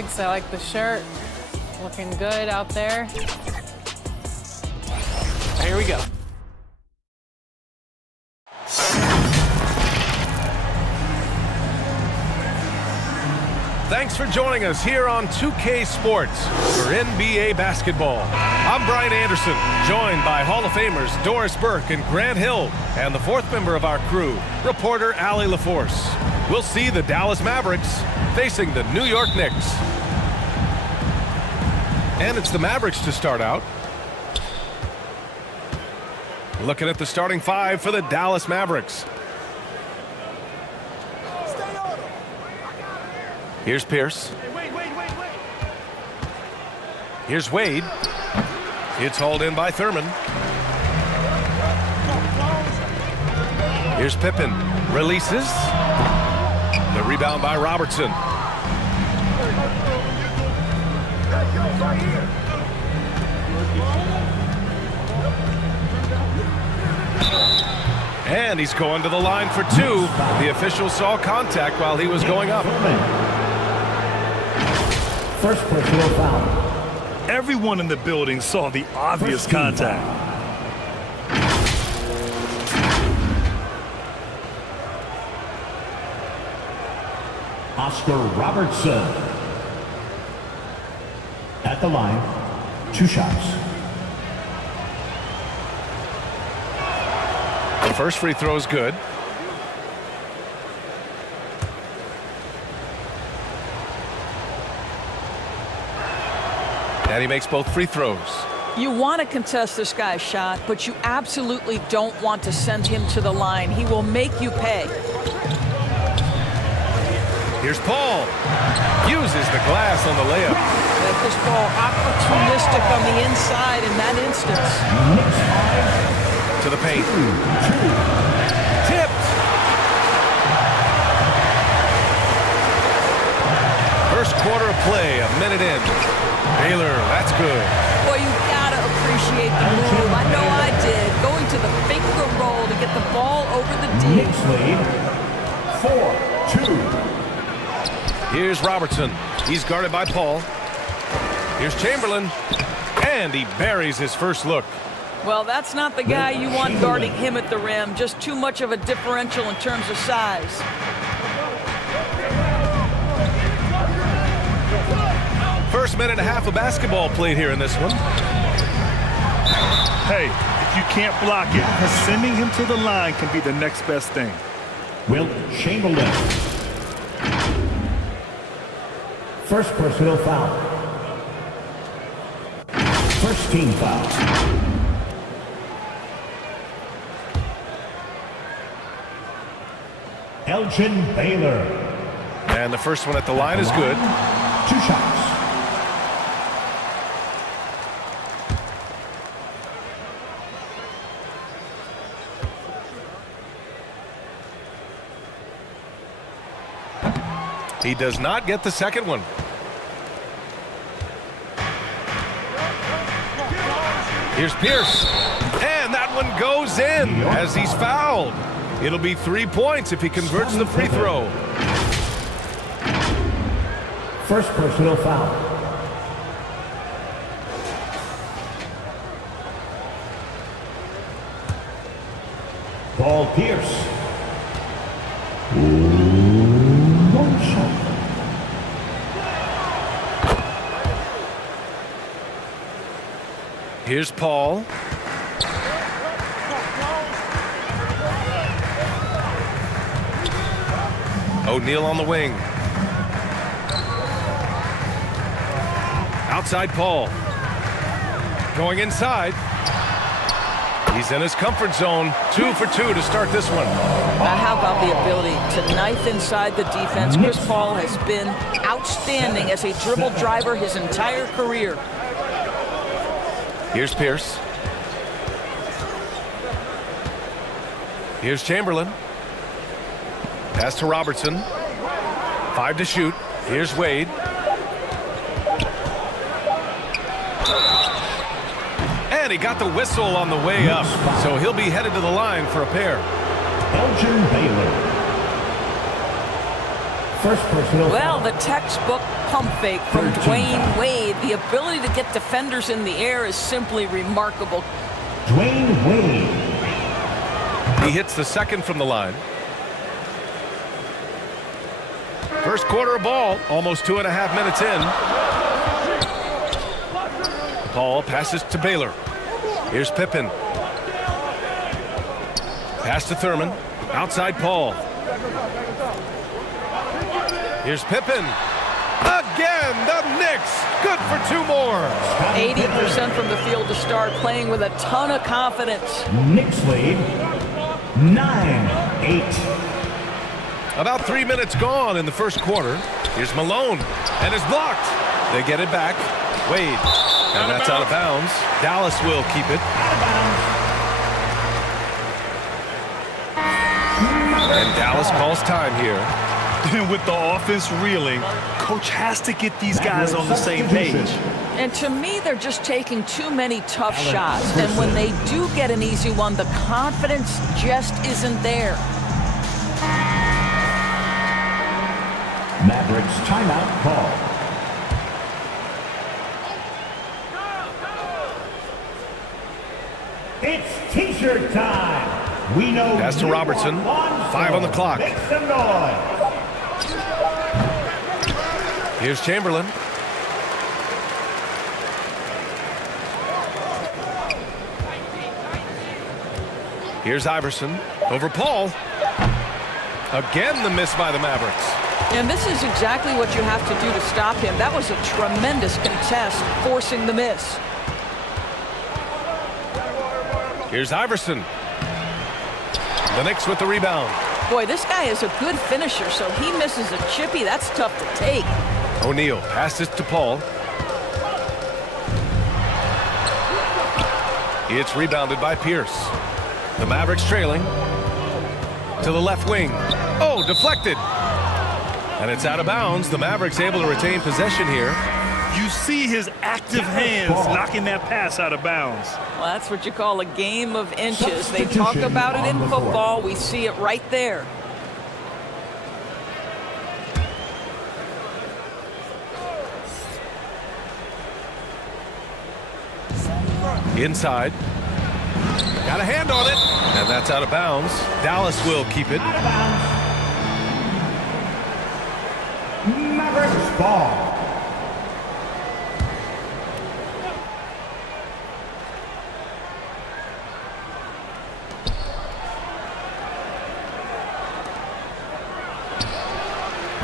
I like the shirt. Looking good out there. Here we go. Thanks for joining us here on 2K Sports for NBA basketball. I'm Brian Anderson, joined by Hall of Famers Doris Burke and Grant Hill, and the fourth member of our crew, reporter Allie LaForce. We'll see the Dallas Mavericks facing the New York Knicks. And it's the Mavericks to start out. Looking at the starting five for the Dallas Mavericks. Here's Pierce. Here's Wade. It's hauled in by Thurman. Here's Pippen. Releases. The rebound by Robertson. And he's going to the line for two. The official saw contact while he was going up. First personal foul. Everyone in the building saw the obvious contact. Oscar Robertson. At the line, 2 shots. The first free throw is good. And he makes both free throws. You want to contest this guy's shot, but you absolutely don't want to send him to the line. He will make you pay. Here's Paul. Uses the glass on the layup. Make this ball opportunistic on the inside in that instance. To the paint. Tipped. First quarter of play, a minute in. Baylor, that's good. Boy, you gotta appreciate the move. I know I did. Going to the finger roll to get the ball over the D. Knicks lead, 4-2. Here's Robertson. He's guarded by Paul. Here's Chamberlain. And he buries his first look. Well, that's not the guy you want guarding him at the rim. Just too much of a differential in terms of size. First minute and a half of basketball played here in this one. Hey, if you can't block it, sending him to the line can be the next best thing. Wilt Chamberlain. First personal foul. First team foul. Elgin Baylor. And the first one at the line is good. 2 shots. He does not get the second one. Here's Pierce. And that one goes in as he's fouled. It'll be 3 points if he converts the free throw. First personal foul. Paul Pierce. One shot. Here's Paul. O'Neal on the wing. Outside Paul. Going inside. He's in his comfort zone. 2 for 2 to start this one. Now, how about the ability to knife inside the defense? Chris Paul has been outstanding as a dribble driver his entire career. Here's Pierce. Here's Chamberlain. Pass to Robertson. 5 to shoot. Here's Wade. And he got the whistle on the way up, so he'll be headed to the line for a pair. Elgin Baylor. First personal Well, foul. the textbook pump fake from 13 Dwayne foul. Wade. The ability to get defenders in the air is simply remarkable. Dwayne Wade. He hits the second from the line. First quarter of ball, almost 2.5 minutes in. Paul passes to Baylor. Here's Pippen. Pass to Thurman. Outside Paul. Here's Pippen. Again, the Knicks. Good for 2 more. 80% from the field to start, playing with a ton of confidence. Knicks lead 9-8. About 3 minutes gone in the first quarter. Here's Malone, and is blocked. They get it back. Wade, and that's out of bounds. Dallas will keep it. And Dallas calls time here. And with the offense reeling, coach has to get these guys on the same page. And to me, they're just taking too many tough shots. And when they do get an easy one, the confidence just isn't there. Mavericks timeout call. It's t-shirt time. We know. Pass to you Robertson. want one, 5 on the so clock. Make some noise. Here's Chamberlain. Here's Iverson. Over Paul. Again, the miss by the Mavericks. And this is exactly what you have to do to stop him. That was a tremendous contest, forcing the miss. Here's Iverson. The Knicks with the rebound. Boy, this guy is a good finisher, so he misses a chippy. That's tough to take. O'Neal passes to Paul. It's rebounded by Pierce. The Mavericks trailing. To the left wing. Oh, deflected. And it's out of bounds. The Mavericks able to retain possession here. You see his active hands knocking that pass out of bounds. Well, that's what you call a game of inches. They talk about it in football. We see it right there. Inside. Got a hand on it. And that's out of bounds. Dallas will keep it. Mavericks ball.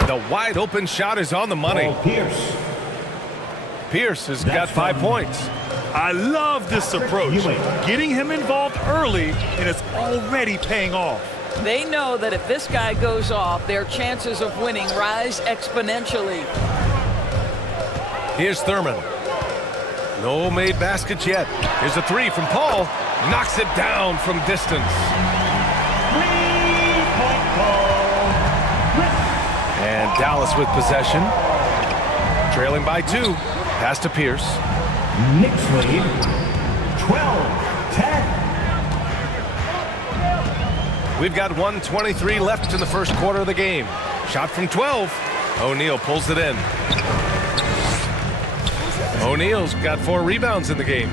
The wide open shot is on the money. Paul Pierce. Pierce has got 5 points. I love this approach. Getting him involved early, and it's already paying off. They know that if this guy goes off, their chances of winning rise exponentially. Here's Thurman. No made baskets yet. Here's a 3 from Paul. Knocks it down from distance. 3-point goal. And Dallas with possession. Trailing by 2. Pass to Pierce. Knicks lead 12-10. We've got 1:23 left in the first quarter of the game. Shot from 12. O'Neal pulls it in. O'Neal's got 4 rebounds in the game.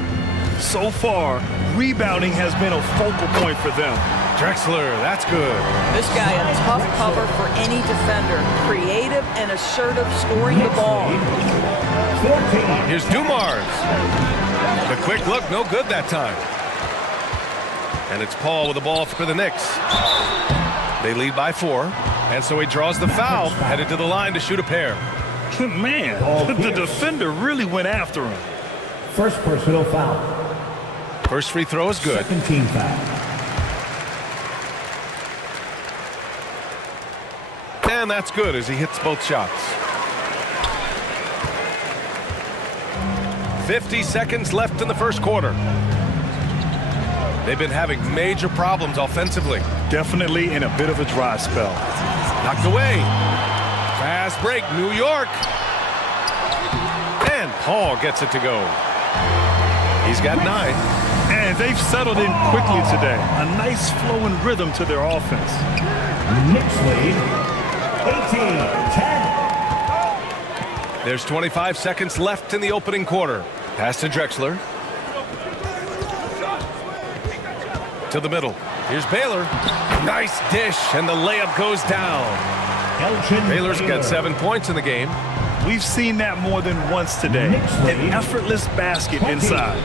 So far, rebounding has been a focal point for them. Drexler, that's good. This guy a tough cover for any defender. Creative and assertive scoring the ball. 14. Here's Dumars. The quick look, no good that time. And it's Paul with the ball for the Knicks. They lead by 4. And so he draws the foul, headed to the line to shoot a pair. Man, the defender really went after him. First personal foul. First free throw is good. Second team foul. And that's good as he hits both shots. 50 seconds left in the first quarter. They've been having major problems offensively. Definitely in a bit of a dry spell. Knocked away. Fast break, New York. And Paul gets it to go. He's got 9. And they've settled in quickly today. A nice flow and rhythm to their offense. Knicks lead 18-10. There's 25 seconds left in the opening quarter. Pass to Drexler. To the middle. Here's Baylor. Nice dish, and the layup goes down. Baylor's got 7 points in the game. We've seen that more than once today. An effortless basket inside.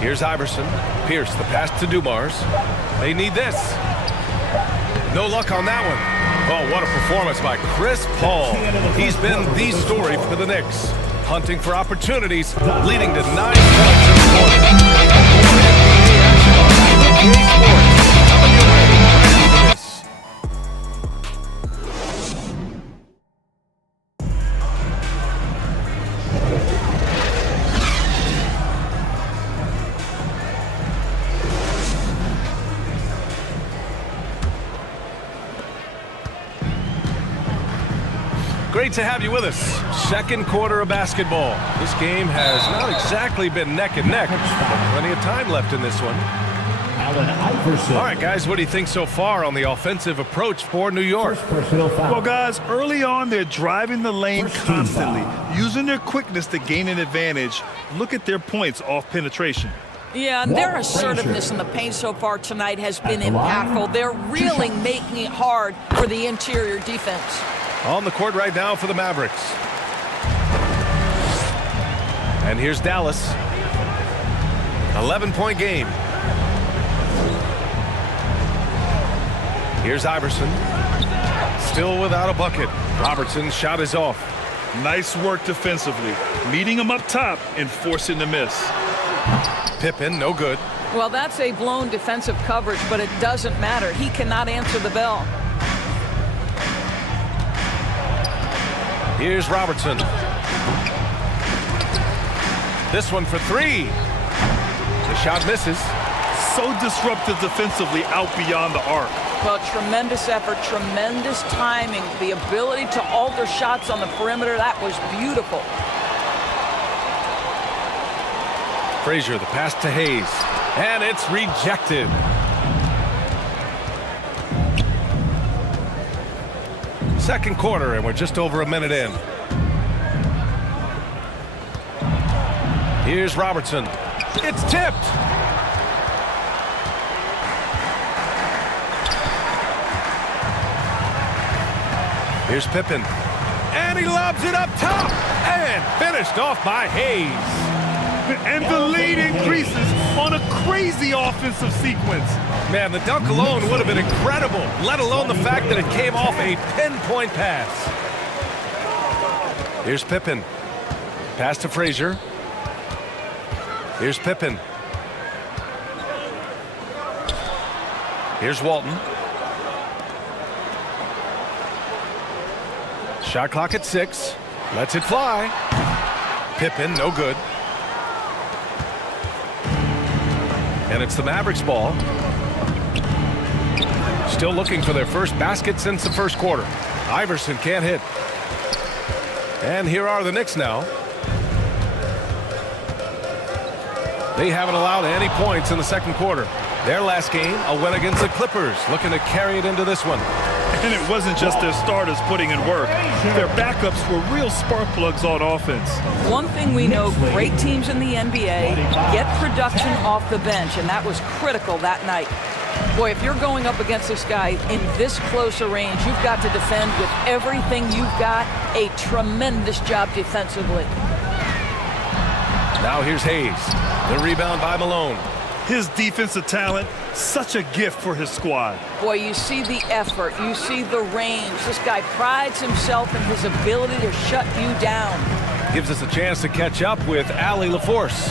Here's Iverson. Pierce, the pass to Dumars. They need this. No luck on that one. Oh, what a performance by Chris Paul. He's been the story for the Knicks. Hunting for opportunities, leading to 9 points in the quarter. NBA action on 2K Sports. Coming your way after this. Great to have you with us. Second quarter of basketball. This game has not exactly been neck and neck, but plenty of time left in this one. Allen Iverson. All right, guys, what do you think so far on the offensive approach for New York? First personal foul. Well, guys, early on, they're driving the lane First team constantly, foul. using their quickness to gain an advantage. Look at their points off penetration. Yeah, and their assertiveness in the paint so far tonight has been impactful. They're really making it hard for the interior defense. On the court right now for the Mavericks. And here's Dallas. 11-point game. Here's Iverson. Still without a bucket. Robertson's shot is off. Nice work defensively, meeting him up top and forcing the miss. Pippen, no good. Well, that's a blown defensive coverage, but it doesn't matter. He cannot answer the bell. Here's Robertson. This one for 3. The shot misses. So disruptive defensively out beyond the arc. Well, tremendous effort, tremendous timing, the ability to alter shots on the perimeter. That was beautiful. Frazier, the pass to Hayes. And it's rejected. Second quarter, and we're just over a minute in. Here's Robertson. It's tipped. Here's Pippen. And he lobs it up top. And finished off by Hayes. And the lead increases on a crazy offensive sequence. Man, the dunk alone would have been incredible, let alone the fact that it came off a pinpoint pass. Here's Pippen. Pass to Frazier. Here's Pippen. Here's Walton. Shot clock at 6. Lets it fly. Pippen, no good. And it's the Mavericks ball. Still looking for their first basket since the first quarter. Iverson can't hit. And here are the Knicks now. They haven't allowed any points in the second quarter. Their last game, a win against the Clippers, looking to carry it into this one. And it wasn't just their starters putting in work. Their backups were real spark plugs on offense. One thing we know, great teams in the NBA get production off the bench, and that was critical that night. Boy, if you're going up against this guy in this close a range, you've got to defend with everything you've got. A tremendous job defensively. Now here's Hayes. The rebound by Malone. His defensive talent, such a gift for his squad. Boy, you see the effort, you see the range. This guy prides himself in his ability to shut you down. Gives us a chance to catch up with Allie LaForce.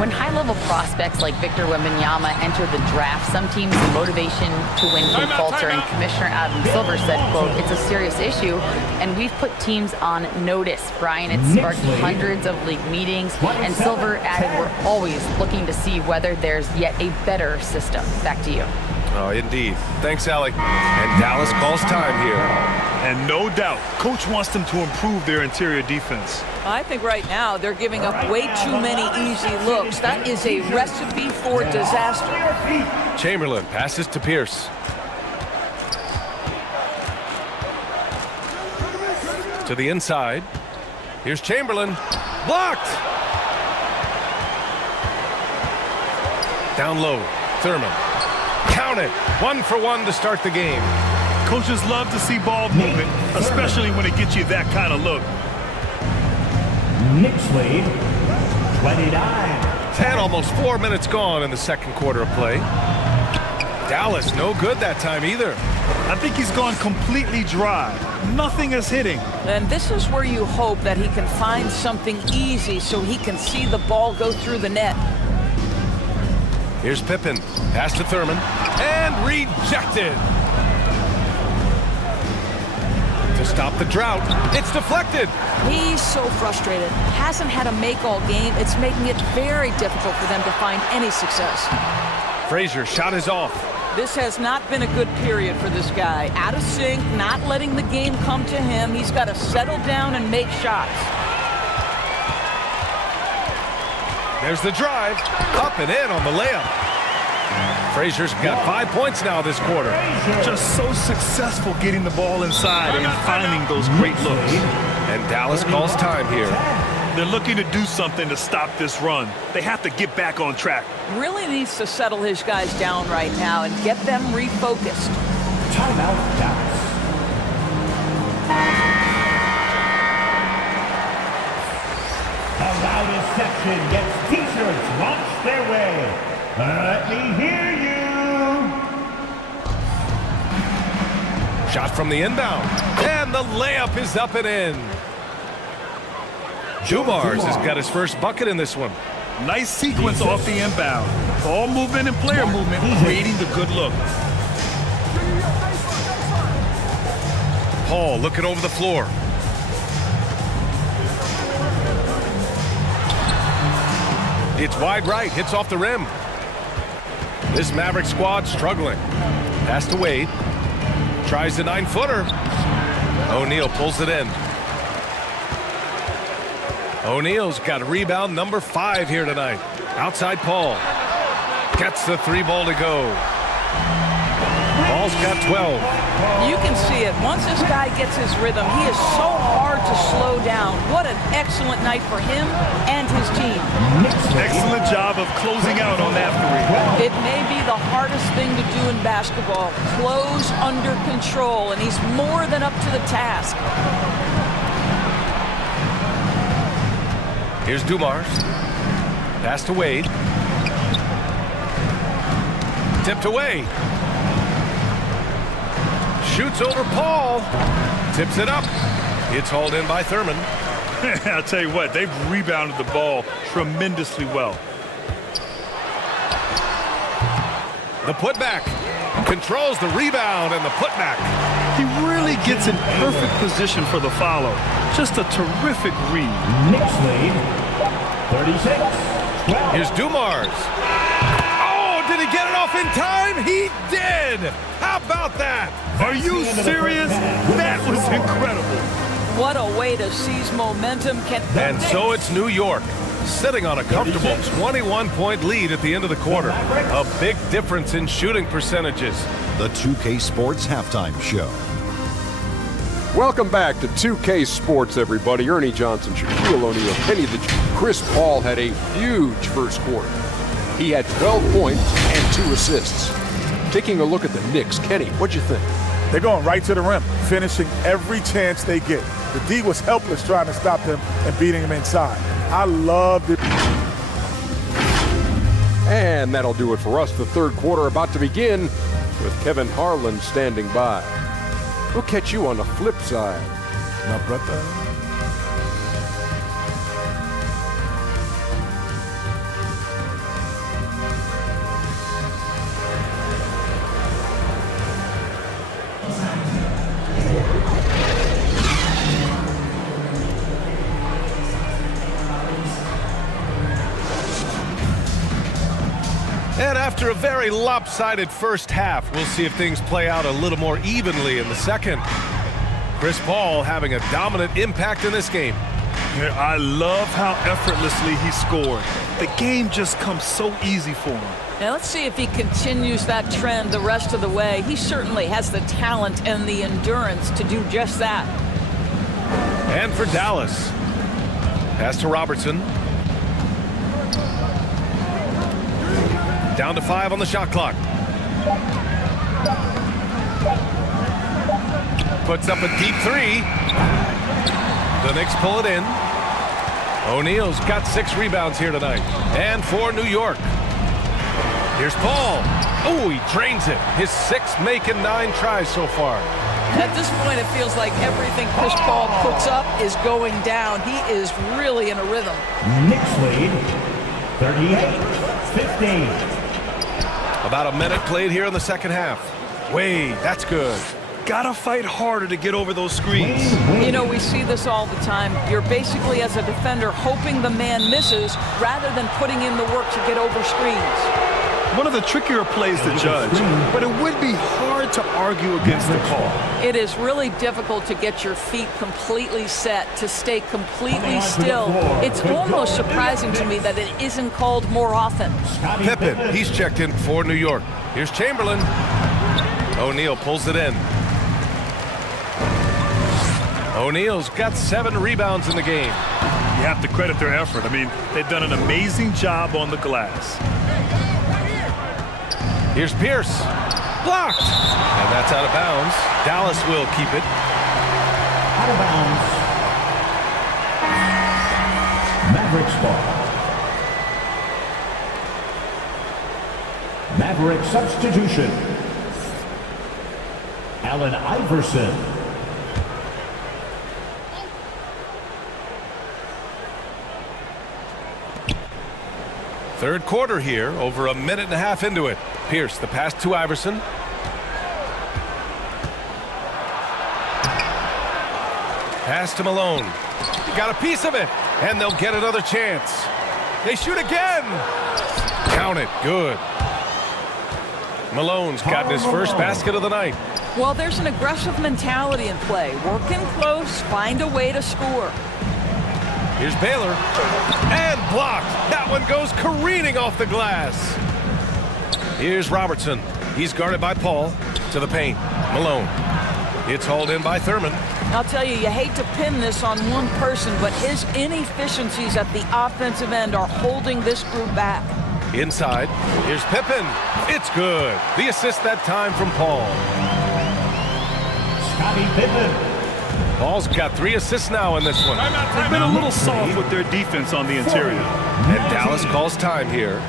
When high-level prospects like Victor Wembanyama enter the draft, some teams' motivation to win can falter, and Commissioner Adam Silver said, quote, "It's a serious issue, and we've put teams on notice." Brian, it sparked hundreds of league meetings, and Silver added, "We're always looking to see whether there's yet a better system." Back to you. Oh, indeed. Thanks, Allie. And Dallas calls time here. And no doubt, Coach wants them to improve their interior defense. I think right now they're giving up way too many easy looks. That is a recipe for disaster. Chamberlain passes to Pierce. To the inside. Here's Chamberlain. Blocked! Down low. Thurman. Count it. 1 for 1 to start the game. Coaches love to see ball movement, especially when it gets you that kind of look. Knicks lead, 29. And almost 4 minutes gone in the second quarter of play. Dallas, no good that time either. I think he's gone completely dry. Nothing is hitting. And this is where you hope that he can find something easy so he can see the ball go through the net. Here's Pippen. Pass to Thurman. And rejected. To stop the drought. It's deflected. He's so frustrated. Hasn't had a make all game. It's making it very difficult for them to find any success. Frazier shot is off. This has not been a good period for this guy. Out of sync, not letting the game come to him. He's got to settle down and make shots. There's the drive. Up and in on the layup. Frazier's got 5 points now this quarter. Just so successful getting the ball inside and finding those great looks. And Dallas calls time here. They're looking to do something to stop this run. They have to get back on track. Really needs to settle his guys down right now and get them refocused. Timeout, Dallas. The loudest section gets t-shirts launched their way. Let me hear you. Shot from the inbound. And the layup is up and in. Dumars has got his first bucket in this one. Nice sequence off the inbound. Ball movement and player movement creating the good look. Paul looking over the floor. It's wide right, hits off the rim. This Maverick squad struggling. Pass to Wade. Tries the 9-footer. O'Neal pulls it in. O'Neal's got rebound number 5 here tonight. Outside Paul. Gets the 3 ball to go. Paul's got 12. You can see it. Once this guy gets his rhythm, he is so hard to slow down. What an excellent night for him and his team. Excellent job of closing out on that 3. It may be the hardest thing to do in basketball. Close under control, and he's more than up to the task. Here's Dumars. Pass to Wade. Tipped away. Shoots over Paul. Tips it up. It's hauled in by Thurman. I'll tell you what, they've rebounded the ball tremendously well. The putback. Controls the rebound and the putback. He really gets in perfect position for the follow. Just a terrific read. Knicks lead, 36-12. Here's Dumars. Oh, did he get it off in time? He did. How about that? Are you serious? That was incredible. What a way to seize momentum. And so it's New York, sitting on a comfortable 21-point lead at the end of the quarter. A big difference in shooting percentages. The 2K Sports Halftime Show. Welcome back to 2K Sports, everybody. Ernie Johnson, Shaquille O'Neal, Kenny the Chris Paul had a huge first quarter. He had 12 points and 2 assists. Taking a look at the Knicks, Kenny, what'd you think? They're going right to the rim, finishing every chance they get. The D was helpless trying to stop them and beating them inside. I loved it. And that'll do it for us. The third quarter about to begin with Kevin Harlan standing by. We'll catch you on the flip side. My brother. And after a very lopsided first half, we'll see if things play out a little more evenly in the second. Chris Paul having a dominant impact in this game. Yeah, I love how effortlessly he scored. The game just comes so easy for him. Now let's see if he continues that trend the rest of the way. He certainly has the talent and the endurance to do just that. And for Dallas, pass to Robertson. Down to 5 on the shot clock. Puts up a deep 3. The Knicks pull it in. O'Neal's got 6 rebounds here tonight. And for New York, here's Paul. Oh, he drains it. His 6th make and 9 tries so far. At this point, it feels like everything Chris Paul puts up is going down. He is really in a rhythm. Knicks lead, 38-15. About a minute played here in the second half. Wade, that's good. Gotta fight harder to get over those screens. You know, we see this all the time. You're basically, as a defender, hoping the man misses rather than putting in the work to get over screens. One of the trickier plays to judge, but it would be hard to argue against the call. It is really difficult to get your feet completely set, to stay completely still. It's almost surprising to me that it isn't called more often. Pippen, he's checked in for New York. Here's Chamberlain. O'Neal pulls it in. O'Neal's got 7 rebounds in the game. You have to credit their effort. I mean, they've done an amazing job on the glass. Here's Pierce. Blocked. And that's out of bounds. Dallas will keep it. Out of bounds. Mavericks ball. Maverick substitution. Allen Iverson. Third quarter here, over a minute and a half into it. Pierce, the pass to Iverson. Pass to Malone. Got a piece of it, and they'll get another chance. They shoot again. Count it. Good. Malone's gotten his first basket of the night. Well, there's an aggressive mentality in play. Working close, find a way to score. Here's Baylor. And blocked. That one goes careening off the glass. Here's Robertson. He's guarded by Paul. To the paint. Malone. It's hauled in by Thurman. I'll tell you, you hate to pin this on one person, but his inefficiencies at the offensive end are holding this group back. Inside. Here's Pippen. It's good. The assist that time from Paul. Scottie Pippen. Paul's got 3 assists now in this one. They've been a little soft with their defense on the interior. And Dallas calls time here.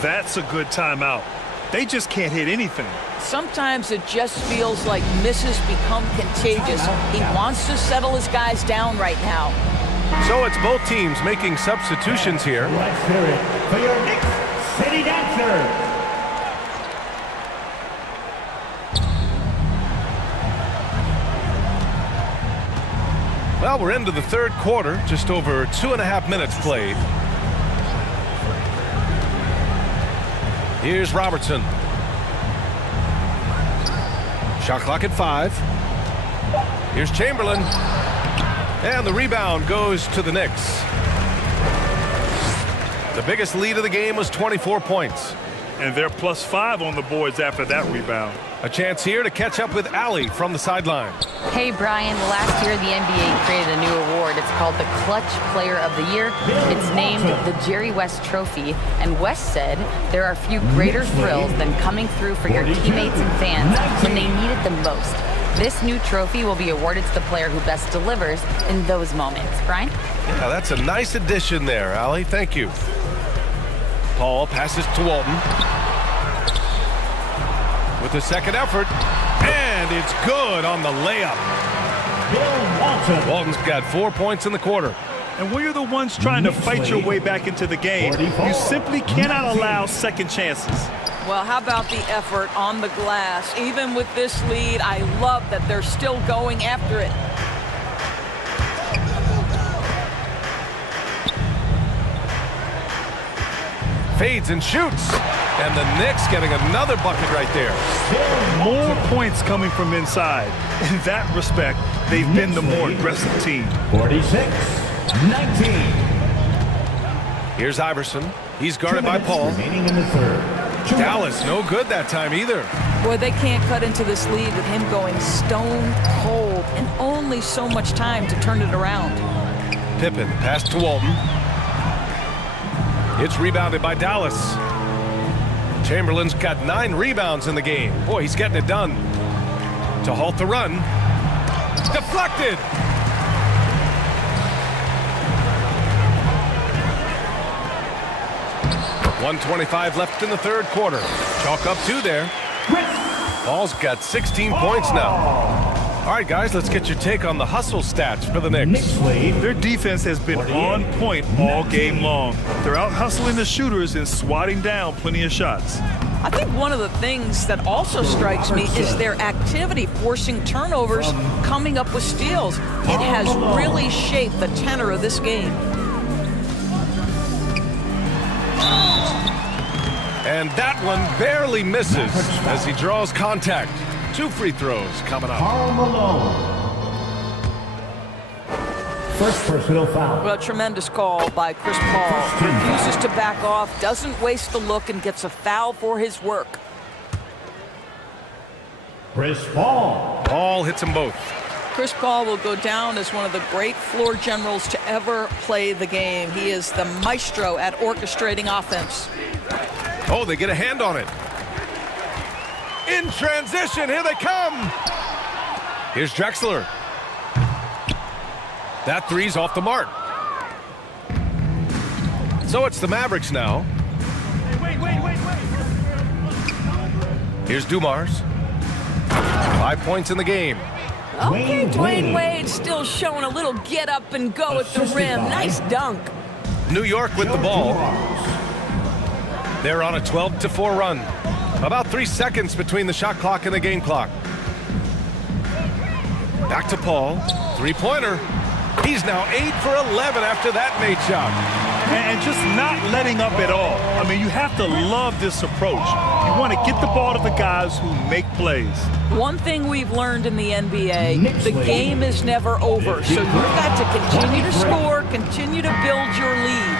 That's a good timeout. They just can't hit anything. Sometimes it just feels like misses become contagious. He wants to settle his guys down right now. So it's both teams making substitutions here. Let's hear it for your Knicks City Dancer. Well, we're into the third quarter, just over 2.5 minutes played. Here's Robertson. Shot clock at 5. Here's Chamberlain. And the rebound goes to the Knicks. The biggest lead of the game was 24 points. And they're +5 on the boards after that rebound. A chance here to catch up with Allie from the sideline. Hey, Brian, last year the NBA created a new award. It's called the Clutch Player of the Year. It's named the Jerry West Trophy. And West said there are few greater thrills than coming through for your teammates and fans when they need it the most. This new trophy will be awarded to the player who best delivers in those moments. Brian? Yeah, that's a nice addition there, Allie. Thank you. Paul passes to Walton. With the second effort, and it's good on the layup. Bill Walton. Walton's got 4 points in the quarter. And when you're the ones trying to fight your way back into the game, you simply cannot allow second chances. Well, how about the effort on the glass? Even with this lead, I love that they're still going after it. Fades and shoots. And the Knicks getting another bucket right there. More points coming from inside. In that respect, they've been the more aggressive team. 46-19. Here's Iverson. He's guarded by Paul. Remaining in the third. Dallas, no good that time either. Boy, they can't cut into this lead with him going stone cold and only so much time to turn it around. Pippen, pass to Walton. It's rebounded by Dallas. Chamberlain's got 9 rebounds in the game. Boy, he's getting it done. To halt the run. Deflected! .125 left in the third quarter. Chalk up 2 there. Paul's got 16 points now. All right, guys, let's get your take on the hustle stats for the Knicks. Their defense has been on point all game long. They're out hustling the shooters and swatting down plenty of shots. I think one of the things that also strikes me is their activity, forcing turnovers, coming up with steals. It has really shaped the tenor of this game. And that one barely misses as he draws contact. 2 free throws coming up. Karl Malone. First personal foul. Well, tremendous call by Chris Paul. Refuses to back off, doesn't waste the look, and gets a foul for his work. Chris Paul. Paul hits them both. Chris Paul will go down as one of the great floor generals to ever play the game. He is the maestro at orchestrating offense. Oh, they get a hand on it. In transition, here they come. Here's Drexler. That three's off the mark. So it's the Mavericks now. Wait. Here's Dumars. 5 points in the game. Okay, Dwayne Wade still showing a little get up and go at the rim. Nice dunk. New York with the ball. They're on a 12-4 run. About 3 seconds between the shot clock and the game clock. Back to Paul. 3-pointer. He's now 8 for 11 after that made shot. And just not letting up at all. I mean, you have to love this approach. You want to get the ball to the guys who make plays. One thing we've learned in the NBA, the game is never over. So you've got to continue to score, continue to build your lead.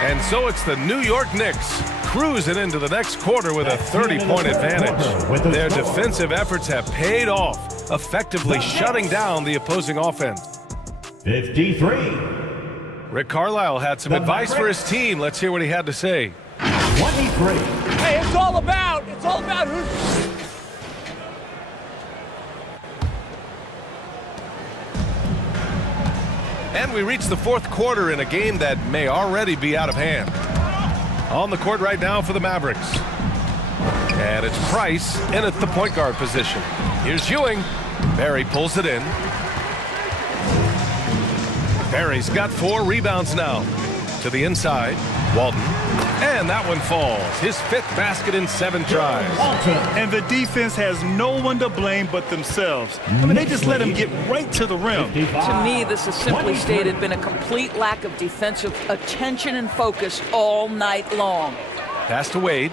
And so it's the New York Knicks cruising into the next quarter with a 30-point advantage. Their defensive efforts have paid off, effectively shutting down the opposing offense. 53. Rick Carlisle had some advice for his team. Let's hear what he had to say. 23. Hey, it's all about who's... And we reach the fourth quarter in a game that may already be out of hand. On the court right now for the Mavericks. And it's Price in at the point guard position. Here's Ewing. Barry pulls it in. Barry's got 4 rebounds now. To the inside, Walton. And that one falls. His 5th basket in 7 tries. And the defense has no one to blame but themselves. I mean, they just let him get right to the rim. To me, this has simply stated been a complete lack of defensive attention and focus all night long. Pass to Wade.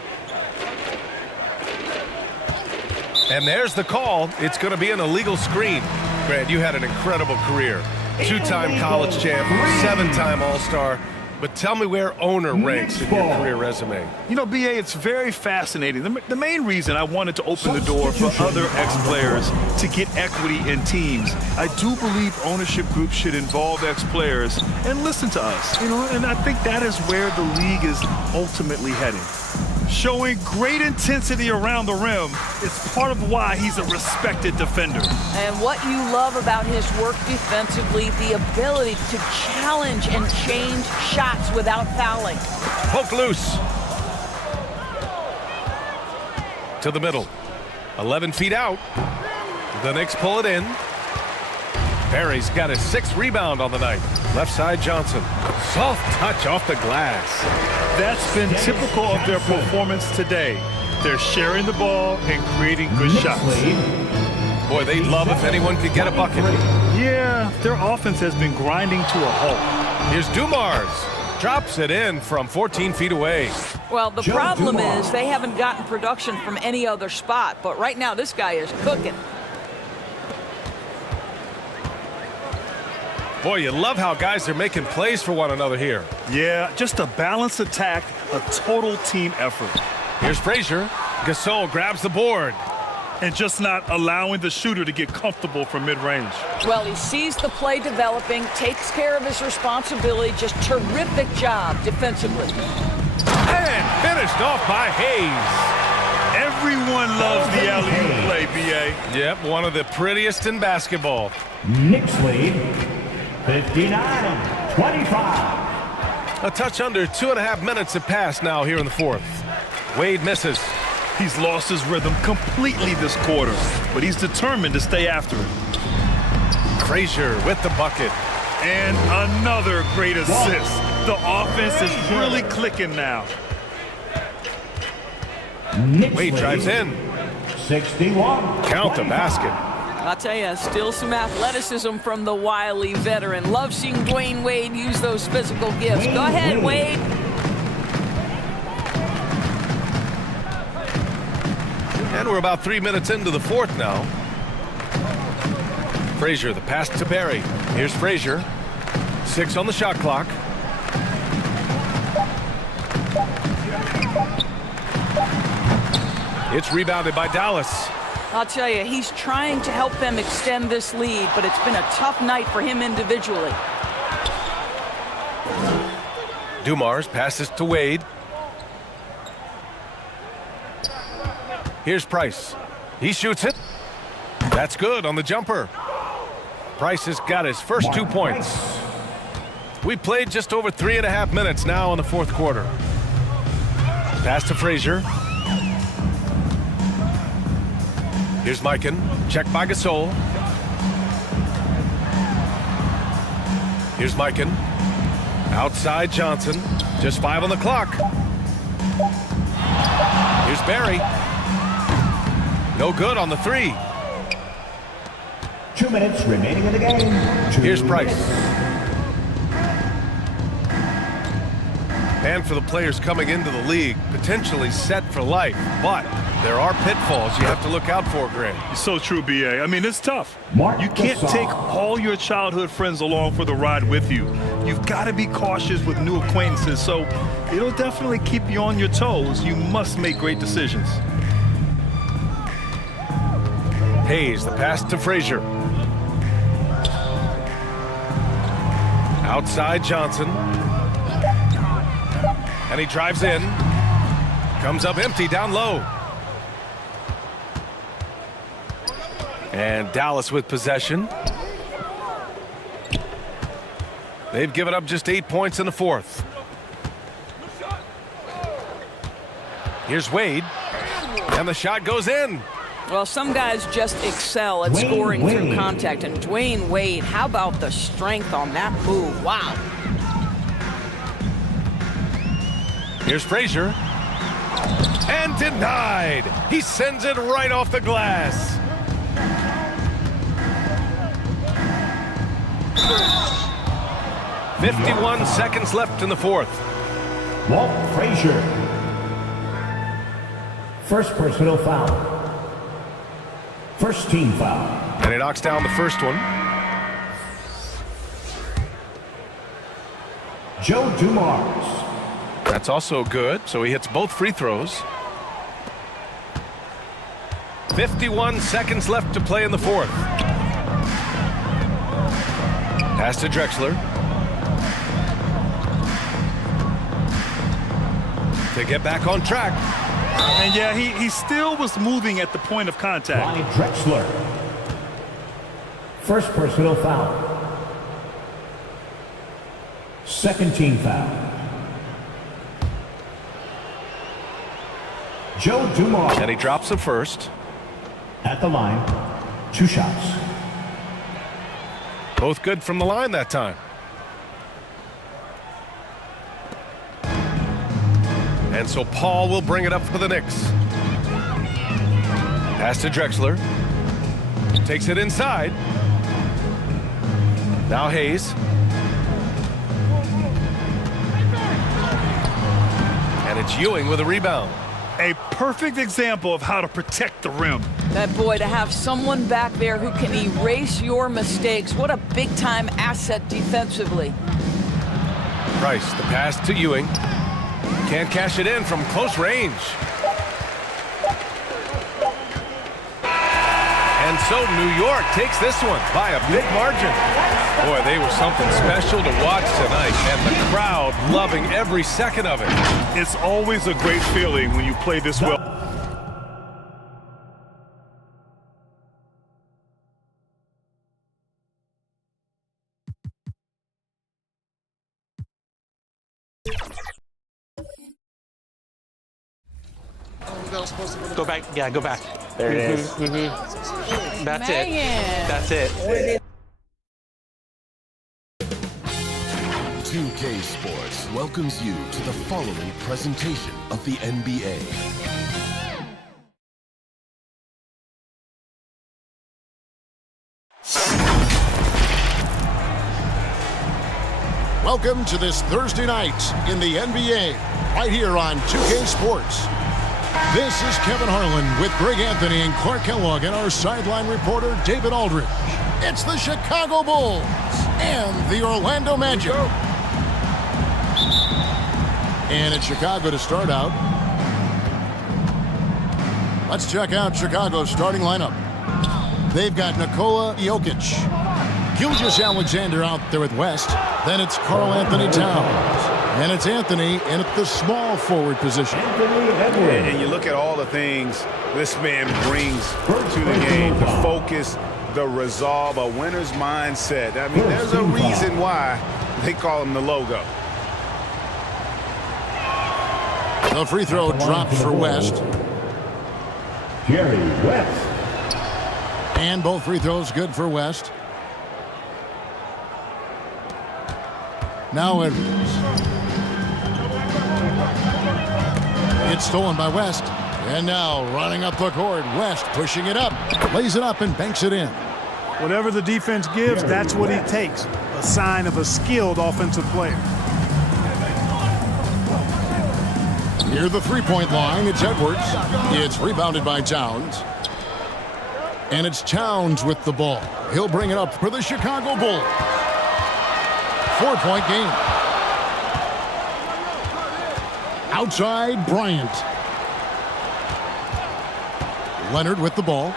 And there's the call. It's going to be an illegal screen. Grant, you had an incredible career. 2-time college champ, 7-time All-Star. But tell me where owner ranks in your career resume. You know, B.A., it's very fascinating. The main reason I wanted to open the door for other ex-players to get equity in teams, I do believe ownership groups should involve ex-players and listen to us. You know, and I think that is where the league is ultimately heading. Showing great intensity around the rim is part of why he's a respected defender. And what you love about his work defensively, the ability to challenge and change shots without fouling. Poke loose. To the middle. 11 feet out. The Knicks pull it in. Barry's got his 6th rebound on the night. Left side Johnson. Soft touch off the glass. That's been typical of their performance today. They're sharing the ball and creating good shots. Boy, they'd love if anyone could get a bucket. Yeah, their offense has been grinding to a halt. Here's Dumars. Drops it in from 14 feet away. Well, the problem is they haven't gotten production from any other spot, but right now this guy is cooking. Boy, you love how guys are making plays for one another here. Yeah, just a balanced attack, a total team effort. Here's Frazier. Gasol grabs the board. And just not allowing the shooter to get comfortable from mid-range. Well, he sees the play developing, takes care of his responsibility. Just terrific job defensively. And finished off by Hayes. Everyone loves the alley-oop play, B.A. Yep, one of the prettiest in basketball. Knicks lead 59-25. A touch under 2.5 minutes have passed now here in the fourth. Wade misses. He's lost his rhythm completely this quarter, but he's determined to stay after it. Frazier with the bucket. And another great assist. The offense is really clicking now. Wade drives in. 61. Count the basket. I'll tell you, still some athleticism from the wily veteran. Love seeing Dwayne Wade use those physical gifts. Go ahead, Wade. And we're about 3 minutes into the fourth now. Frazier, the pass to Barry. Here's Frazier. 6 on the shot clock. It's rebounded by Dallas. I'll tell you, he's trying to help them extend this lead, but it's been a tough night for him individually. Dumars passes to Wade. Here's Price. He shoots it. That's good on the jumper. Price has got his first 2 points. We played just over 3.5 minutes now in the fourth quarter. Pass to Frazier. Here's Mikan. Check by Gasol. Here's Mikan. Outside Johnson. Just 5 on the clock. Here's Barry. No good on the 3. 2 minutes remaining in the game. Here's Price. And for the players coming into the league, potentially set for life. But there are pitfalls you have to look out for, Grant. It's so true, B.A. I mean, it's tough. Mark You can't Gasol. take all your childhood friends along for the ride with you. You've got to be cautious with new acquaintances, so it'll definitely keep you on your toes. You must make great decisions. Hayes, the pass to Frazier. Outside Johnson. And he drives in. Comes up empty down low. And Dallas with possession. They've given up just 8 points in the fourth. Here's Wade. And the shot goes in. Well, some guys just excel at scoring through contact, and Dwayne Wade, how about the strength on that move? Wow. Here's Frazier. And denied. He sends it right off the glass. .51 seconds left in the fourth. Walt Frazier. First personal foul. First team foul. And he knocks down the first one. Joe Dumars. That's also good, so he hits both free throws. 51 seconds left to play in the fourth. Pass to Drexler. To get back on track. And yeah, he still was moving at the point of contact. By Drexler. First personal foul. Second team foul. Joe Dumars. And he drops the first. At the line, 2 shots. Both good from the line that time. And so Paul will bring it up for the Knicks. Pass to Drexler. Takes it inside. Now Hayes. And it's Ewing with a rebound. A perfect example of how to protect the rim. That boy, to have someone back there who can erase your mistakes, what a big-time asset defensively. Price, the pass to Ewing. Can't cash it in from close range. And so New York takes this one by a big margin. Boy, they were something special to watch tonight, and the crowd loving every second of it. It's always a great feeling when you play this well. Go back. Yeah, go back. There it is. That's Megan. it. That's it. 2K Sports welcomes you to the following presentation of the NBA. Welcome to this Thursday night in the NBA, right here on 2K Sports. This is Kevin Harlan with Greg Anthony and Clark Kellogg and our sideline reporter, David Aldridge. It's the Chicago Bulls and the Orlando Magic. And it's Chicago to start out. Let's check out Chicago's starting lineup. They've got Nikola Jokic, Gilgeous-Alexander out there with West. Then it's Karl Anthony Towns. And it's Anthony in at the small forward position. And you look at all the things this man brings to the game. The focus, the resolve, a winner's mindset. I mean, there's a reason why they call him the logo. The free throw drops for West. Jerry West. And both free throws good for West. Now Edwards. It's stolen by West. And now running up the court, West pushing it up. Lays it up and banks it in. Whatever the defense gives, that's what he takes. A sign of a skilled offensive player. Near the three-point line, it's Edwards. It's rebounded by Towns. And it's Towns with the ball. He'll bring it up for the Chicago Bulls. 4-point game. Outside, Bryant. Leonard with the ball.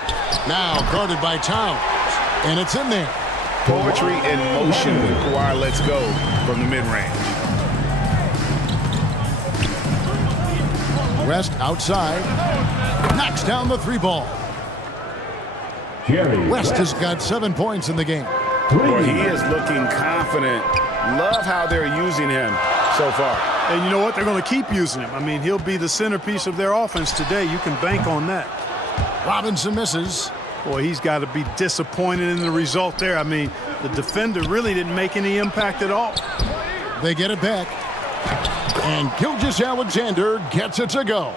Now guarded by Towns. And it's in there. Poetry in motion when Kawhi lets go from the mid-range. West outside. Knocks down the three ball. West has got 7 points in the game. Well, he is looking confident. Love how they're using him so far. And you know what? They're going to keep using him. I mean, he'll be the centerpiece of their offense today. You can bank on that. Robinson misses. Boy, he's got to be disappointed in the result there. I mean, the defender really didn't make any impact at all. They get it back. And Gilgeous-Alexander gets it to go.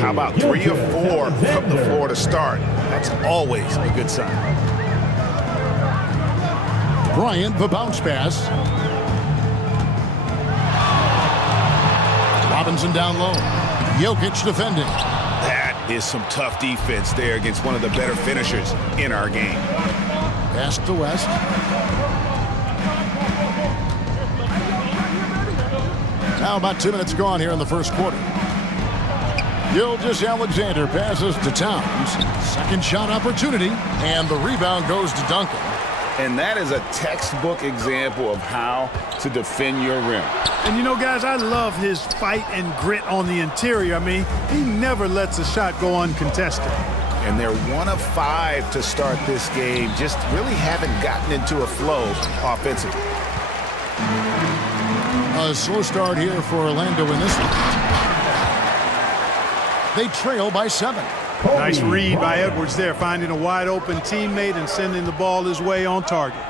How about 3 or 4 from the floor to start? That's always a good sign. Bryant, the bounce pass. Robinson down low. Jokic defending. That is some tough defense there against one of the better finishers in our game. Pass to West. Now about 2 minutes gone here in the first quarter. Gilgeous-Alexander passes to Towns. Second shot opportunity, and the rebound goes to Duncan. And that is a textbook example of how to defend your rim. And you know, guys, I love his fight and grit on the interior. I mean, he never lets a shot go uncontested. And they're 1 of 5 to start this game. Just really haven't gotten into a flow offensively. A slow start here for Orlando in this one. They trail by 7. Nice read by Edwards there, finding a wide open teammate and sending the ball his way on target.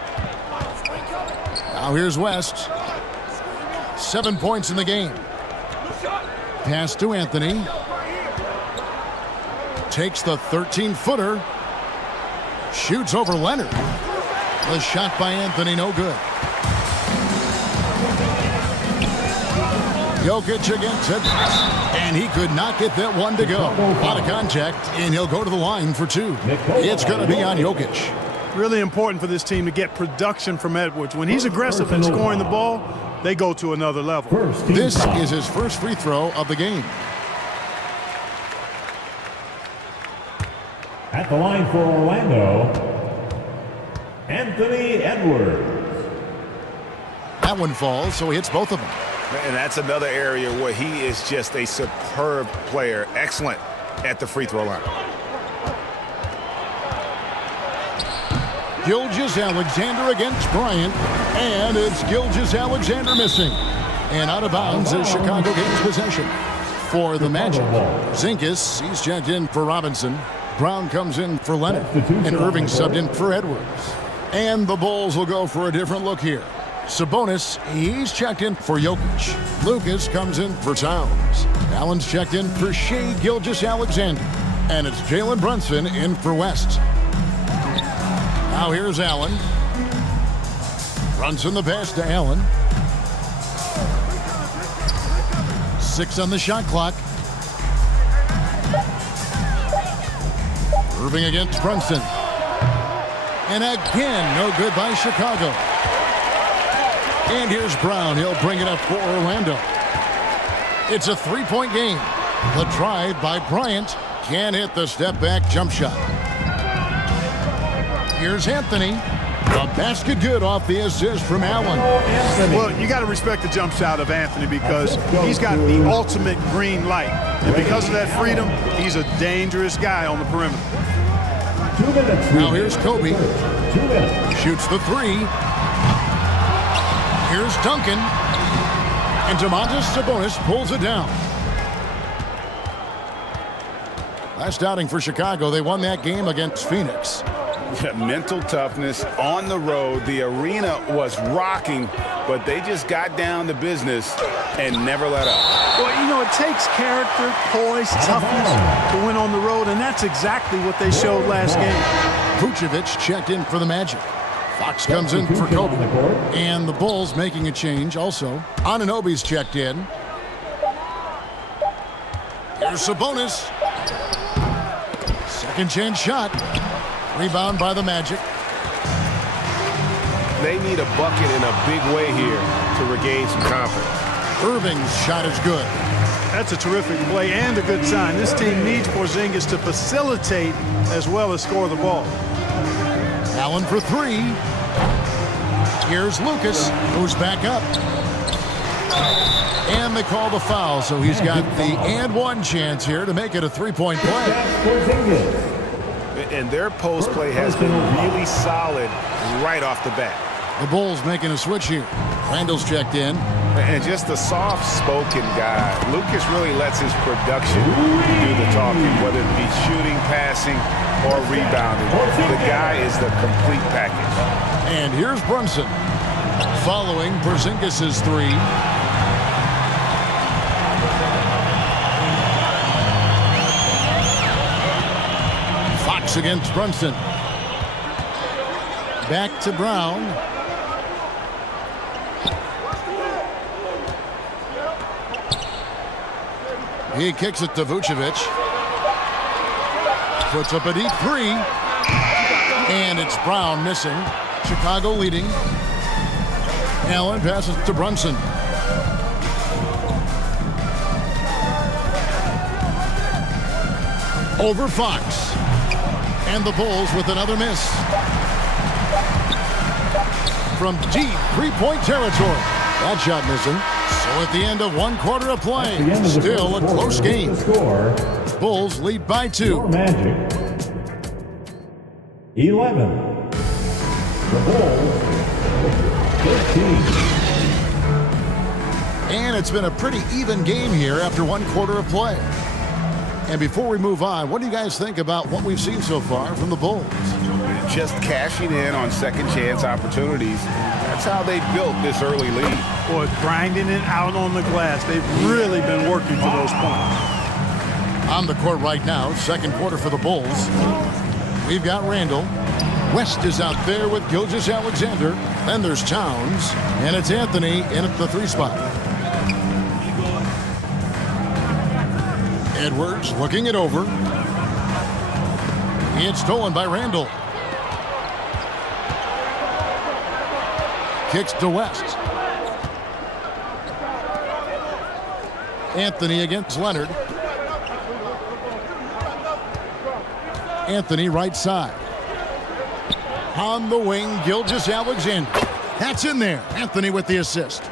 Now here's West. 7 points in the game. Pass to Anthony. Takes the 13-footer. Shoots over Leonard. The shot by Anthony, no good. Jokic against Edwards. And he could not get that one to go. A lot of contact, and he'll go to the line for 2. It's going to be on Jokic. Really important for this team to get production from Edwards. When he's aggressive in scoring the ball, they go to another level. This is his first free throw of the game. At the line for Orlando, Anthony Edwards. That one falls, so he hits both of them. And that's another area where he is just a superb player. Excellent at the free throw line. Gilgeous-Alexander against Bryant, and it's Gilgeous-Alexander missing. And out of bounds as Chicago gains possession. For the Magic, Zinkis, he's checked in for Robinson. Brown comes in for Leonard, and Irving subbed in for Edwards. And the Bulls will go for a different look here. Sabonis, he's checked in for Jokic. Lucas comes in for Towns. Allen's checked in for Shai Gilgeous-Alexander. And it's Jalen Brunson in for West. Now here's Allen. Brunson the pass to Allen. 6 on the shot clock. Irving against Brunson. And again, no good by Chicago. And here's Brown. He'll bring it up for Orlando. It's a three-point game. The drive by Bryant can't hit the step-back jump shot. Here's Anthony. The basket good off the assist from Allen. Well, you got to respect the jump shot of Anthony because he's got the ultimate green light. And because of that freedom, he's a dangerous guy on the perimeter. Now here's Kobe. Shoots the three. Here's Duncan. And Domantas Sabonis pulls it down. Last outing for Chicago, they won that game against Phoenix. Mental toughness on the road. The arena was rocking, but they just got down to business and never let up. Well, you know, it takes character, poise, toughness to win on the road, and that's exactly what they showed last game. Vucevic checked in for the Magic. Fox comes in for Kobe. And the Bulls making a change also. Anunoby's checked in. Here's Sabonis. Second chance shot. Rebound by the Magic. They need a bucket in a big way here to regain some confidence. Irving's shot is good. That's a terrific play and a good sign. This team needs Porzingis to facilitate as well as score the ball. Allen for three. Here's Lucas, who's back up. And they call the foul, so he's got the and one chance here to make it a three-point play. And their post play has been really solid right off the bat. The Bulls making a switch here. Randall's checked in. And just a soft-spoken guy. Lucas really lets his production do the talking, whether it be shooting, passing, or rebounding. The guy is the complete package. And here's Brunson. Following Porzingis' three. Fox against Brunson. Back to Brown. He kicks it to Vucevic. Puts up a deep three. And it's Brown missing. Chicago leading. Allen passes to Brunson. Over Fox. And the Bulls with another miss. From deep three-point territory. That shot missing. So at the end of one quarter of play, still a close game. Bulls lead by 2. Magic 11. The Bulls 13. And it's been a pretty even game here after one quarter of play. And before we move on, what do you guys think about what we've seen so far from the Bulls? Just cashing in on second chance opportunities. That's how they built this early lead. Boy, grinding it out on the glass. They've really been working for those points. On the court right now, second quarter for the Bulls. We've got Randall. West is out there with Gilgeous-Alexander. Then there's Towns. And it's Anthony in at the 3 spot. Edwards looking it over. It's stolen by Randall. Kicks to West. Anthony against Leonard. Anthony right side. On the wing, Gilgeous-Alexander. That's in there. Anthony with the assist.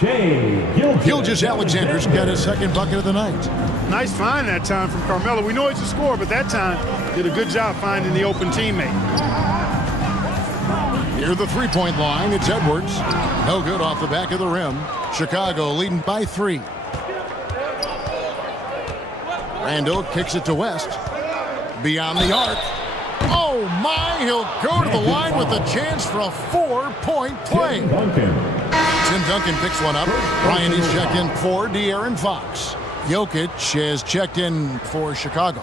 Gilgeous-Alexander's got his second bucket of the night. Nice find that time from Carmelo. We know he's a scorer, but that time did a good job finding the open teammate. Near the three-point line, it's Edwards. No good off the back of the rim. Chicago leading by 3. Randall kicks it to West. Beyond the arc. Oh my, he'll go to the line with a chance for a 4-point play. Tim Duncan picks one up. Bryant is checked in for De'Aaron Fox. Jokic has checked in for Chicago.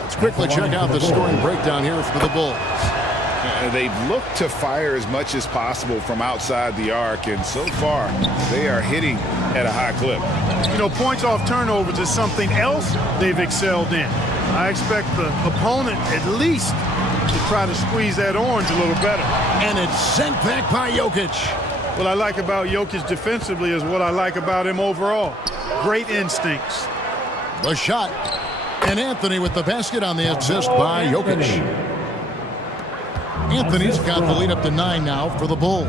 Let's quickly check out the scoring breakdown here for the Bulls. They've looked to fire as much as possible from outside the arc, and so far they are hitting at a high clip. You know, points off turnovers is something else they've excelled in. I expect the opponent at least to try to squeeze that orange a little better. And it's sent back by Jokic. What I like about Jokic defensively is what I like about him overall. Great instincts. The shot. And Anthony with the basket on the assist by Jokic. Anthony's got the lead up to 9 now for the Bulls.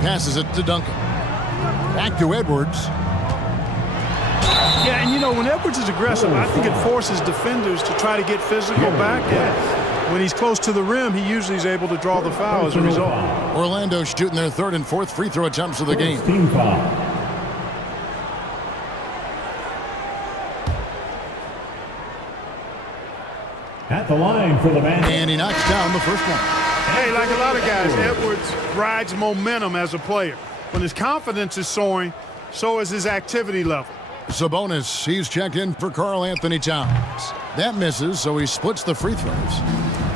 Passes it to Duncan. Back to Edwards. Yeah, and you know, when Edwards is aggressive, I think it forces defenders to try to get physical back. And when he's close to the rim, he usually is able to draw the foul as a result. Orlando shooting their 3rd and 4th free throw attempts of the game. At the line for the man. And he knocks down the first one. Hey, like a lot of guys, Edwards rides momentum as a player. When his confidence is soaring, so is his activity level. Sabonis, he's checked in for Karl Anthony Towns. That misses, so he splits the free throws.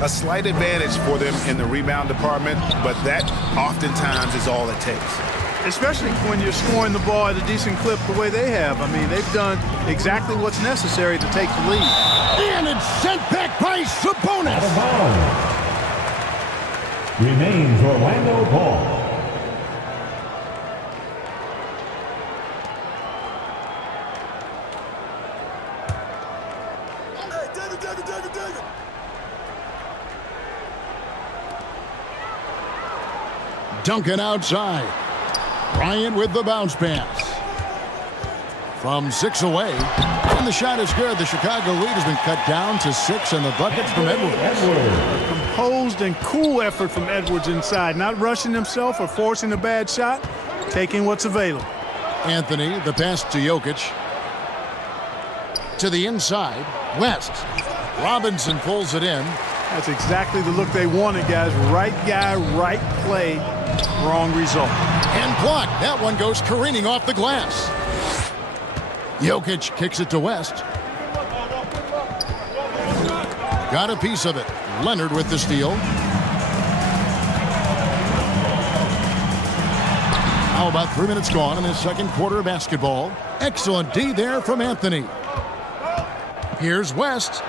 A slight advantage for them in the rebound department, but that oftentimes is all it takes. Especially when you're scoring the ball at a decent clip the way they have. I mean, they've done exactly what's necessary to take the lead. And it's sent back by Sabonis. Remains Orlando ball. Duncan outside. Bryant with the bounce pass. From 6 away. And the shot is good. The Chicago lead has been cut down to 6, and the bucket from Edwards. A composed and cool effort from Edwards inside. Not rushing himself or forcing a bad shot. Taking what's available. Anthony, the pass to Jokic. To the inside. West. Robinson pulls it in. That's exactly the look they wanted, guys. Right guy, right play, wrong result. And blocked. That one goes careening off the glass. Jokic kicks it to West. Got a piece of it. Leonard with the steal. How about 3 minutes gone in the second quarter of basketball? Excellent D there from Anthony. Here's West.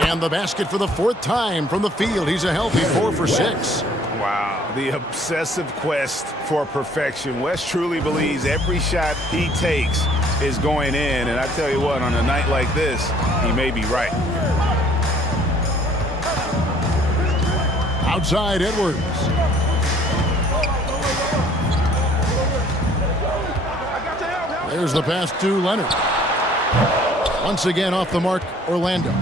And the basket for the 4th time from the field. He's a healthy 4 for 6. Wow, the obsessive quest for perfection. West truly believes every shot he takes is going in. And I tell you what, on a night like this, he may be right. Outside Edwards. There's the pass to Leonard. Once again off the mark, Orlando.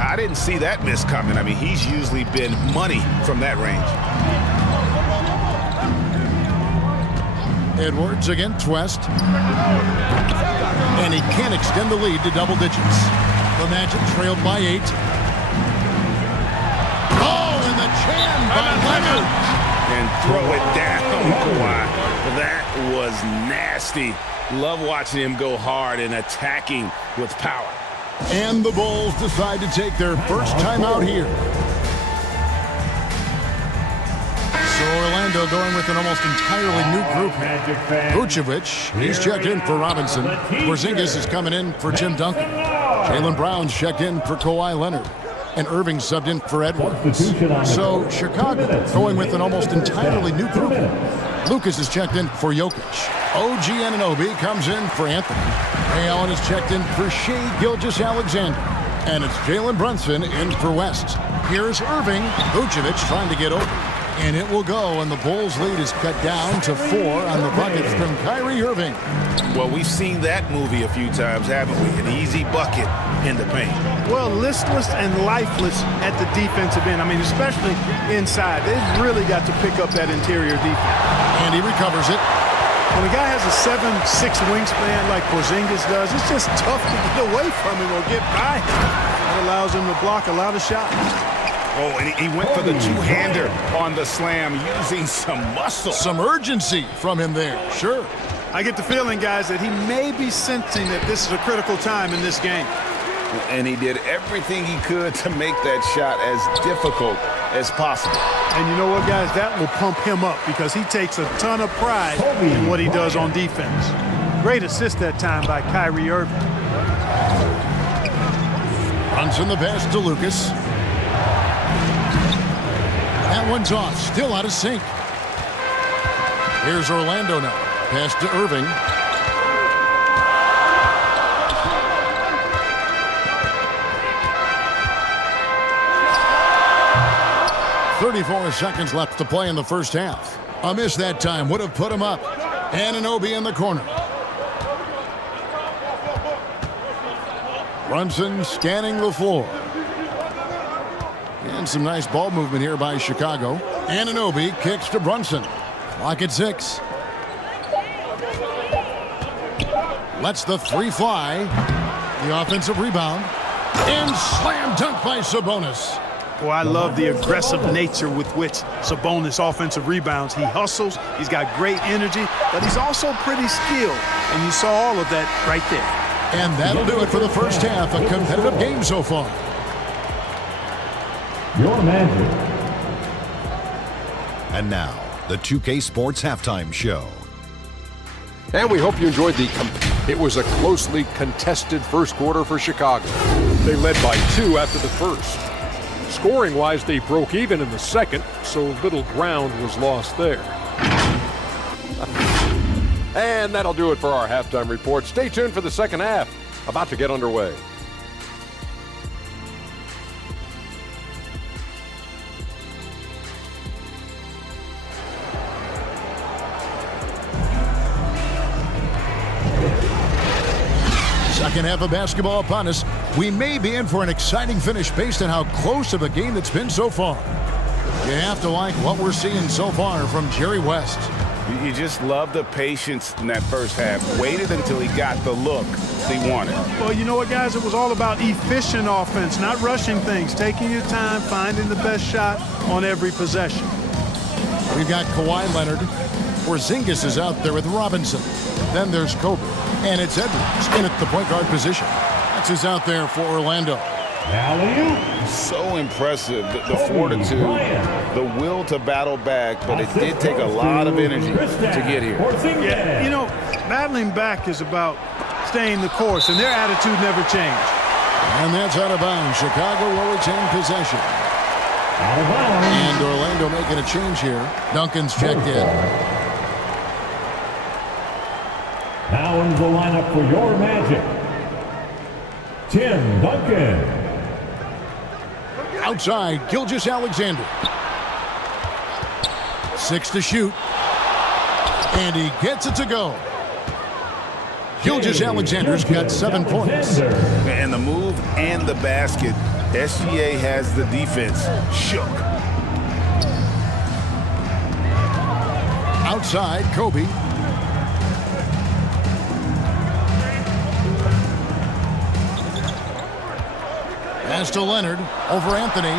I didn't see that miss coming. I mean, he's usually been money from that range. Edwards against West. And he can't extend the lead to double digits. The Magic trailed by 8. Oh, and the jam by Leonard. And throw it down. Wow, that was nasty. Love watching him go hard and attacking with power. And the Bulls decide to take their first time out here. So Orlando going with an almost entirely new group. Vucevic, he's checked in for Robinson. Porzingis is coming in for Tim Duncan. Jaylen Brown's checked in for Kawhi Leonard. And Irving subbed in for Edwards. So Chicago going with an almost entirely new group. Lucas is checked in for Jokic. OG Anunoby comes in for Anthony. Ray Allen is checked in for Shea Gilgeous-Alexander. And it's Jalen Brunson in for West. Here's Irving. Vucevic trying to get open. And it will go, and the Bulls' lead is cut down to 4 on the buckets from Kyrie Irving. Well, we've seen that movie a few times, haven't we? An easy bucket in the paint. Well, listless and lifeless at the defensive end. I mean, especially inside. They've really got to pick up that interior defense. And he recovers it. When a guy has a 7'6" wingspan like Porzingis does, it's just tough to get away from him or get by him. That allows him to block a lot of shots. Oh, and he went for the two-hander on the slam, using some muscle. Some urgency from him there, sure. I get the feeling, guys, that he may be sensing that this is a critical time in this game. And he did everything he could to make that shot as difficult as possible. And you know what, guys? That will pump him up because he takes a ton of pride in what he does on defense. Great assist that time by Kyrie Irving. Runs in the pass to Lucas. That one's off, still out of sync. Here's Orlando now. Pass to Irving. .34 seconds left to play in the first half. A miss that time would have put him up. Anunoby in the corner. Brunson scanning the floor. And some nice ball movement here by Chicago. Anunoby kicks to Brunson. Clock at 6. Lets the three fly. The offensive rebound. And slam dunk by Sabonis. Boy, I love the aggressive nature with which Sabonis offensive rebounds. He hustles, he's got great energy, but he's also pretty skilled. And you saw all of that right there. And that'll do it for the first half. A competitive game so far. Your Magic. And now, the 2K Sports Halftime Show. And we hope you enjoyed it was a closely contested first quarter for Chicago. They led by 2 after the first. Scoring-wise, they broke even in the second, so little ground was lost there. And that'll do it for our halftime report. Stay tuned for the second half, about to get underway. Second half of basketball upon us. We may be in for an exciting finish based on how close of a game it's been so far. You have to like what we're seeing so far from Jerry West. You just love the patience in that first half. Waited until he got the look he wanted. Well, you know what, guys? It was all about efficient offense, not rushing things, taking your time, finding the best shot on every possession. We've got Kawhi Leonard. Porzingis is out there with Robinson. Then there's Kobe. And it's Edwards in at the point guard position. That's who's out there for Orlando. So impressive, the fortitude, the will to battle back, but it did take a lot of energy to get here. Yeah, you know, battling back is about staying the course, and their attitude never changed. And that's out of bounds. Chicago will retain possession. And Orlando making a change here. Duncan's checked in. Now in the lineup for your Magic, Tim Duncan. Outside, Gilgeous-Alexander. 6 to shoot. And he gets it to go. Gilgeous-Alexander's got 7 points. And the move and the basket, SGA has the defense shook. Outside, Kobe. Pass to Leonard over Anthony.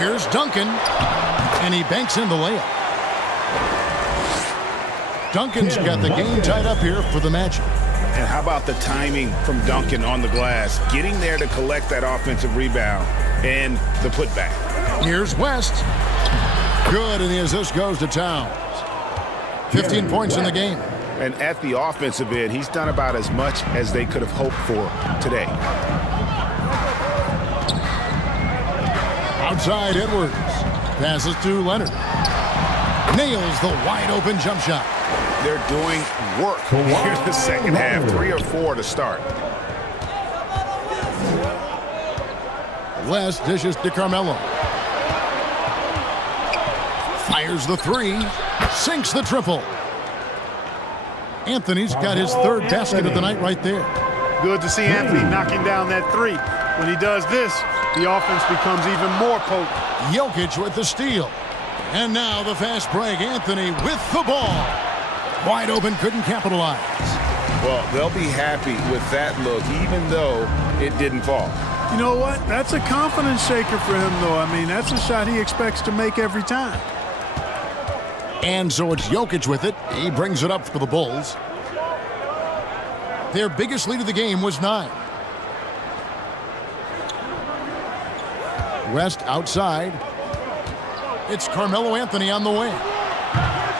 Here's Duncan, and he banks in the layup. Duncan's got the game tied up here for the Magic. And how about the timing from Duncan on the glass, getting there to collect that offensive rebound and the putback. Here's West. Good, and the assist goes to Towns. 15 points in the game. And at the offensive end, he's done about as much as they could have hoped for today. Outside, Edwards. Passes to Leonard. nails the wide-open jump shot. They're doing work. Here's the second half, 3 or 4 to start. West dishes to Carmelo. Fires the three, sinks the triple. Anthony's got his third basket of the night right there. Good to see Anthony knocking down that three. When he does this, the offense becomes even more potent. Jokic with the steal. And now the fast break. Anthony with the ball. Wide open, couldn't capitalize. Well, they'll be happy with that look, even though it didn't fall. You know what? That's a confidence shaker for him, though. I mean, that's a shot he expects to make every time. And so it's Jokic with it. He brings it up for the Bulls. Their biggest lead of the game was 9. West outside. It's Carmelo Anthony on the wing.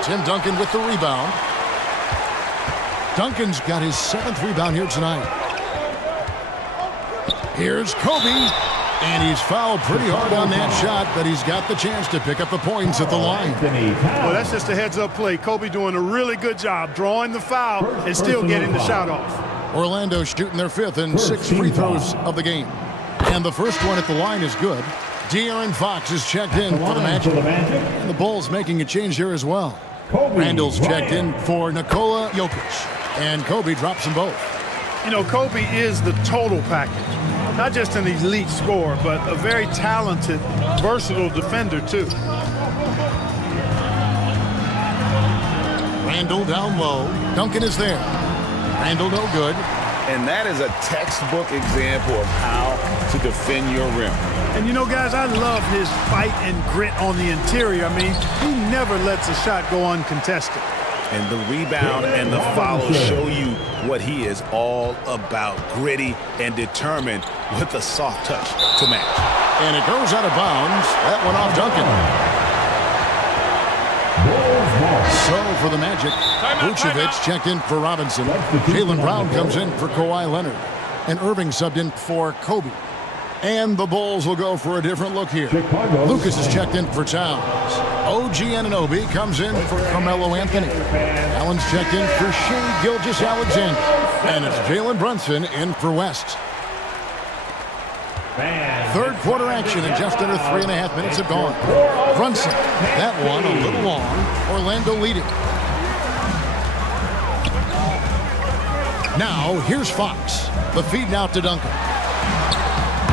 Tim Duncan with the rebound. Duncan's got his 7th rebound here tonight. Here's Kobe, and he's fouled pretty hard on that shot, but he's got the chance to pick up the points at the line. Well, that's just a heads-up play. Kobe doing a really good job drawing the foul and still getting the shot off. Orlando shooting their 5th and 6th free throws of the game. And the first one at the line is good. De'Aaron Fox is checked in for the Magic. And the Bulls making a change here as well. Randall's checked in for Nikola Jokic. And Kobe drops them both. You know, Kobe is the total package. Not just an elite scorer, but a very talented, versatile defender, too. Randall down low. Duncan is there. Randall no good. And that is a textbook example of how to defend your rim. And you know, guys, I love his fight and grit on the interior. I mean, he never lets a shot go uncontested. And the rebound and the follow show you what he is all about. Gritty and determined with a soft touch to match. And it goes out of bounds. That went off Duncan. So for the Magic, Vucevic checked in for Robinson. Jaylen Brown comes in for Kawhi Leonard. And Irving subbed in for Kobe. And the Bulls will go for a different look here. Lucas is checked in for Towns. OG Anunoby comes in for Carmelo Anthony. Allen's checked in for Shai Gilgeous-Alexander. And it's Jalen Brunson in for West. Third quarter action in just under 3.5 minutes have gone. Brunson, that one a little long. Orlando leading. Now here's Fox. The feed now to Duncan.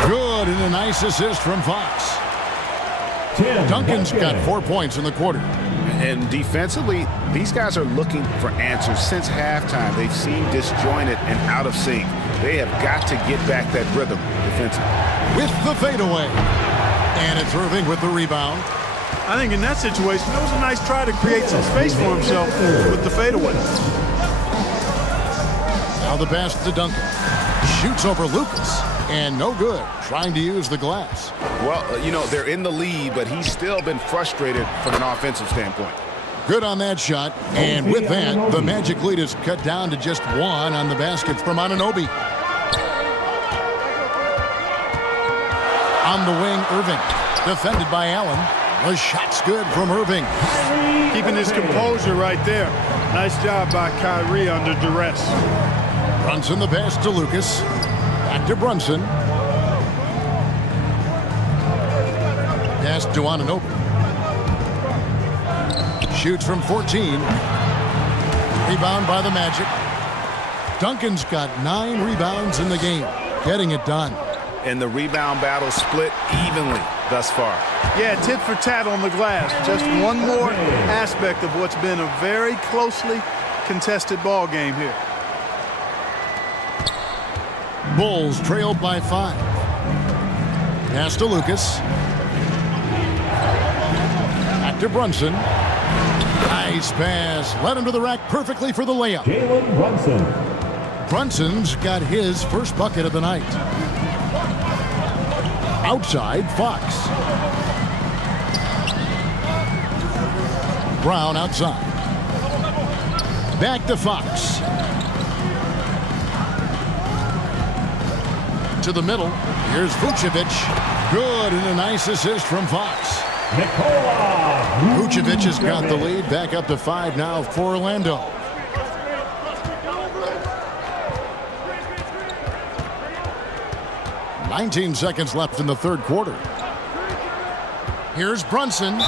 Good, and a nice assist from Fox. Duncan's got 4 points in the quarter. And defensively, these guys are looking for answers since halftime. They've seemed disjointed and out of sync. They have got to get back that rhythm defensively. With the fadeaway. And it's Irving with the rebound. I think in that situation, it was a nice try to create some space for himself with the fadeaway. Now the pass to Duncan. Shoots over Lucas. And no good, trying to use the glass. Well, you know, they're in the lead, but he's still been frustrated from an offensive standpoint. Good on that shot. And with that, the Magic lead is cut down to just 1 on the basket from Anunoby. On the wing, Irving. Defended by Allen. The shot's good from Irving. Keeping his composure right there. Nice job by Kyrie under duress. Brunson the pass to Lucas. Back to Brunson. Pass to Anunoby. Shoots from 14. Rebound by the Magic. Duncan's got 9 rebounds in the game. Getting it done. And the rebound battle split evenly thus far. Yeah, tit for tat on the glass. Just one more aspect of what's been a very closely contested ball game here. Bulls trailed by 5. Pass to Lucas. Back to Brunson. Nice pass. Led him to the rack perfectly for the layup. Jalen Brunson. Brunson's got his first bucket of the night. Outside, Fox. Brown outside. Back to Fox. To the middle. Here's Vucevic. Good, and a nice assist from Fox. Vucevic has got the lead, back up to 5 now for Orlando. "19 seconds left in the third quarter. Here's Brunson.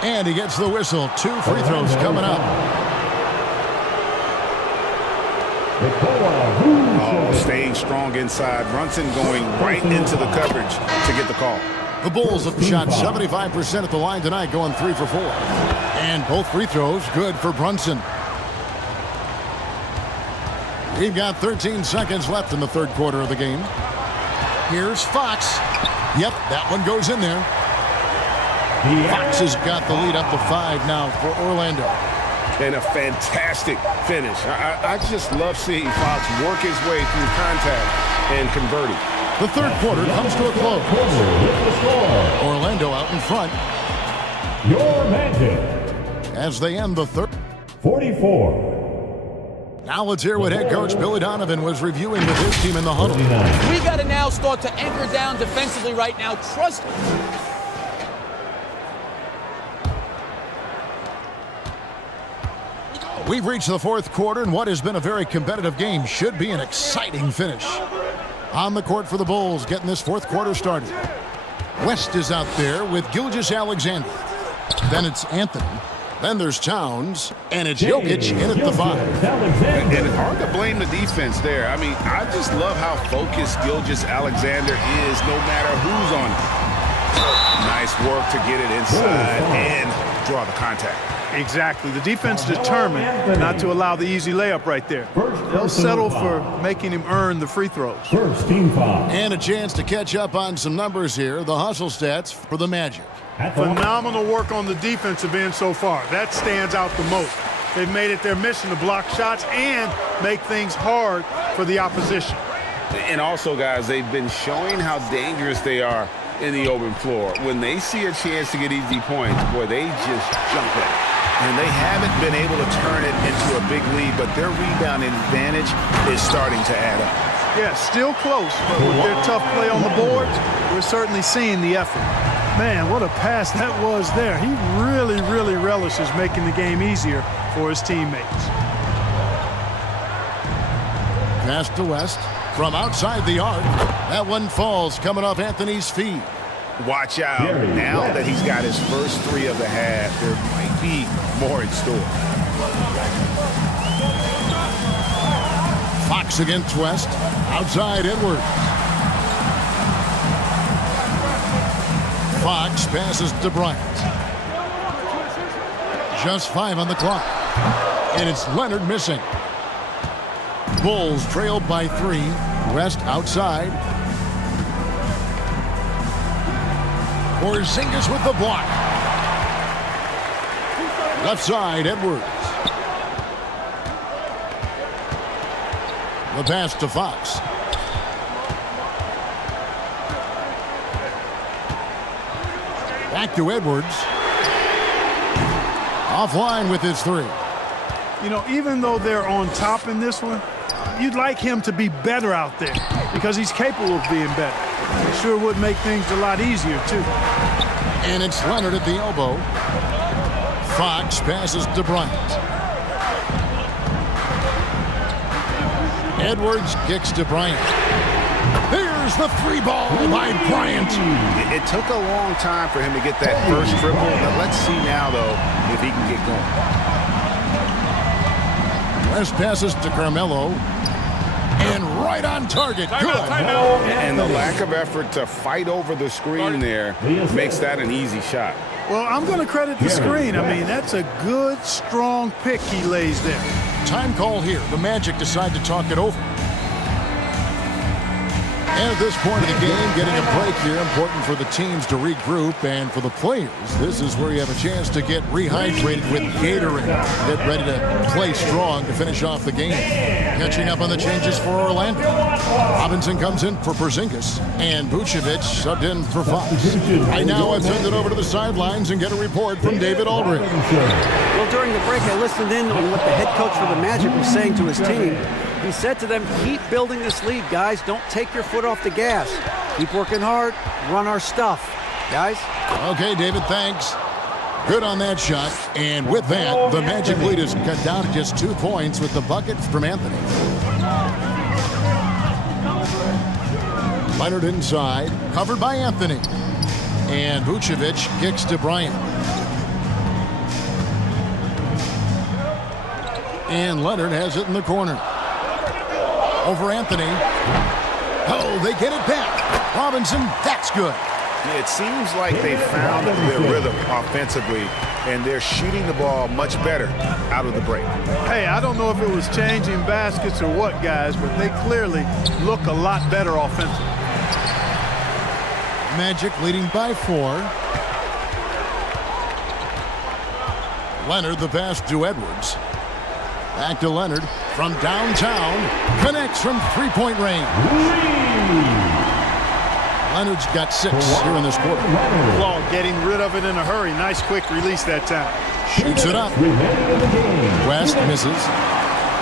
And he gets the whistle. 2 free throws coming up. Oh, staying strong inside. Brunson going right into the coverage to get the call. The Bulls have shot 75% at the line tonight, going 3 for 4. And both free throws good for Brunson. We've got 13 seconds left in the third quarter of the game. Here's Fox. Yep, that one goes in there. Fox has got the lead up to 5 now for Orlando. And a fantastic finish. I just love seeing Fox work his way through contact and converting. The third quarter comes to a close. Orlando out in front. Your Magic. As they end the third. 44. Now let's hear what head coach Billy Donovan was reviewing with his team in the huddle. We got to now start to anchor down defensively right now. Trust. We've reached the fourth quarter, and what has been a very competitive game should be an exciting finish. On the court for the Bulls, getting this fourth quarter started. West is out there with Gilgeous-Alexander. Then it's Anthony. Then there's Towns, and it's Jokic in at the 5. And it's hard to blame the defense there. I mean, I just love how focused Gilgeous-Alexander is no matter who's on him. Nice work to get it inside and draw the contact. Exactly. The defense determined not to allow the easy layup right there. They'll settle for making him earn the free throws. First team foul. And a chance to catch up on some numbers here. The hustle stats for the Magic. Phenomenal work on the defensive end so far. That stands out the most. They've made it their mission to block shots and make things hard for the opposition. And also, guys, they've been showing how dangerous they are in the open floor. When they see a chance to get easy points, boy, they just jump at it. And they haven't been able to turn it into a big lead, but their rebounding advantage is starting to add up. Yeah, still close, but with their tough play on the boards, we're certainly seeing the effort. Man, what a pass that was there. He really, really relishes making the game easier for his teammates. Pass to West from outside the arc. That one falls coming off Anthony's feet. Watch out. Now that he's got his first 3 of the half, there might be more in store. Fox against West. Outside Edwards. Fox passes to Bryant. Just 5 on the clock. And it's Leonard missing. Bulls trailed by 3. West outside. Porzingis with the block. Left side, Edwards. The pass to Fox. Back to Edwards. Offline with his 3. You know, even though they're on top in this one, you'd like him to be better out there because he's capable of being better. It sure would make things a lot easier, too. And it's Leonard at the elbow. Fox passes to Bryant. Edwards kicks to Bryant. There's the 3 ball by Bryant. It took a long time for him to get that first triple. But let's see now, though, if he can get going. West passes to Carmelo. And right on target. Good. And the lack of effort to fight over the screen there makes that an easy shot. Well, I'm going to credit the screen. I mean, that's a good, strong pick he lays there. Time call here. The Magic decide to talk it over. And at this point of the game, getting a break here, important for the teams to regroup, and for the players, this is where you have a chance to get rehydrated with Gatorade. Get ready to play strong to finish off the game. Catching up on the changes for Orlando. Robinson comes in for Porzingis, and Vucevic subbed in for Fox. Right now, I send it over to the sidelines and get a report from David Aldridge. Well, during the break, I listened in on what the head coach for the Magic was saying to his team. He said to them, keep building this lead, guys. Don't take your foot off the gas. Keep working hard. Run our stuff. Guys? Okay, David, thanks. Good on that shot. And with that, the Magic lead is cut down to just 2 points with the bucket from Anthony. Leonard inside, covered by Anthony. And Vucevic kicks to Bryant. And Leonard has it in the corner. Over Anthony. Oh, they get it back. Robinson, that's good. It seems like they found their rhythm offensively, and they're shooting the ball much better out of the break. Hey, I don't know if it was changing baskets or what, guys, but they clearly look a lot better offensively. Magic leading by 4. Leonard, the pass to Edwards. Back to Leonard from downtown. Connects from three-point range. Leonard's got 6 here in this quarter. Claw getting rid of it in a hurry. Nice quick release that time. Shoots it up. West misses.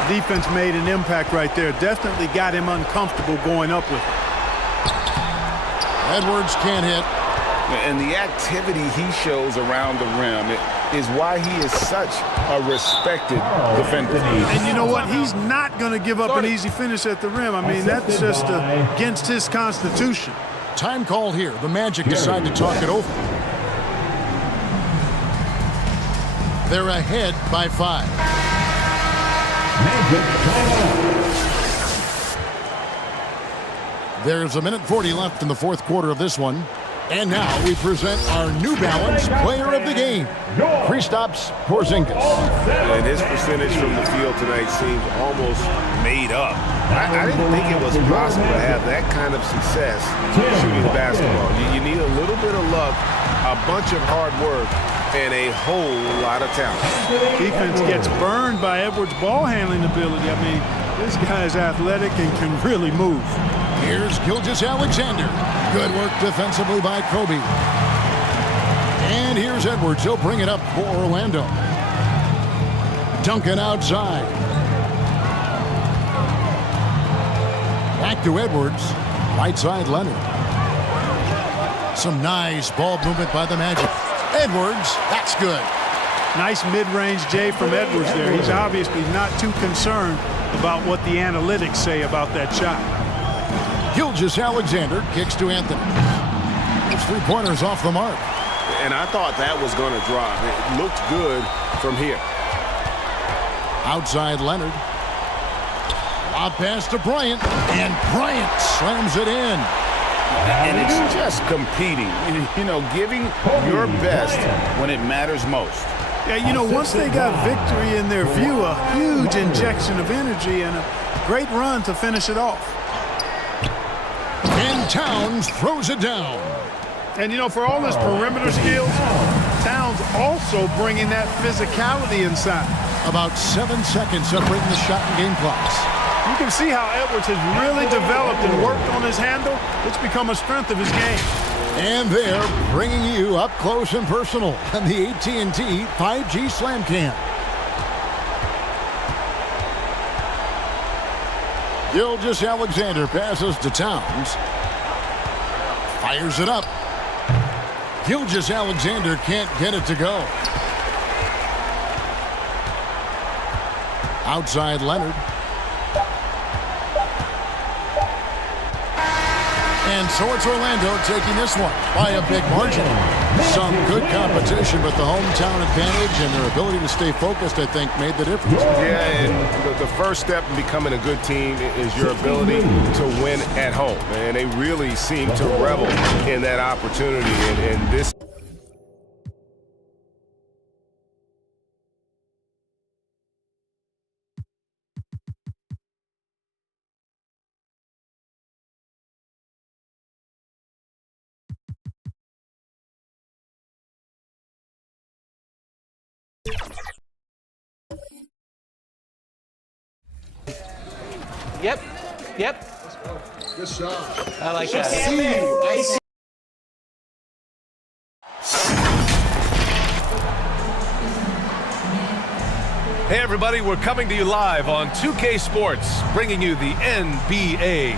Defense made an impact right there. Definitely got him uncomfortable going up with it. Edwards can't hit. And the activity he shows around the rim is why he is such a respected defender. And you know what? He's not going to give up an easy finish at the rim. I mean, that's just against his constitution. Time called here. The Magic decide to talk it over. They're ahead by 5. There's 1:40 left in the fourth quarter of this one. And now we present our New Balance Player of the Game, Kristaps Porzingis. And his percentage from the field tonight seems almost made up. I didn't think it was possible to have that kind of success shooting the basketball. You need a little bit of luck, a bunch of hard work, and a whole lot of talent. Defense gets burned by Edwards' ball handling ability. I mean, this guy's athletic and can really move. Here's Gilgeous-Alexander. Good work defensively by Kobe. And here's Edwards. He'll bring it up for Orlando. Duncan outside. Back to Edwards. Right side Leonard. Some nice ball movement by the Magic. Edwards, that's good. Nice mid-range J from Edwards there. He's obviously not too concerned about what the analytics say about that shot. Gilgeous-Alexander kicks to Anthony. His three-pointers off the mark. And I thought that was going to drop. It looked good from here. Outside Leonard. Lob pass to Bryant. And Bryant slams it in. And it's just competing. You know, giving your best when it matters most. Yeah, you know, once they got victory in their view, a huge injection of energy and a great run to finish it off. And Towns throws it down. And, you know, for all his perimeter skills, Towns also bringing that physicality inside. About 7 seconds separating the shot and game clocks. You can see how Edwards has really developed and worked on his handle. It's become a strength of his game. And they're bringing you up close and personal on the AT&T 5G Slam Cam. Gilgeous-Alexander passes to Towns. Fires it up. Gilgeous-Alexander can't get it to go. Outside Leonard. And so it's Orlando taking this one by a big margin. Some good competition, but the hometown advantage and their ability to stay focused, I think, made the difference. Yeah, and the first step in becoming a good team is your ability to win at home. And they really seem to revel in that opportunity. And this. Yep. Good shot. I like that. Hey everybody, we're coming to you live on 2K Sports, bringing you the NBA.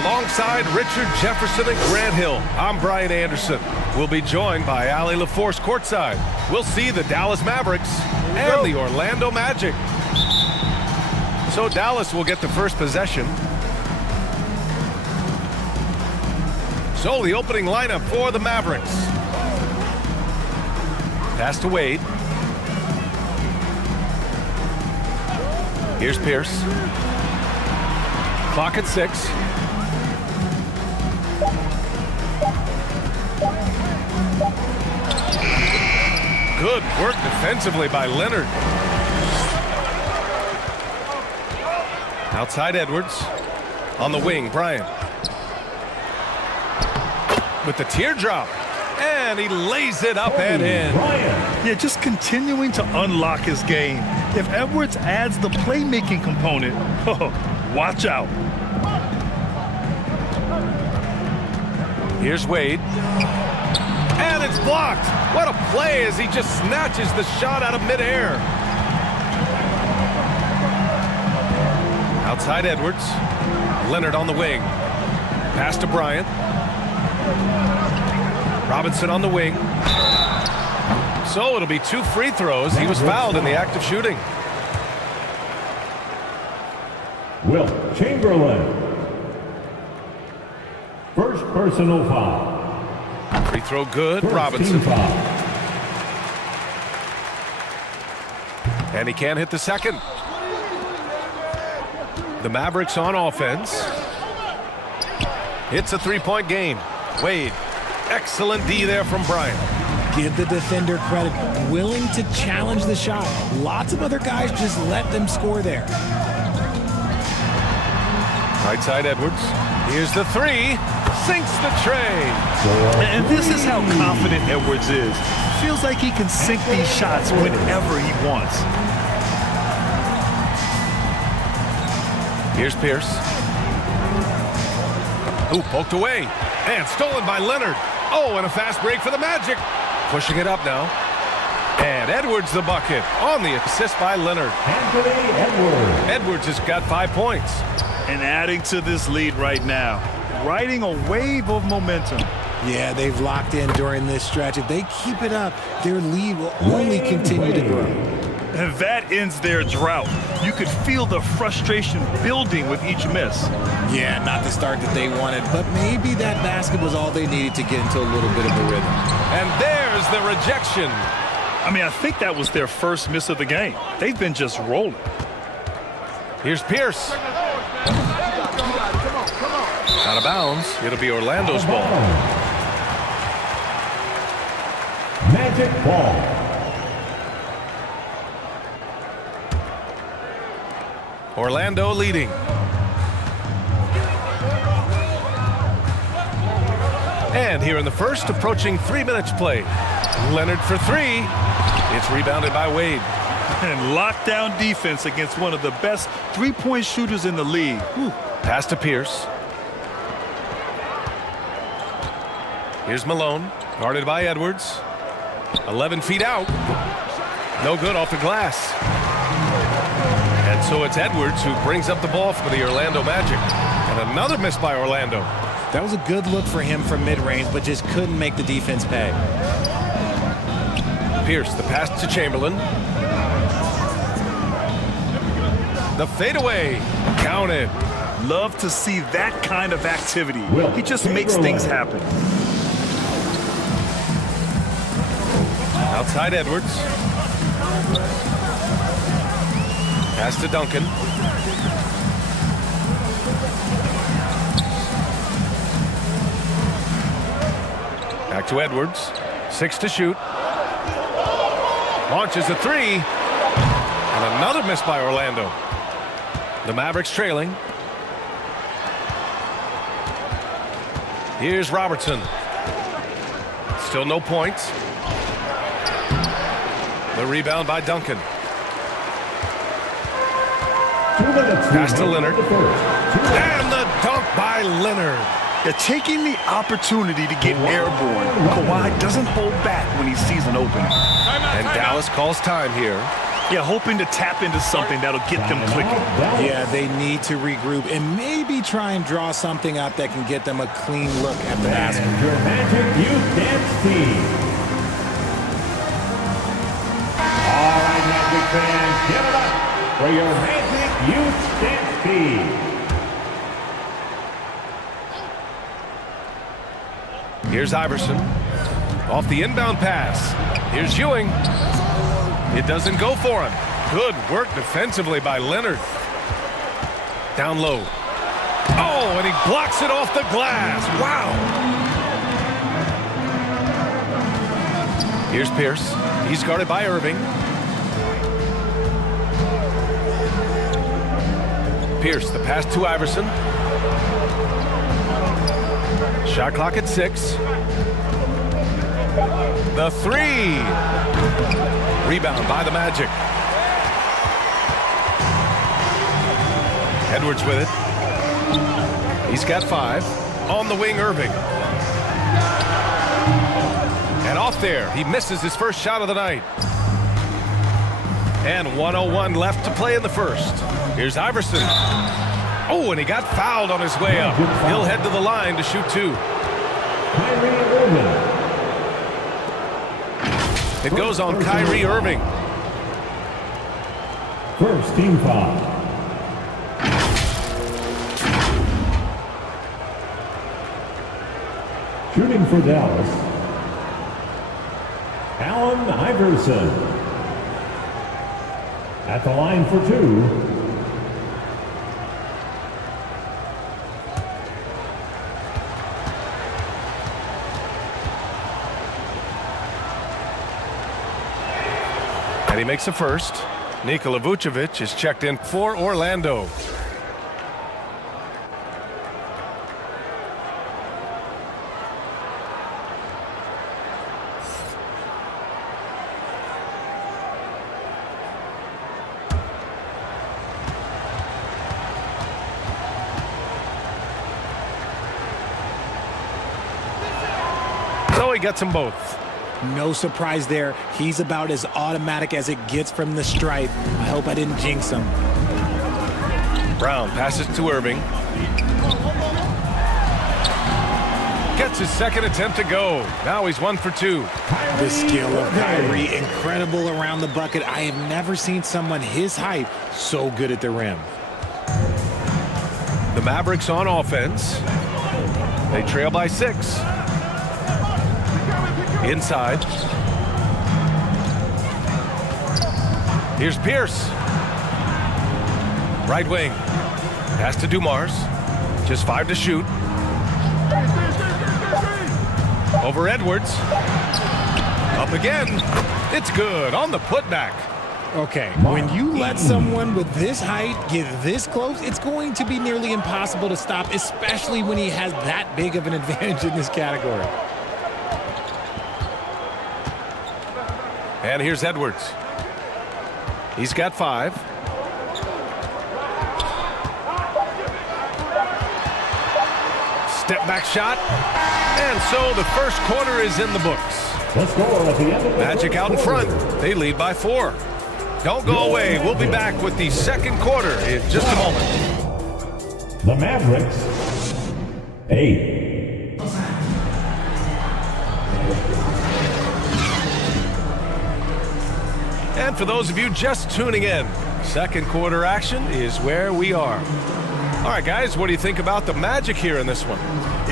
Alongside Richard Jefferson and Grant Hill, I'm Brian Anderson. We'll be joined by Allie LaForce courtside. We'll see the Dallas Mavericks and the Orlando Magic. So Dallas will get the first possession. So the opening lineup for the Mavericks. Pass to Wade. Here's Pierce. Clock at 6. Good work defensively by Leonard. Outside Edwards. On the wing, Bryant. With the teardrop. And he lays it up and in. Yeah, just continuing to unlock his game. If Edwards adds the playmaking component, watch out. Here's Wade. And it's blocked. What a play as he just snatches the shot out of midair. Outside Edwards. Leonard on the wing. Pass to Bryant. Robinson on the wing. So it'll be 2 free throws. He was fouled in the act of shooting. Will Chamberlain. First personal foul. Free throw good, Robinson. And he can't hit the second. The Mavericks on offense. It's a 3-point game. Wade. Excellent D there from Bryant. Give the defender credit. Willing to challenge the shot. Lots of other guys just let them score there. Right side Edwards. Here's the 3. Sinks the tray. And this is how confident Edwards is. Feels like he can sink these shots whenever he wants. Here's Pierce. Ooh, poked away. And stolen by Leonard. Oh, and a fast break for the Magic. Pushing it up now. And Edwards the bucket on the assist by Leonard. Anthony Edwards. Edwards has got 5 points. And adding to this lead right now. Riding a wave of momentum. Yeah, they've locked in during this stretch. If they keep it up, their lead will only continue to grow. And that ends their drought. You could feel the frustration building with each miss. Yeah, not the start that they wanted, but maybe that basket was all they needed to get into a little bit of a rhythm. And there's the rejection. I mean, I think that was their first miss of the game. They've been just rolling. Here's Pierce. Out of bounds. It'll be Orlando's ball. Magic ball. Orlando leading. And here in the first, approaching 3 minutes played. Leonard for 3. It's rebounded by Wade. And lockdown defense against one of the best three-point shooters in the league. Whew. Pass to Pierce. Here's Malone, guarded by Edwards. 11 feet out. No good off the glass. And so it's Edwards who brings up the ball for the Orlando Magic. And another miss by Orlando. That was a good look for him from mid-range, but just couldn't make the defense pay. Pierce, the pass to Chamberlain. The fadeaway. Counted. Love to see that kind of activity. He just makes things happen. Outside Edwards. Pass to Duncan. Back to Edwards. 6 to shoot. Launches a 3. And another miss by Orlando. The Mavericks trailing. Here's Robertson. Still no points. The rebound by Duncan. 2 minutes. Pass to Leonard. And the dunk by Leonard. They're taking the opportunity to get airborne. Kawhi doesn't hold back when he sees an opening. And Dallas calls time here. Yeah, hoping to tap into something that'll get them clicking. Yeah, they need to regroup and maybe try and draw something up that can get them a clean look at the basket. Your Magic Youth Dance Team. All right, Magic fans, give it up for your Magic Youth Dance Team. Here's Iverson. Off the inbound pass. Here's Ewing. It doesn't go for him. Good work defensively by Leonard. Down low. Oh, and he blocks it off the glass. Wow. Here's Pierce. He's guarded by Irving. Pierce, the pass to Iverson. Shot clock at 6. The 3. Rebound by the Magic. Edwards with it. He's got 5. On the wing, Irving. And off there, he misses his first shot of the night. And 1:01 left to play in the first. Here's Iverson. Oh, and he got fouled on his way up. He'll head to the line to shoot 2. It goes on Kyrie Irving. First team foul. Shooting for Dallas, Allen Iverson. At the line for 2. And he makes the first. Nikola Vucevic is checked in for Orlando. So he gets them both. No surprise there. He's about as automatic as it gets from the stripe. I hope I didn't jinx him. Brown passes to Irving. Gets his second attempt to go. Now he's 1 for 2. The skill of Kyrie, incredible around the bucket. I have never seen someone his height so good at the rim. The Mavericks on offense. They trail by 6. Inside. Here's Pierce. Right wing. Pass to Dumars. Just 5 to shoot. Over Edwards. Up again. It's good on the putback. Okay, when you let someone with this height get this close, it's going to be nearly impossible to stop, especially when he has that big of an advantage in this category. And here's Edwards. He's got 5. Step back shot. And so the first quarter is in the books. The score at the end of the Magic out in front. They lead by 4. Don't go away. We'll be back with the second quarter in just a moment. The Mavericks, 8. And for those of you just tuning in, second quarter action is where we are. All right, guys, what do you think about the Magic here in this one?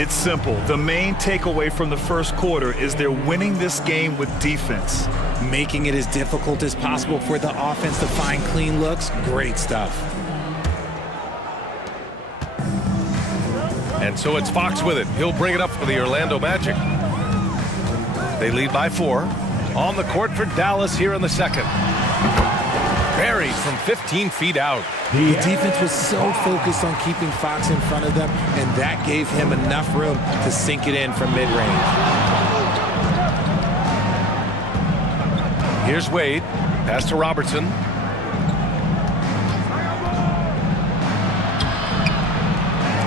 It's simple. The main takeaway from the first quarter is they're winning this game with defense. Making it as difficult as possible for the offense to find clean looks. Great stuff. And so it's Fox with it. He'll bring it up for the Orlando Magic. They lead by 4. On the court for Dallas here in the second. Buried from 15 feet out. The defense was so focused on keeping Fox in front of them, and that gave him enough room to sink it in from mid-range. Here's Wade. Pass to Robertson.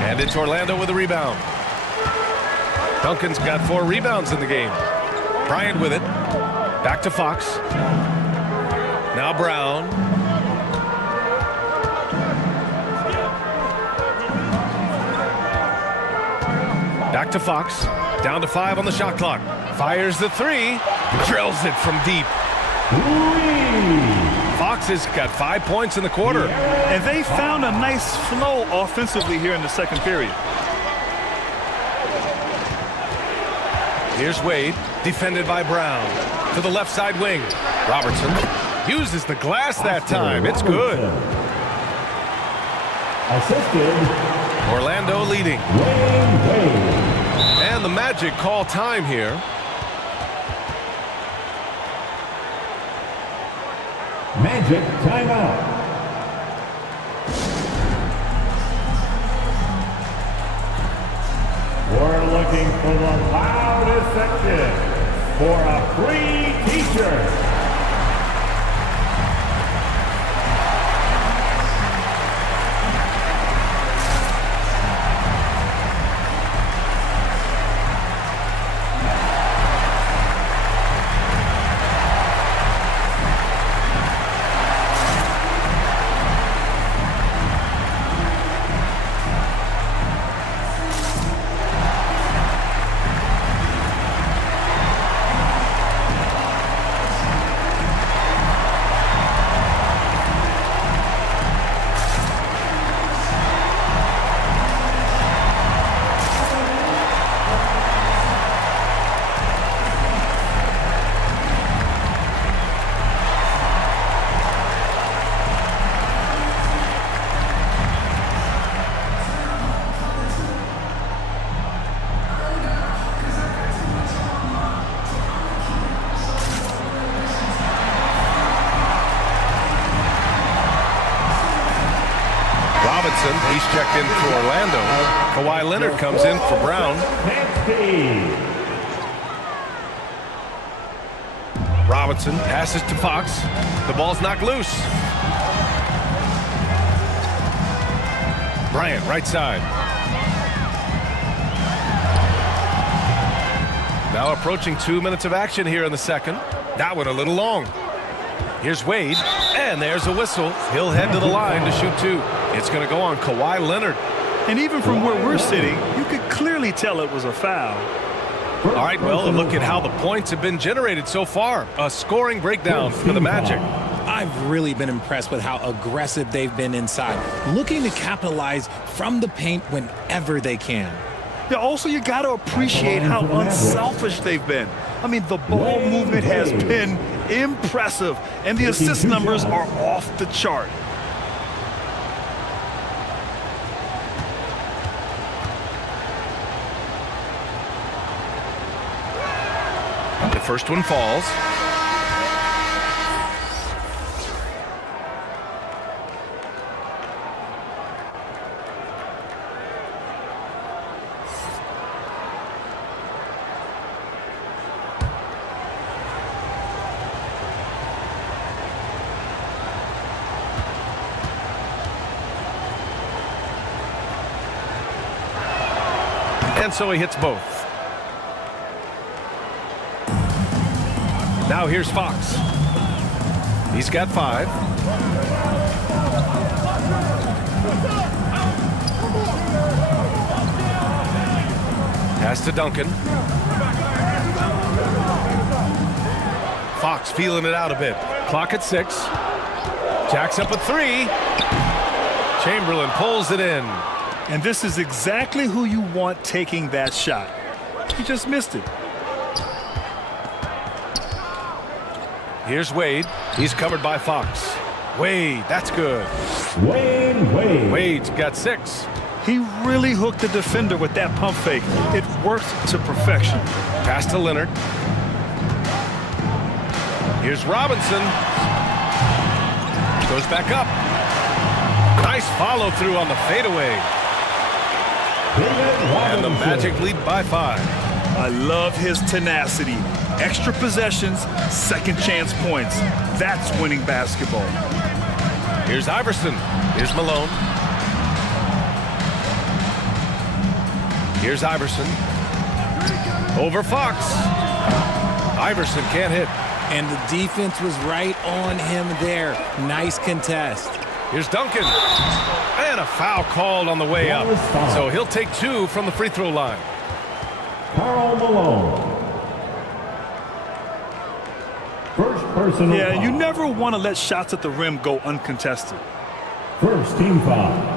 And it's Orlando with a rebound. Duncan's got 4 rebounds in the game. Bryant with it. Back to Fox. Now Brown. Back to Fox. Down to 5 on the shot clock. Fires the 3. Drills it from deep. Fox has got 5 points in the quarter. And they found a nice flow offensively here in the second period. Here's Wade, defended by Brown. To the left side wing. Robertson uses the glass that time. It's good. Assisted. Orlando leading. And the Magic call time here. Magic timeout. We're looking for the loudest section for a free t-shirt. He's checked in for Orlando. Kawhi Leonard comes in for Brown. Robinson passes to Fox. The ball's knocked loose. Bryant, right side. Now approaching 2 minutes of action here in the second. That one a little long. Here's Wade, and there's a whistle. He'll head to the line to shoot 2. It's going to go on Kawhi Leonard. And even from where we're sitting, you could clearly tell it was a foul. All right, well, look at how the points have been generated so far. A scoring breakdown for the Magic. I've really been impressed with how aggressive they've been inside, looking to capitalize from the paint whenever they can. Yeah, also, you got to appreciate how unselfish they've been. I mean, the ball movement has been impressive, and the assist numbers are off the chart. The first one falls. And so he hits both. Now here's Fox. He's got 5. Pass to Duncan. Fox feeling it out a bit. Clock at 6. Jacks up a 3. Chamberlain pulls it in. And this is exactly who you want taking that shot. He just missed it. Here's Wade. He's covered by Fox. Wade, that's good. Wade. Wade's got 6. He really hooked the defender with that pump fake. It worked to perfection. Pass to Leonard. Here's Robinson. Goes back up. Nice follow through on the fadeaway. And the Magic lead by 5. I love his tenacity. Extra possessions, second chance points. That's winning basketball. Here's Iverson. Here's Malone. Here's Iverson. Over Fox. Iverson can't hit. And the defense was right on him there. Nice contest. Here's Duncan. And a foul called on the way up. So he'll take 2 from the free throw line. Karl Malone. First personal Yeah, foul. you never want to let shots at the rim go uncontested. First team foul.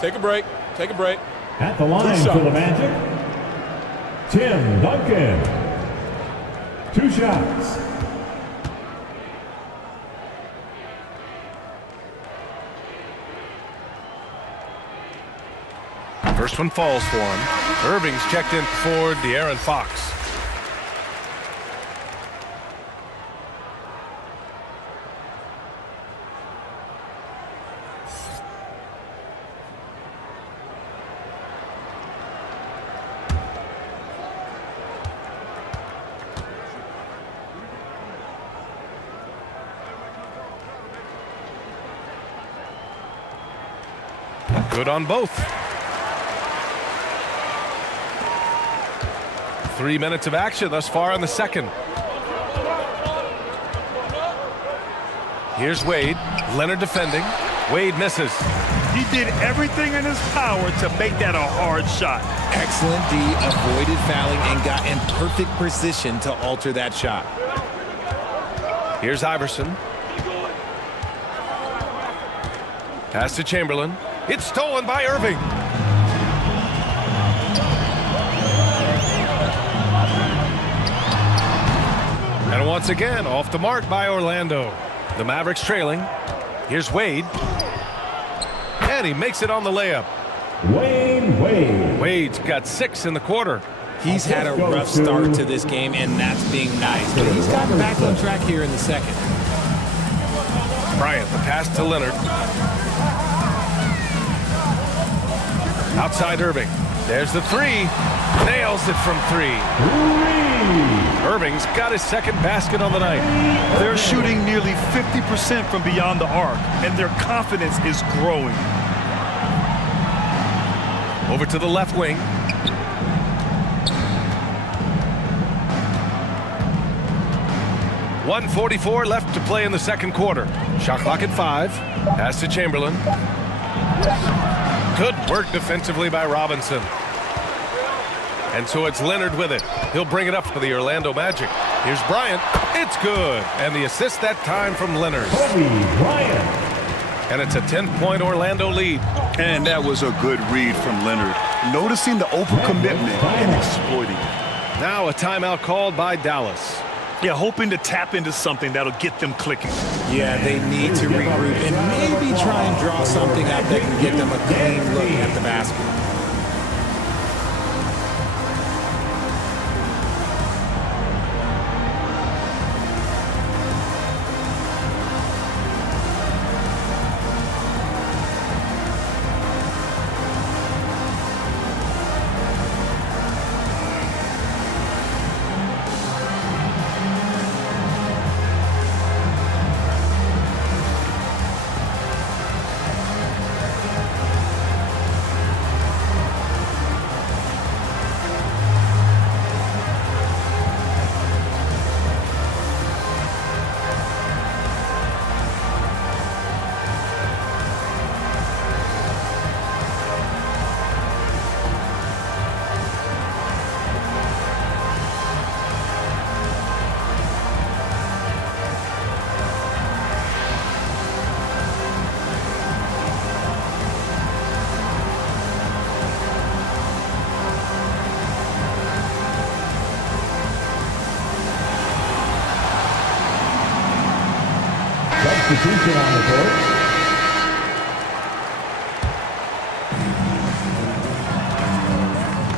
Take a break. Take a break. At the line for the Magic, Tim Duncan. 2 shots. First one falls for him. Irving's checked in for De'Aaron Fox. Good on both. 3 minutes of action thus far in the second. Here's Wade. Leonard defending. Wade misses. He did everything in his power to make that a hard shot. Excellent D, avoided fouling and got in perfect position to alter that shot. Here's Iverson. Pass to Chamberlain. It's stolen by Irving. And once again, off the mark by Orlando. The Mavericks trailing. Here's Wade. And he makes it on the layup. Wade. Wade's got 6 in the quarter. He's had a rough start to this game, and that's being nice. But he's gotten back on track here in the second. Bryant, the pass to Leonard. Outside Irving. There's the 3. Nails it from 3. Irving's got his second basket on the night. They're shooting nearly 50% from beyond the arc, and their confidence is growing. Over to the left wing. .144 left to play in the second quarter. Shot clock at 5. Pass to Chamberlain. Good work defensively by Robinson. And so it's Leonard with it. He'll bring it up for the Orlando Magic. Here's Bryant. It's good. And the assist that time from Leonard. Kobe Bryant. And it's a 10-point Orlando lead. And that was a good read from Leonard. Noticing the open commitment and exploiting it. Now a timeout called by Dallas. Yeah, hoping to tap into something that'll get them clicking. Yeah, they need to regroup and maybe try and draw something up that can get them a clean look at the basket. Substitution on the court.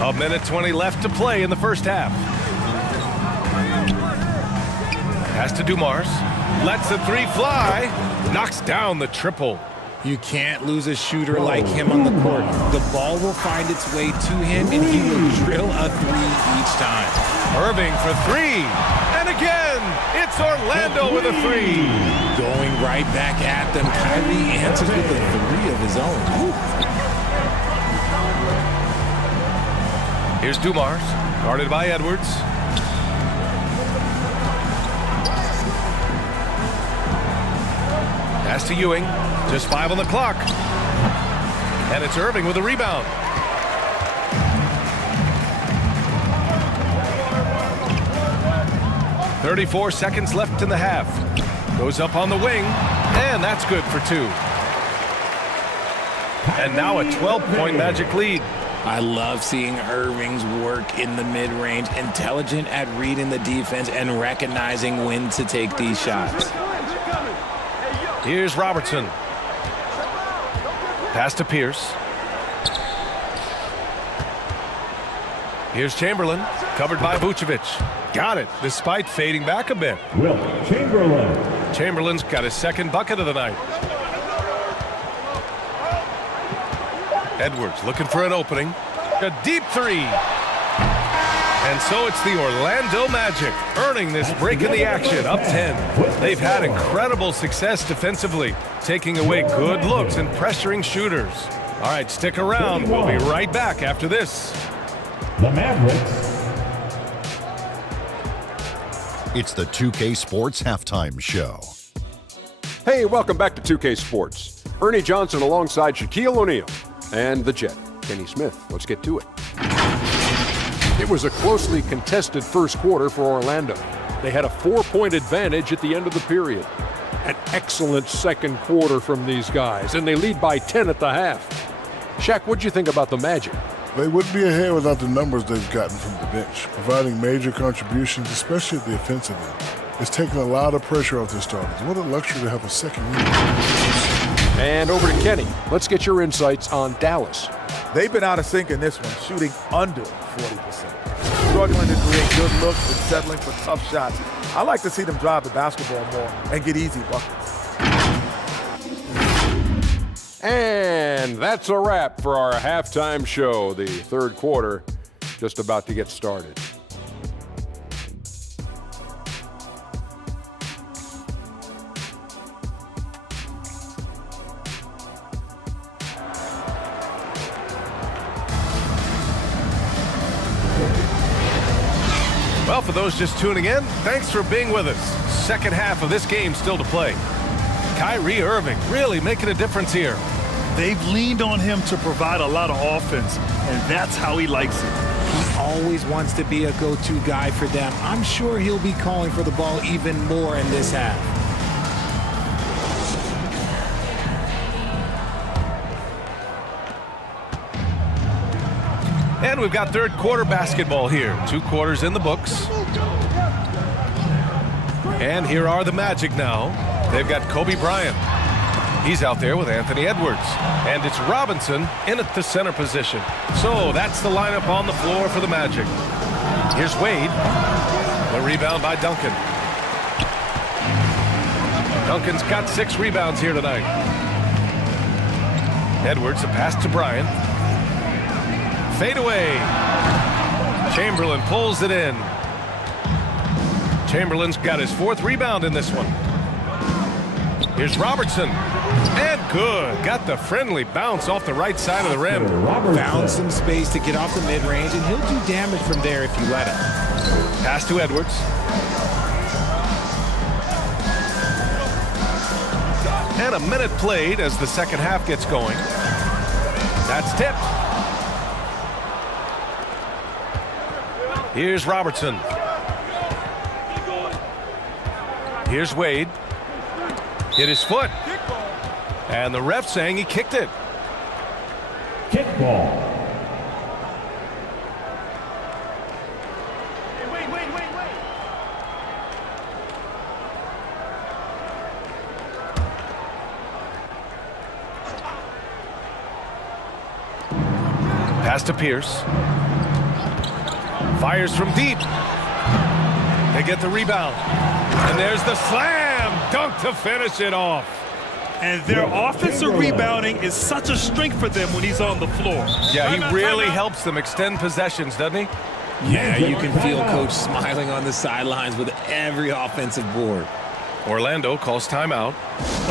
A minute 20 left to play in the first half. Pass to Dumars. Lets the 3 fly. Knocks down the triple. You can't lose a shooter like him on the court. The ball will find its way to him, and he will drill a 3 each time. Irving for 3. And again, it's Orlando with a 3. Going right back at them. Kyrie answers with a 3 of his own. Here's Dumars. Guarded by Edwards. Pass to Ewing. Just 5 on the clock. And it's Irving with a rebound. .34 seconds left in the half. Goes up on the wing, and that's good for 2. And now a 12-point Magic lead. I love seeing Irving's work in the mid-range, intelligent at reading the defense and recognizing when to take these shots. Here's Robertson. Pass to Pierce. Here's Chamberlain, covered by Vucevic. Got it, despite fading back a bit. Will Chamberlain. Chamberlain's got his second bucket of the night. Edwards looking for an opening. A deep 3. And so it's the Orlando Magic earning this break in the action, up 10. They've had incredible success defensively, taking away good looks and pressuring shooters. All right, stick around. We'll be right back after this. The Mavericks. It's the 2K Sports Halftime Show. Hey, welcome back to 2K Sports. Ernie Johnson alongside Shaquille O'Neal and the Jet, Kenny Smith. Let's get to it. It was a closely contested first quarter for Orlando. They had a 4-point advantage at the end of the period. An excellent second quarter from these guys, and they lead by 10 at the half. Shaq, what'd you think about the Magic? They wouldn't be ahead without the numbers they've gotten from the bench, providing major contributions, especially at the offensive end. It's taken a lot of pressure off their starters. What a luxury to have a second unit. And over to Kenny. Let's get your insights on Dallas. They've been out of sync in this one, shooting under 40%. Struggling to create good looks and settling for tough shots. I like to see them drive the basketball more and get easy buckets. And that's a wrap for our halftime show. The third quarter just about to get started. Well, for those just tuning in, thanks for being with us. Second half of this game still to play. Kyrie Irving really making a difference here. They've leaned on him to provide a lot of offense, and that's how he likes it. He always wants to be a go-to guy for them. I'm sure he'll be calling for the ball even more in this half. And we've got third quarter basketball here. 2 quarters in the books. And here are the Magic now. They've got Kobe Bryant. He's out there with Anthony Edwards. And it's Robinson in at the center position. So that's the lineup on the floor for the Magic. Here's Wade. The rebound by Duncan. Duncan's got 6 rebounds here tonight. Edwards, a pass to Bryant. Fade away. Chamberlain pulls it in. Chamberlain's got his 4th rebound in this one. Here's Robertson. And good. Got the friendly bounce off the right side of the rim. Found some space to get off the mid-range, and he'll do damage from there if you let him. Pass to Edwards. And a minute played as the second half gets going. That's tipped. Here's Robertson. Here's Wade. Hit his foot. And the ref saying he kicked it. Kickball. Pass to Pierce. Fires from deep. They get the rebound. And there's the slam dunk to finish it off. And their offensive rebounding is such a strength for them when he's on the floor. Yeah, he really helps them extend possessions, doesn't he? Yeah, you can feel Coach smiling on the sidelines with every offensive board. Orlando calls timeout.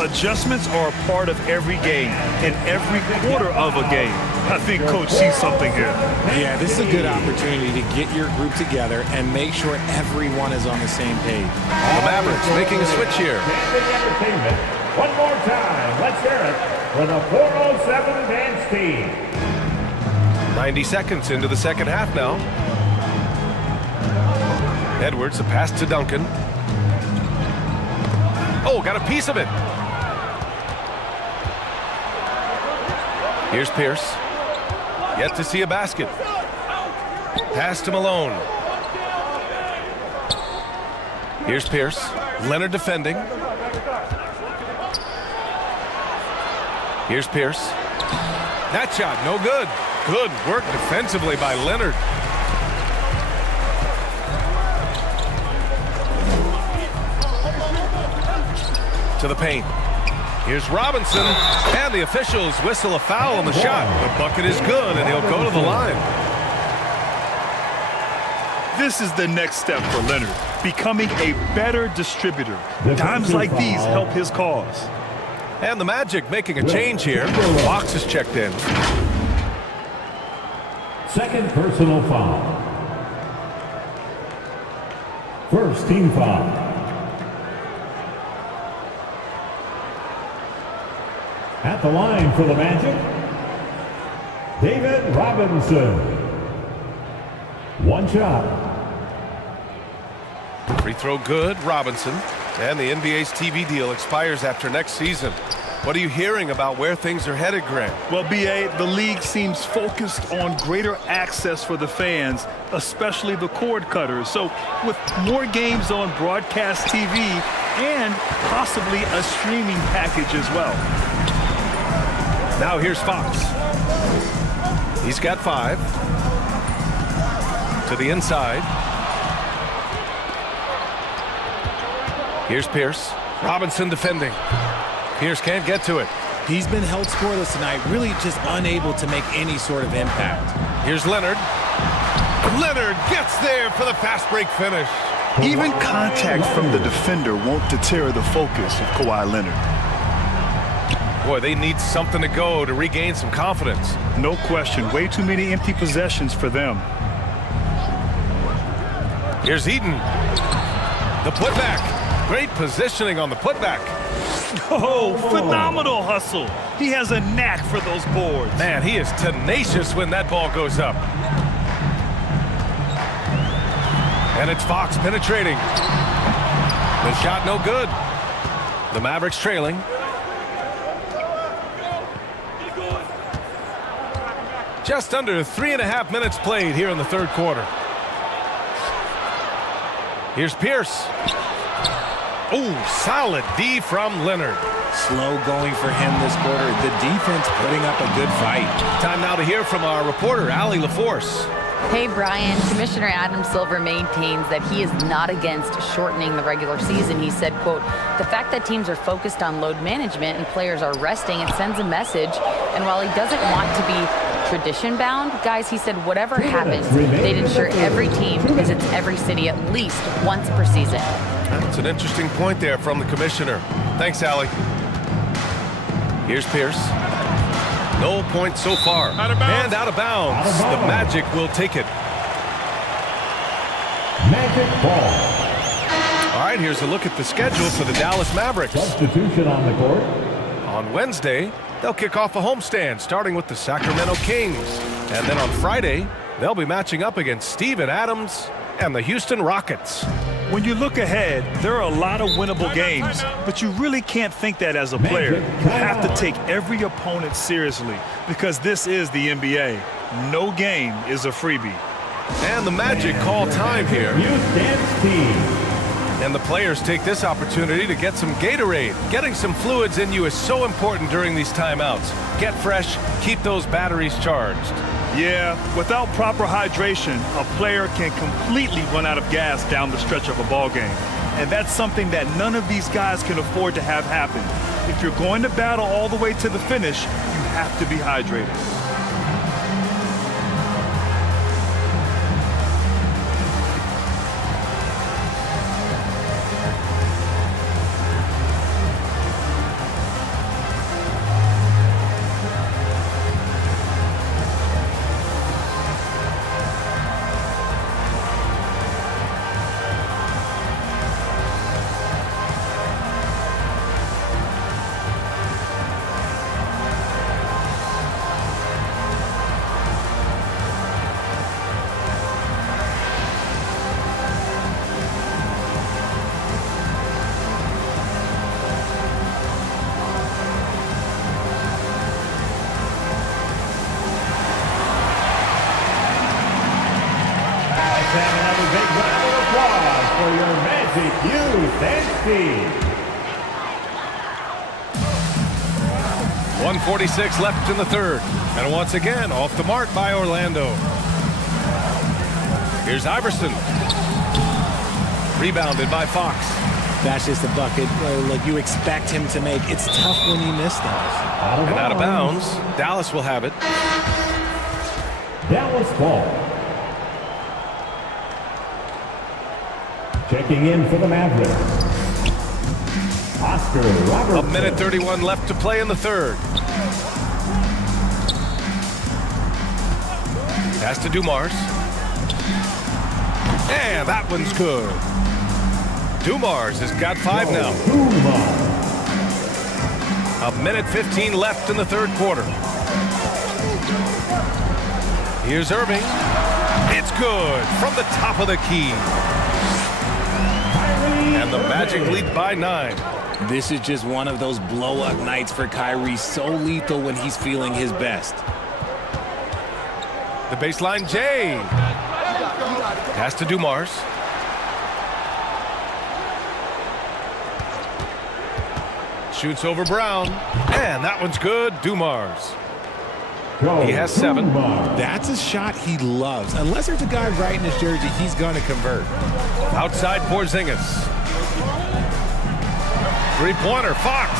Adjustments are a part of every game and every quarter of a game. I think Coach sees something here. Yeah, this is a good opportunity to get your group together and make sure everyone is on the same page. The Mavericks making a switch here. Entertainment. One more time. Let's hear it for the 407 dance team. 90 seconds into the second half now. Edwards, a pass to Duncan. Oh, got a piece of it. Here's Pierce. Yet to see a basket. Pass to Malone. Here's Pierce. Leonard defending. Here's Pierce. That shot, no good. Good work defensively by Leonard. To the paint. Here's Robinson, and the officials whistle a foul on the shot. The bucket is good, and he'll go to the line. This is the next step for Leonard, becoming a better distributor. Times like these help his cause. And the Magic making a change here. Fox is checked in. Second personal foul. First team foul. At the line for the Magic, David Robinson. One shot. Free throw good, Robinson. And the NBA's TV deal expires after next season. What are you hearing about where things are headed, Grant? Well, B.A., the league seems focused on greater access for the fans, especially the cord cutters. So with more games on broadcast TV and possibly a streaming package as well. Now here's Fox. He's got 5. To the inside. Here's Pierce. Robinson defending. Pierce can't get to it. He's been held scoreless tonight, really just unable to make any sort of impact. Here's Leonard. Leonard gets there for the fast break finish. Even contact from the defender won't deter the focus of Kawhi Leonard. Boy, they need something to go to regain some confidence. No question. Way too many empty possessions for them. Here's Eaton. The putback. Great positioning on the putback. Oh, phenomenal hustle. He has a knack for those boards. Man, he is tenacious when that ball goes up. And it's Fox penetrating. The shot no good. The Mavericks trailing. Just under 3.5 minutes played here in the third quarter. Here's Pierce. Oh, solid D from Leonard. Slow going for him this quarter. The defense putting up a good fight. Time now to hear from our reporter, Allie LaForce. Hey, Brian. Commissioner Adam Silver maintains that he is not against shortening the regular season. He said, quote, the fact that teams are focused on load management and players are resting, it sends a message. And while he doesn't want to be tradition-bound, guys, he said whatever happens, they'd ensure every team visits every city at least once per season. That's an interesting point there from the commissioner. Thanks, Allie. Here's Pierce. No points so far. Out of bounds. And out of bounds. The Magic will take it. Magic ball. All right, here's a look at the schedule for the Dallas Mavericks. Substitution on the court. On Wednesday, they'll kick off a homestand, starting with the Sacramento Kings. And then on Friday, they'll be matching up against Steven Adams and the Houston Rockets. When you look ahead, there are a lot of winnable games, but you really can't think that as a player. You have to take every opponent seriously because this is the NBA. No game is a freebie. And the Magic call time here. And the players take this opportunity to get some Gatorade. Getting some fluids in you is so important during these timeouts. Get fresh, keep those batteries charged. Yeah, without proper hydration, a player can completely run out of gas down the stretch of a ball game. And that's something that none of these guys can afford to have happen. If you're going to battle all the way to the finish, you have to be hydrated. your Magic Youth and Speed. 1:46 left in the third. And once again, off the mark by Orlando. Here's Iverson. Rebounded by Fox. That's just a bucket like you expect him to make. It's tough when you miss those. And out of bounds. Dallas will have it. Dallas ball. Checking in for the Mavericks, Oscar Robertson. 1:31 left to play in the third. Pass to Dumars. And that one's good. Dumars has got 5 now. 1:15 left in the third quarter. Here's Irving. It's good from the top of the key. And the Magic lead by 9. This is just one of those blow-up nights for Kyrie. So lethal when he's feeling his best. The baseline J. Pass to Dumars. Shoots over Brown. And that one's good. Dumars. He has 7. That's a shot he loves. Unless there's a guy right in his jersey, he's going to convert. Outside Porzingis. Three-pointer, Fox.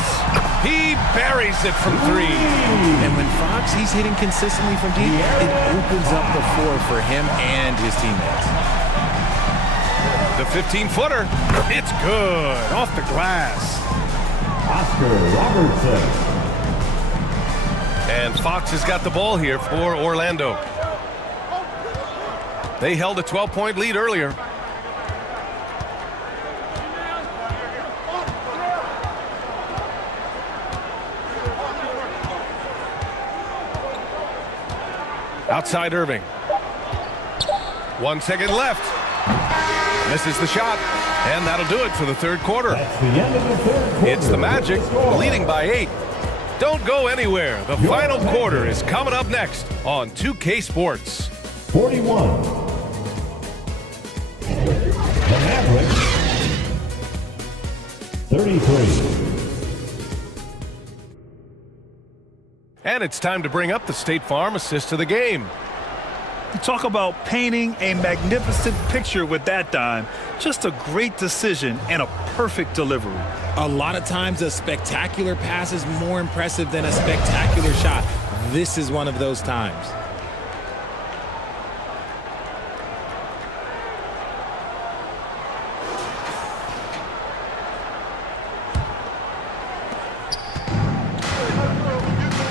He buries it from 3. And when Fox, he's hitting consistently from deep, it opens up the floor for him and his teammates. The 15-footer. It's good. Off the glass. Oscar Robertson. And Fox has got the ball here for Orlando. They held a 12-point lead earlier. Outside Irving. 1 second left. Misses the shot. And that'll do it for the third quarter. That's the end of the third quarter. It's the Magic leading by 8. Don't go anywhere. The final quarter is coming up next on 2K Sports. 41. The Mavericks. 33. And it's time to bring up the State Farm assist to the game. You talk about painting a magnificent picture with that dime. Just a great decision and a perfect delivery. A lot of times a spectacular pass is more impressive than a spectacular shot. This is one of those times.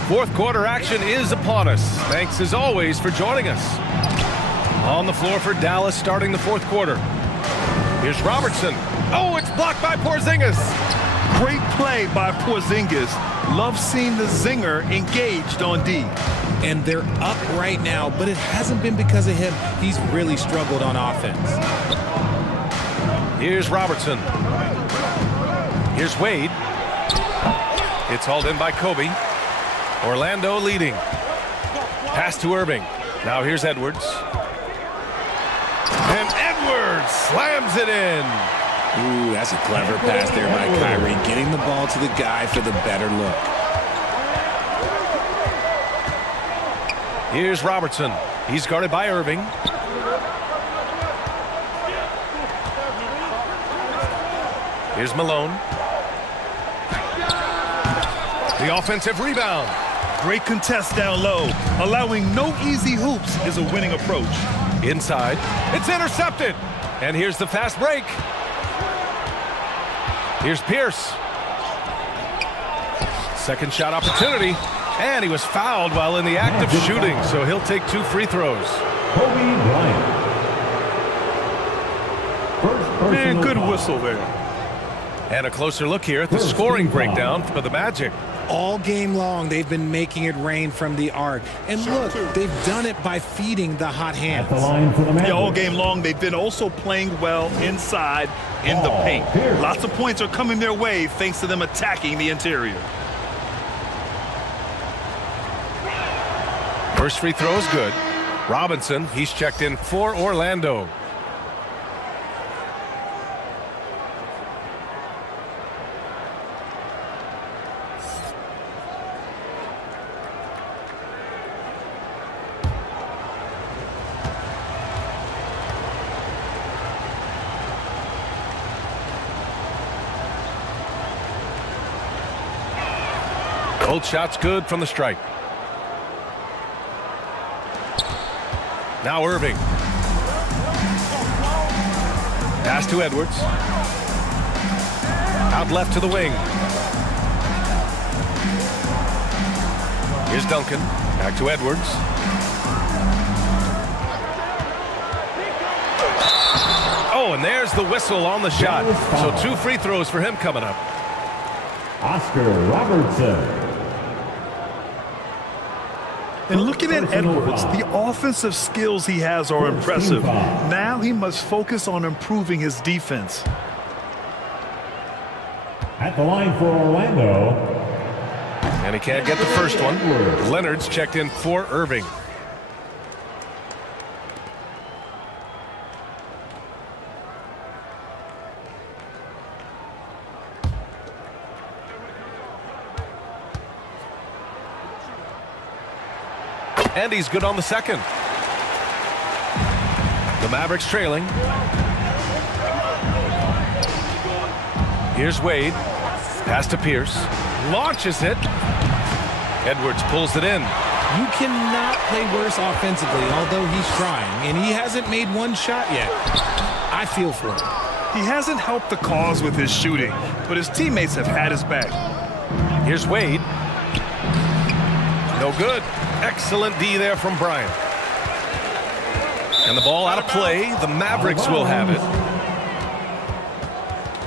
Fourth quarter action is upon us. Thanks as always for joining us. On the floor for Dallas starting the fourth quarter. Here's Robertson. Oh, it's blocked by Porzingis. Great play by Porzingis. Love seeing the zinger engaged on D. And they're up right now, but it hasn't been because of him. He's really struggled on offense. Here's Robertson. Here's Wade. It's hauled in by Kobe. Orlando leading. Pass to Irving. Now here's Edwards. And Edwards slams it in. Ooh, that's a clever pass there by Kyrie. Getting the ball to the guy for the better look. Here's Robertson. He's guarded by Irving. Here's Malone. The offensive rebound. Great contest down low. Allowing no easy hoops is a winning approach. Inside. It's intercepted. And here's the fast break. Here's Pierce. Second shot opportunity. And he was fouled while in the act of shooting, so he'll take 2 free throws. Kobe Bryant. And good whistle there. And a closer look here at the scoring breakdown for the Magic. All game long, they've been making it rain from the arc. And look, they've done it by feeding the hot hands. Yeah, all game long, they've been also playing well inside in the paint. Lots of points are coming their way thanks to them attacking the interior. First free throw is good. Robinson, he's checked in for Orlando. Both shots good from the stripe. Now Irving. Pass to Edwards. Out left to the wing. Here's Duncan. Back to Edwards. Oh, and there's the whistle on the shot. So 2 free throws for him coming up. Oscar Robertson. And looking at Edwards, the offensive skills he has are impressive. Now he must focus on improving his defense. At the line for Orlando. And he can't get the first one. Leonard's checked in for Irving. And he's good on the second. The Mavericks trailing. Here's Wade. Pass to Pierce. Launches it. Edwards pulls it in. You cannot play worse offensively, although he's trying, and he hasn't made one shot yet. I feel for him. He hasn't helped the cause with his shooting, but his teammates have had his back. Here's Wade. No good. Excellent D there from Bryant. And the ball out of play. The Mavericks will have it.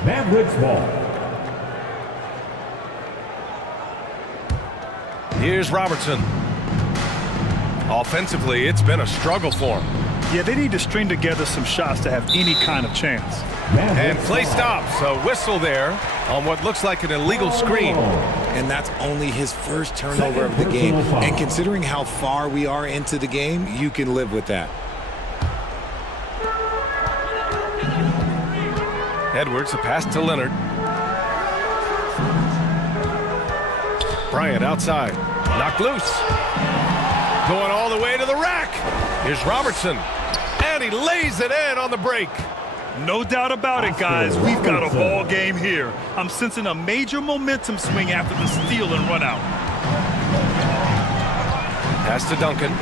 Mavericks ball. Here's Robertson. Offensively, it's been a struggle for him. Yeah, they need to string together some shots to have any kind of chance. And play stops. A whistle there on what looks like an illegal screen. And that's only his first turnover of the game. And considering how far we are into the game, you can live with that. Edwards, a pass to Leonard. Bryant outside. Knocked loose. Going all the way to the rack. Here's Robertson. And he lays it in on the break. No doubt about it, guys. We've got a ball game here. I'm sensing a major momentum swing after the steal and run out. Pass to Duncan.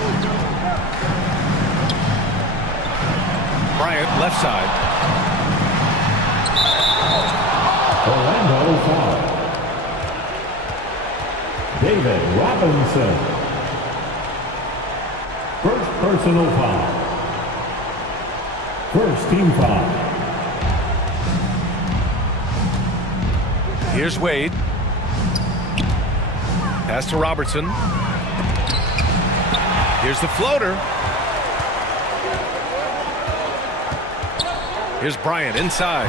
Bryant, left side. Orlando foul. David Robinson. First personal foul. First team foul. Here's Wade. Pass to Robertson. Here's the floater. Here's Bryant inside.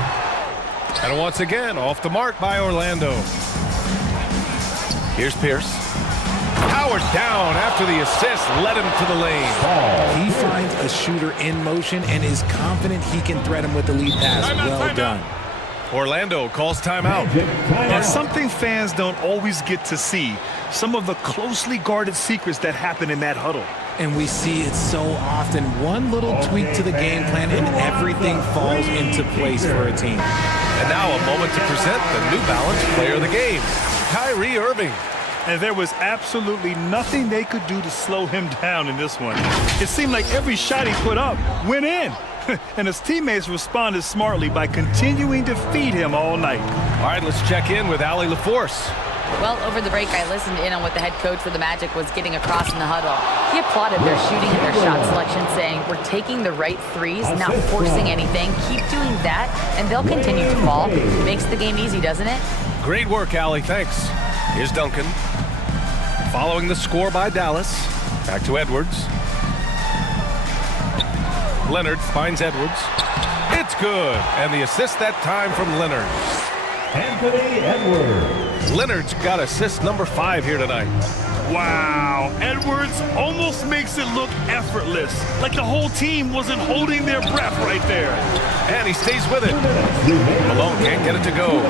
And once again, off the mark by Orlando. Here's Pierce. Howard down after the assist led him to the lane. He finds a shooter in motion and is confident he can thread him with the lead pass. Well done. Orlando calls timeout. And something fans don't always get to see. Some of the closely guarded secrets that happen in that huddle. And we see it so often. One little tweak to the game plan and everything falls into place for a team. And now a moment to present the New Balance Player of the Game, Kyrie Irving. And there was absolutely nothing they could do to slow him down in this one. It seemed like every shot he put up went in. And his teammates responded smartly by continuing to feed him all night. All right, let's check in with Allie LaForce. Well, over the break, I listened in on what the head coach for the Magic was getting across in the huddle. He applauded their shooting and their shot selection, saying, we're taking the right threes, not forcing anything. Keep doing that, and they'll continue to fall. Makes the game easy, doesn't it? Great work, Allie. Thanks. Here's Duncan. Following the score by Dallas. Back to Edwards. Leonard finds Edwards. It's good. And the assist that time from Leonard. Anthony Edwards. Leonard's got assist number 5 here tonight. Wow. Edwards almost makes it look effortless. Like the whole team wasn't holding their breath right there. And he stays with it. Malone can't get it to go.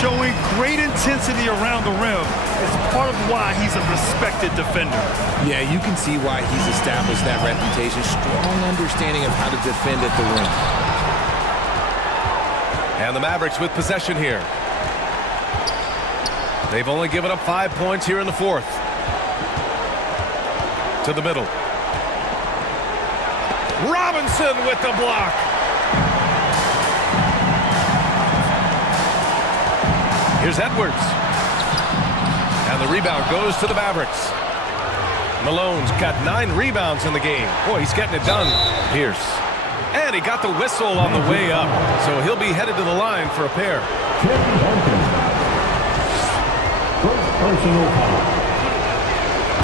Showing great intensity around the rim is part of why he's a respected defender. Yeah, you can see why he's established that reputation. Strong understanding of how to defend at the rim. And the Mavericks with possession here. They've only given up 5 points here in the fourth. To the middle. Robinson with the block. Here's Edwards. And the rebound goes to the Mavericks. Malone's got 9 rebounds in the game. Boy, he's getting it done. Pierce. And he got the whistle on the way up. So he'll be headed to the line for a pair.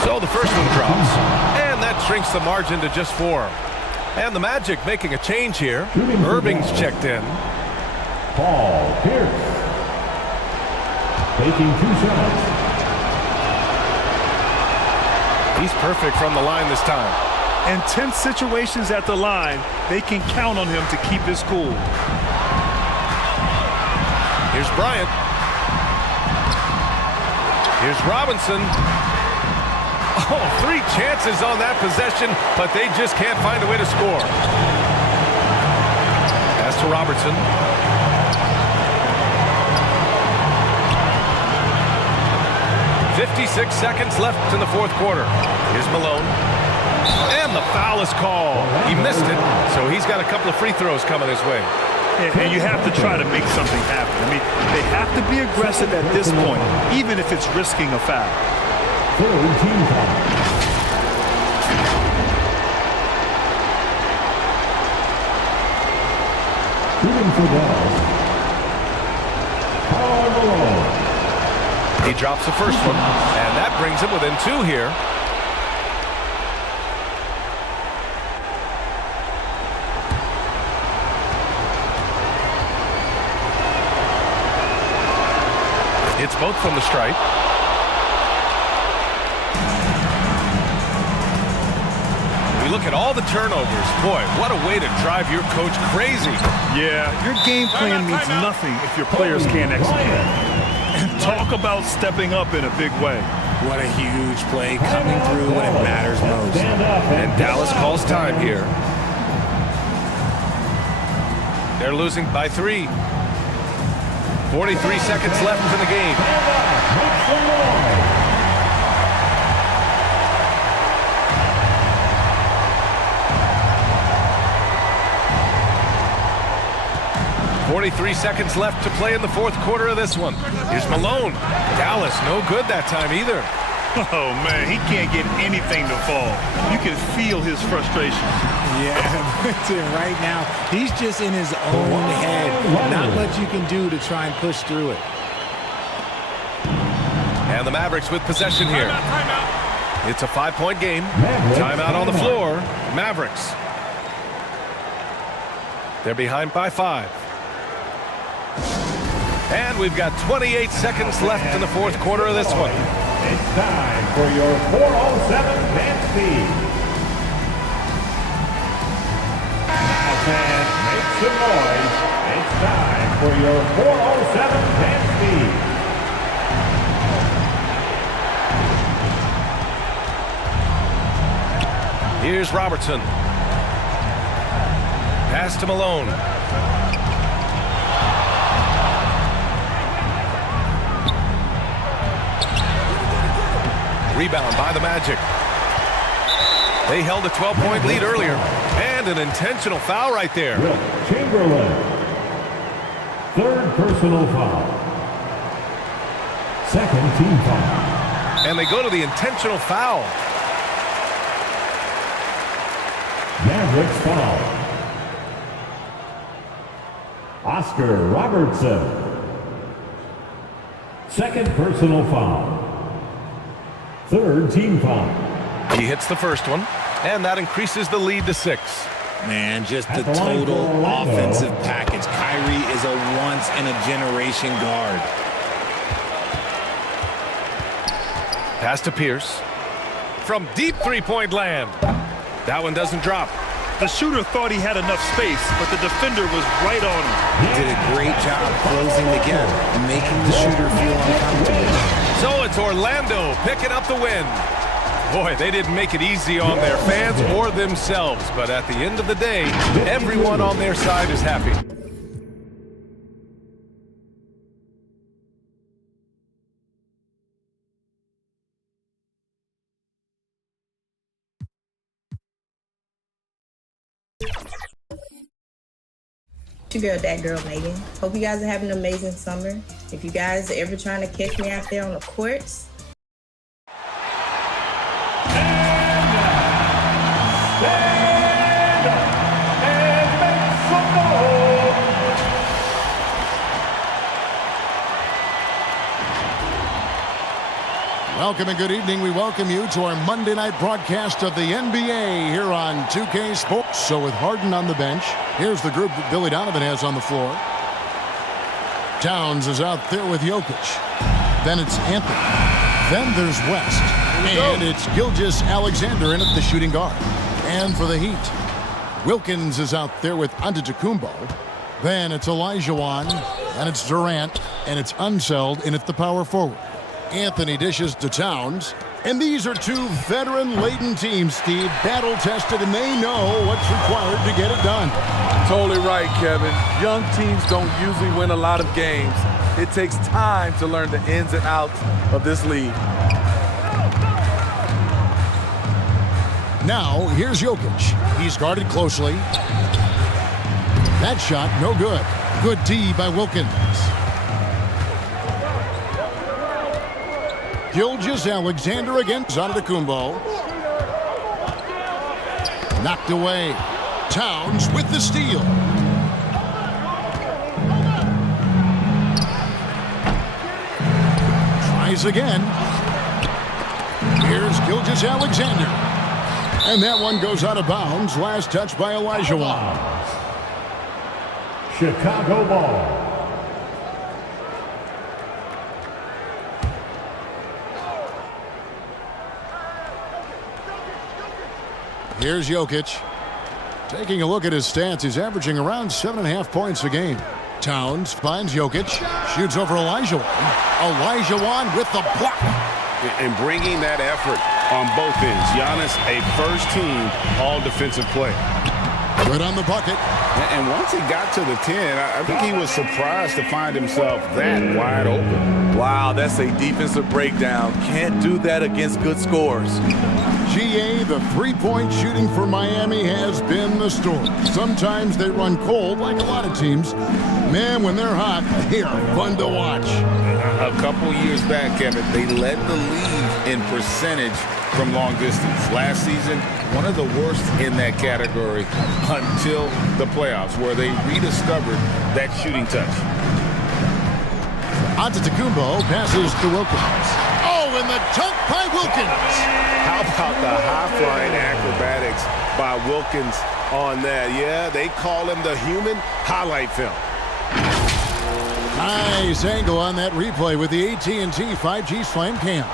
So the first one drops. And that shrinks the margin to just 4. And the Magic making a change here. Irving's checked in. Paul Pierce taking 2 shots. He's perfect from the line this time. In tense situations at the line, they can count on him to keep his cool. Here's Bryant. Here's Robinson. Oh, 3 chances on that possession, but they just can't find a way to score. Pass to Robertson. "56 seconds left in the fourth quarter." Here's Malone. And the foul is called. He missed it, so he's got a couple of free throws coming his way. And you have to try to make something happen. I mean, they have to be aggressive at this point, even if it's risking a foul. Third team foul. Shooting for Dallas. Karl Malone. He drops the first one, and that brings him within 2 here. It's both from the stripe. We look at all the turnovers. Boy, what a way to drive your coach crazy. Yeah, your game plan means nothing if your players can't execute. And talk about stepping up in a big way. What a huge play coming through when it matters most. And Dallas calls time here. They're losing by 3. 43 seconds left in the game. Make some noise. 43 seconds left to play in the fourth quarter of this one. Here's Malone. Dallas, no good that time either. Oh, man, he can't get anything to fall. You can feel his frustration. Yeah, right now, he's just in his own head. Not much you can do to try and push through it. And the Mavericks with possession here. Timeout. It's a 5-point game. Timeout on the floor. Mavericks. They're behind by 5. And we've got 28 seconds left in the fourth quarter of this one. It's time for your 407 dance feed. Now, fans, make some noise. It's time for your 407 dance feed. Here's Robertson. Pass to Malone. Rebound by the Magic. They held a 12-point lead earlier. And an intentional foul right there. Chamberlain. Third personal foul. Second team foul. And they go to the intentional foul. Mavericks foul. Oscar Robertson. Second personal foul. Third team foul. He hits the first one, and that increases the lead to 6. Man, just the total offensive package. Kyrie is a once-in-a-generation guard. Pass to Pierce. From deep three-point land. That one doesn't drop. The shooter thought he had enough space, but the defender was right on him. He did a great job closing the gap and making the shooter feel uncomfortable. So it's Orlando picking up the win. Boy, they didn't make it easy on their fans or themselves, but at the end of the day, everyone on their side is happy. It's your girl, that girl Megan. Hope you guys are having an amazing summer. If you guys are ever trying to catch me out there on the courts, Welcome and good evening. We welcome you to our Monday night broadcast of the NBA here on 2K Sports. So with Harden on the bench, here's the group that Billy Donovan has on the floor. Towns is out there with Jokic. Then it's Anthony. Then there's West. And it's Gilgeous-Alexander in at the shooting guard. And for the Heat, Wilkins is out there with Antetokounmpo. Then it's Olajuwon. And it's Durant. And it's Unseld in at the power forward. Anthony dishes to Towns. And these are two veteran-laden teams, Steve, battle-tested, and they know what's required to get it done. Totally right, Kevin. Young teams don't usually win a lot of games. It takes time to learn the ins and outs of this league. Now, here's Jokic. He's guarded closely. That shot, no good. Good D by Wilkins. Gilgeous-Alexander against Antetokounmpo. Knocked away. Towns with the steal. Tries again. Here's Gilgeous-Alexander. And that one goes out of bounds. Last touch by Olajuwon. Chicago ball. Here's Jokic. Taking a look at his stats, he's averaging around 7.5 points a game. Towns finds Jokic, shoots over Olajuwon. Olajuwon with the block. And bringing that effort on both ends. Giannis, a first-team all-defensive player. Good on the bucket. And once he got to the 10, I think he was surprised to find himself that wide open. Wow, that's a defensive breakdown. Can't do that against good scores. GA, the three-point shooting for Miami has been the story. Sometimes they run cold, like a lot of teams. Man, when they're hot, they are fun to watch. A couple years back, Kevin, they led the league in percentage from long distance. Last season, one of the worst in that category until the playoffs, where they rediscovered that shooting touch. Antetokounmpo passes to Wilkins. Oh, and the dunk by Wilkins. How about the high-flying acrobatics by Wilkins on that? Yeah, they call him the human highlight film. Nice angle on that replay with the AT&T 5G Slam Cam.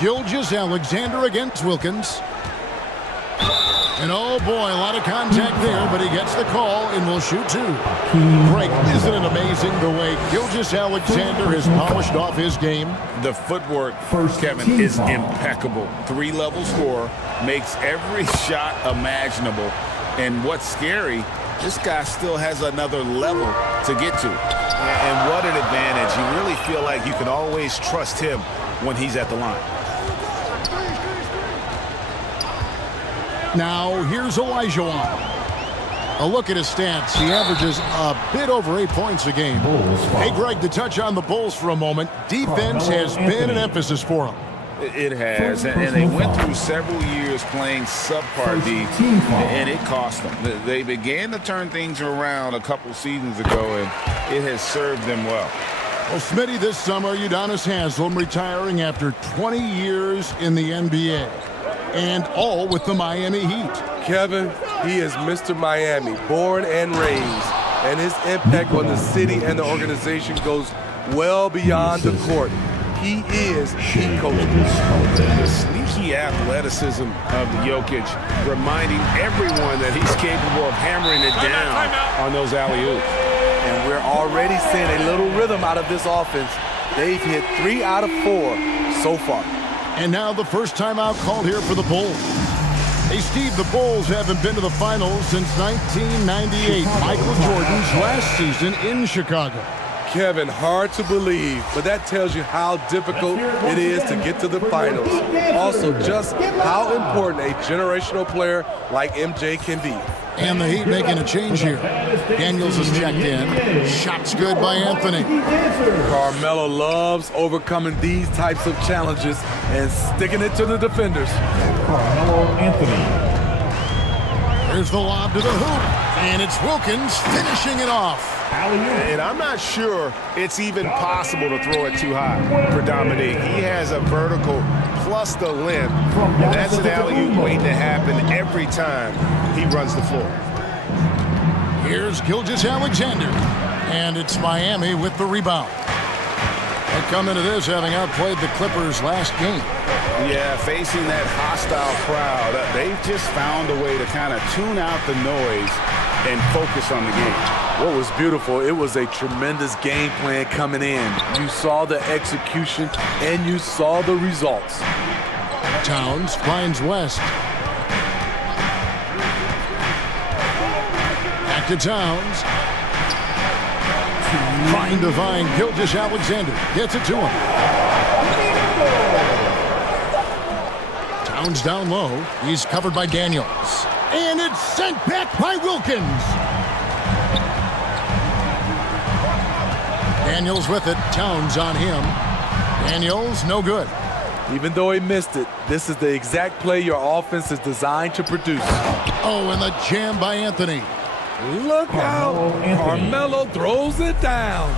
Gilgeous-Alexander against Wilkins. And oh boy, a lot of contact there, but he gets the call and will shoot two. Great. Isn't it amazing the way Gilgeous-Alexander has polished off his game? The footwork, Kevin, is impeccable. Three-level scorer, makes every shot imaginable. And what's scary, this guy still has another level to get to. And what an advantage. You really feel like you can always trust him when he's at the line. Now, here's Olajuwon. A look at his stats. He averages a bit over 8 points a game. Hey, Greg, to touch on the Bulls for a moment, defense has been an emphasis for them. It has, and they went through several years playing subpar D, and it cost them. They began to turn things around a couple seasons ago, and it has served them well. Well, Smitty, this summer, Udonis Haslem retiring after 20 years in the NBA. And all with the Miami Heat. Kevin, he is Mr. Miami, born and raised, and his impact on the city and the organization goes well beyond the court. He is Heat coach. The sneaky athleticism of Jokic, reminding everyone that he's capable of hammering it down on those alley-oops. And we're already seeing a little rhythm out of this offense. They've hit 3 out of 4 so far. And now the first timeout called here for the Bulls. Hey, Steve, the Bulls haven't been to the finals since 1998, Michael Jordan's last season in Chicago. Kevin, hard to believe, but that tells you how difficult it is to get to the finals. Also, just how important a generational player like MJ can be. And the Heat making a change here. Daniels is checked in. Shots good by Anthony. Carmelo loves overcoming these types of challenges and sticking it to the defenders. Carmelo Anthony. Here's the lob to the hoop, and it's Wilkins finishing it off. And I'm not sure it's even possible to throw it too high for Dominique. He has a vertical plus the length, and that's an alley-oop waiting to happen every time he runs the floor. Here's Gilgeous-Alexander, and it's Miami with the rebound. They come into this having outplayed the Clippers last game. Yeah, facing that hostile crowd, they've just found a way to kind of tune out the noise and focus on the game. What was beautiful, it was a tremendous game plan coming in. You saw the execution and you saw the results. Towns finds West. Back to Towns. Trying to find Gilgeous-Alexander. Gets it to him. Towns down low. He's covered by Daniels. And it's sent back by Wilkins. Daniels with it. Towns on him. Daniels, no good. Even though he missed it, this is the exact play your offense is designed to produce. Oh, and the jam by Anthony. Look out. Carmelo throws it down.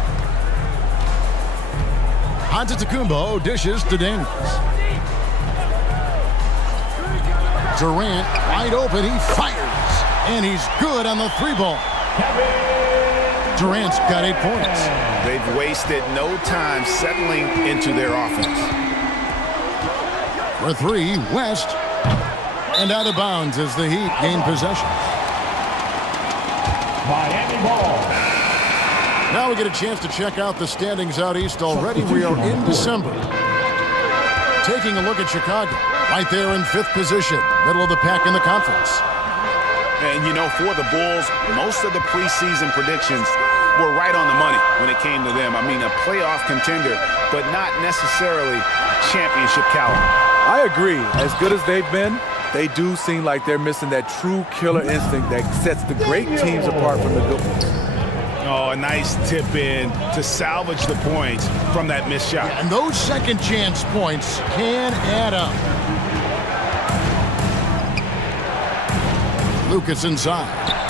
Antetokounmpo dishes to Daniels. Durant wide open. He fires. And he's good on the three ball. Durant's got 8 points. They've wasted no time settling into their offense. For three, West. And out of bounds as the Heat gain possession. Miami ball. Now we get a chance to check out the standings out east already. We are in December. Taking a look at Chicago. Right there in 5th position. Middle of the pack in the conference. And, you know, for the Bulls, most of the preseason predictions were right on the money when it came to them. I mean, a playoff contender, but not necessarily championship caliber. I agree. As good as they've been, they do seem like they're missing that true killer instinct that sets the great teams apart from the good ones. Oh, a nice tip in to salvage the points from that missed shot. Yeah, and those second chance points can add up. Lucas inside.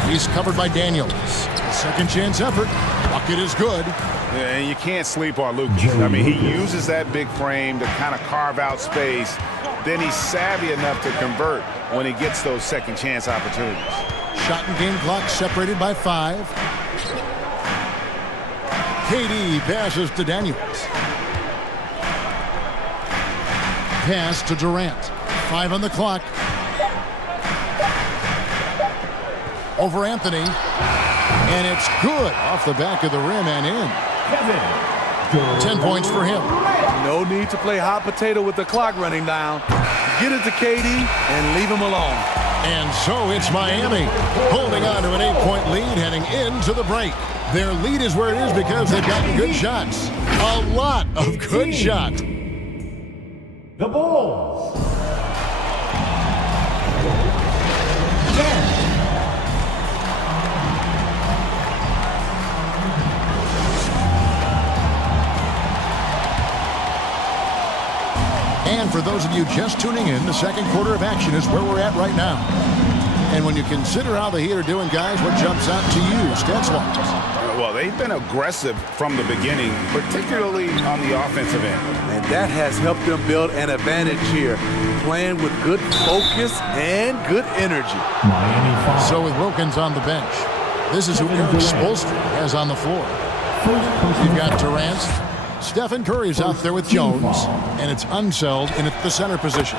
He's covered by Daniels. A second chance effort. Bucket is good. Yeah, and you can't sleep on Lucas. I mean, he uses that big frame to kind of carve out space. Then he's savvy enough to convert when he gets those second chance opportunities. Shot and game clock separated by 5. KD passes to Daniels. Pass to Durant. 5 on the clock. Over Anthony. And it's good off the back of the rim and in. 10 points for him. No need to play hot potato with the clock running down. Get it to KD and leave him alone. And so it's Miami holding on to an 8-point lead heading into the break. Their lead is where it is because they've gotten good shots. A lot of good shots. The Bulls. And for those of you just tuning in, the second quarter of action is where we're at right now. And when you consider how the Heat are doing, guys, what jumps out to you, stats-wise? Well, they've been aggressive from the beginning, particularly on the offensive end. And that has helped them build an advantage here, playing with good focus and good energy. So with Wilkins on the bench, this is who Eric Spoelstra has on the floor. You've got Durant. Stephen Curry's out there with Jones, and it's Unseld in at the center position.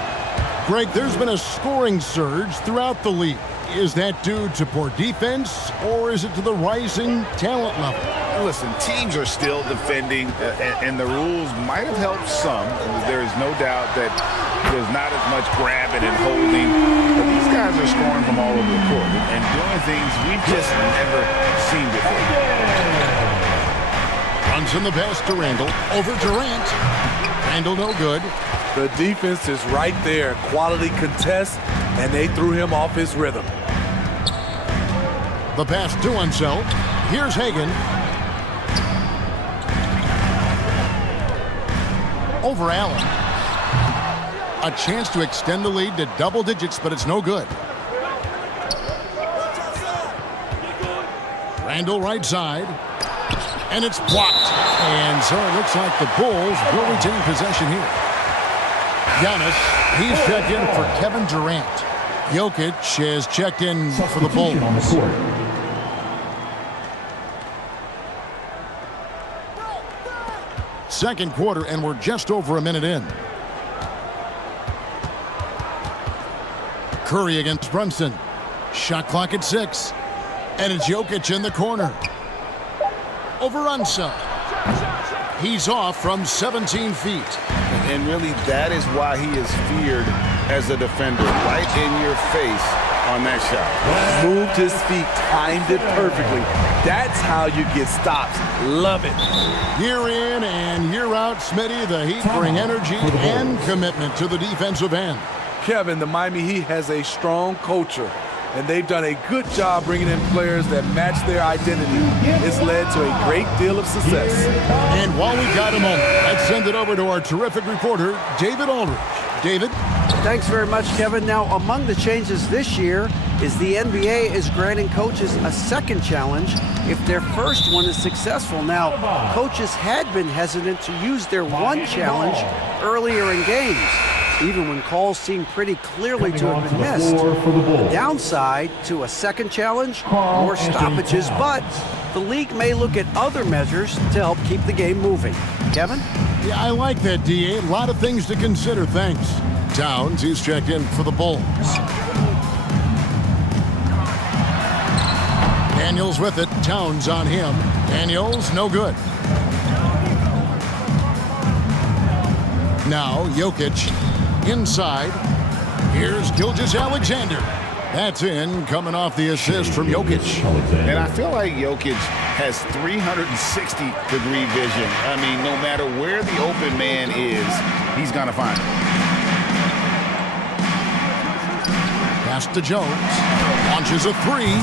Greg, there's been a scoring surge throughout the league. Is that due to poor defense, or is it to the rising talent level? Listen, teams are still defending, and the rules might have helped some. There is no doubt that there's not as much grabbing and holding. But these guys are scoring from all over the court and doing things we've just never seen before. Robinson, the pass to Randall. Over Durant. Randall no good. The defense is right there. Quality contest, and they threw him off his rhythm. The pass to Unseld. Here's Hagan. Over Allen. A chance to extend the lead to double digits, but it's no good. Randall right side. And it's blocked. And so it looks like the Bulls will retain possession here. Giannis, he's checked in for Kevin Durant. Jokic has checked in for the Bulls. Second quarter, and we're just over a minute in. Curry against Brunson. Shot clock at 6. And it's Jokic in the corner. Over Unseld. He's off from 17 feet. And really, that is why he is feared as a defender. Right in your face on that shot. Moved his feet, timed it perfectly. That's how you get stops. Love it. Year in and year out, Smitty, the Heat bring energy and commitment to the defensive end. Kevin, the Miami Heat has a strong culture, and they've done a good job bringing in players that match their identity. It's led to a great deal of success. And while we got a moment, let's send it over to our terrific reporter, David Aldridge. David? Thanks very much, Kevin. Now, among the changes this year is the NBA is granting coaches a second challenge if their first one is successful. Now, coaches had been hesitant to use their one challenge earlier in games, even when calls seemed pretty clearly to have been missed. The downside to a second challenge, more stoppages, but the league may look at other measures to help keep the game moving. Kevin? Yeah, I like that, D.A. A lot of things to consider. Thanks. Towns, he's checked in for the Bulls. Daniels with it. Towns on him. Daniels, no good. Now, Jokic inside. Here's Gilgeous-Alexander. That's in, coming off the assist from Jokic. And I feel like Jokic has 360-degree vision. I mean, no matter where the open man is, he's going to find it. Pass to Jones. Launches a three.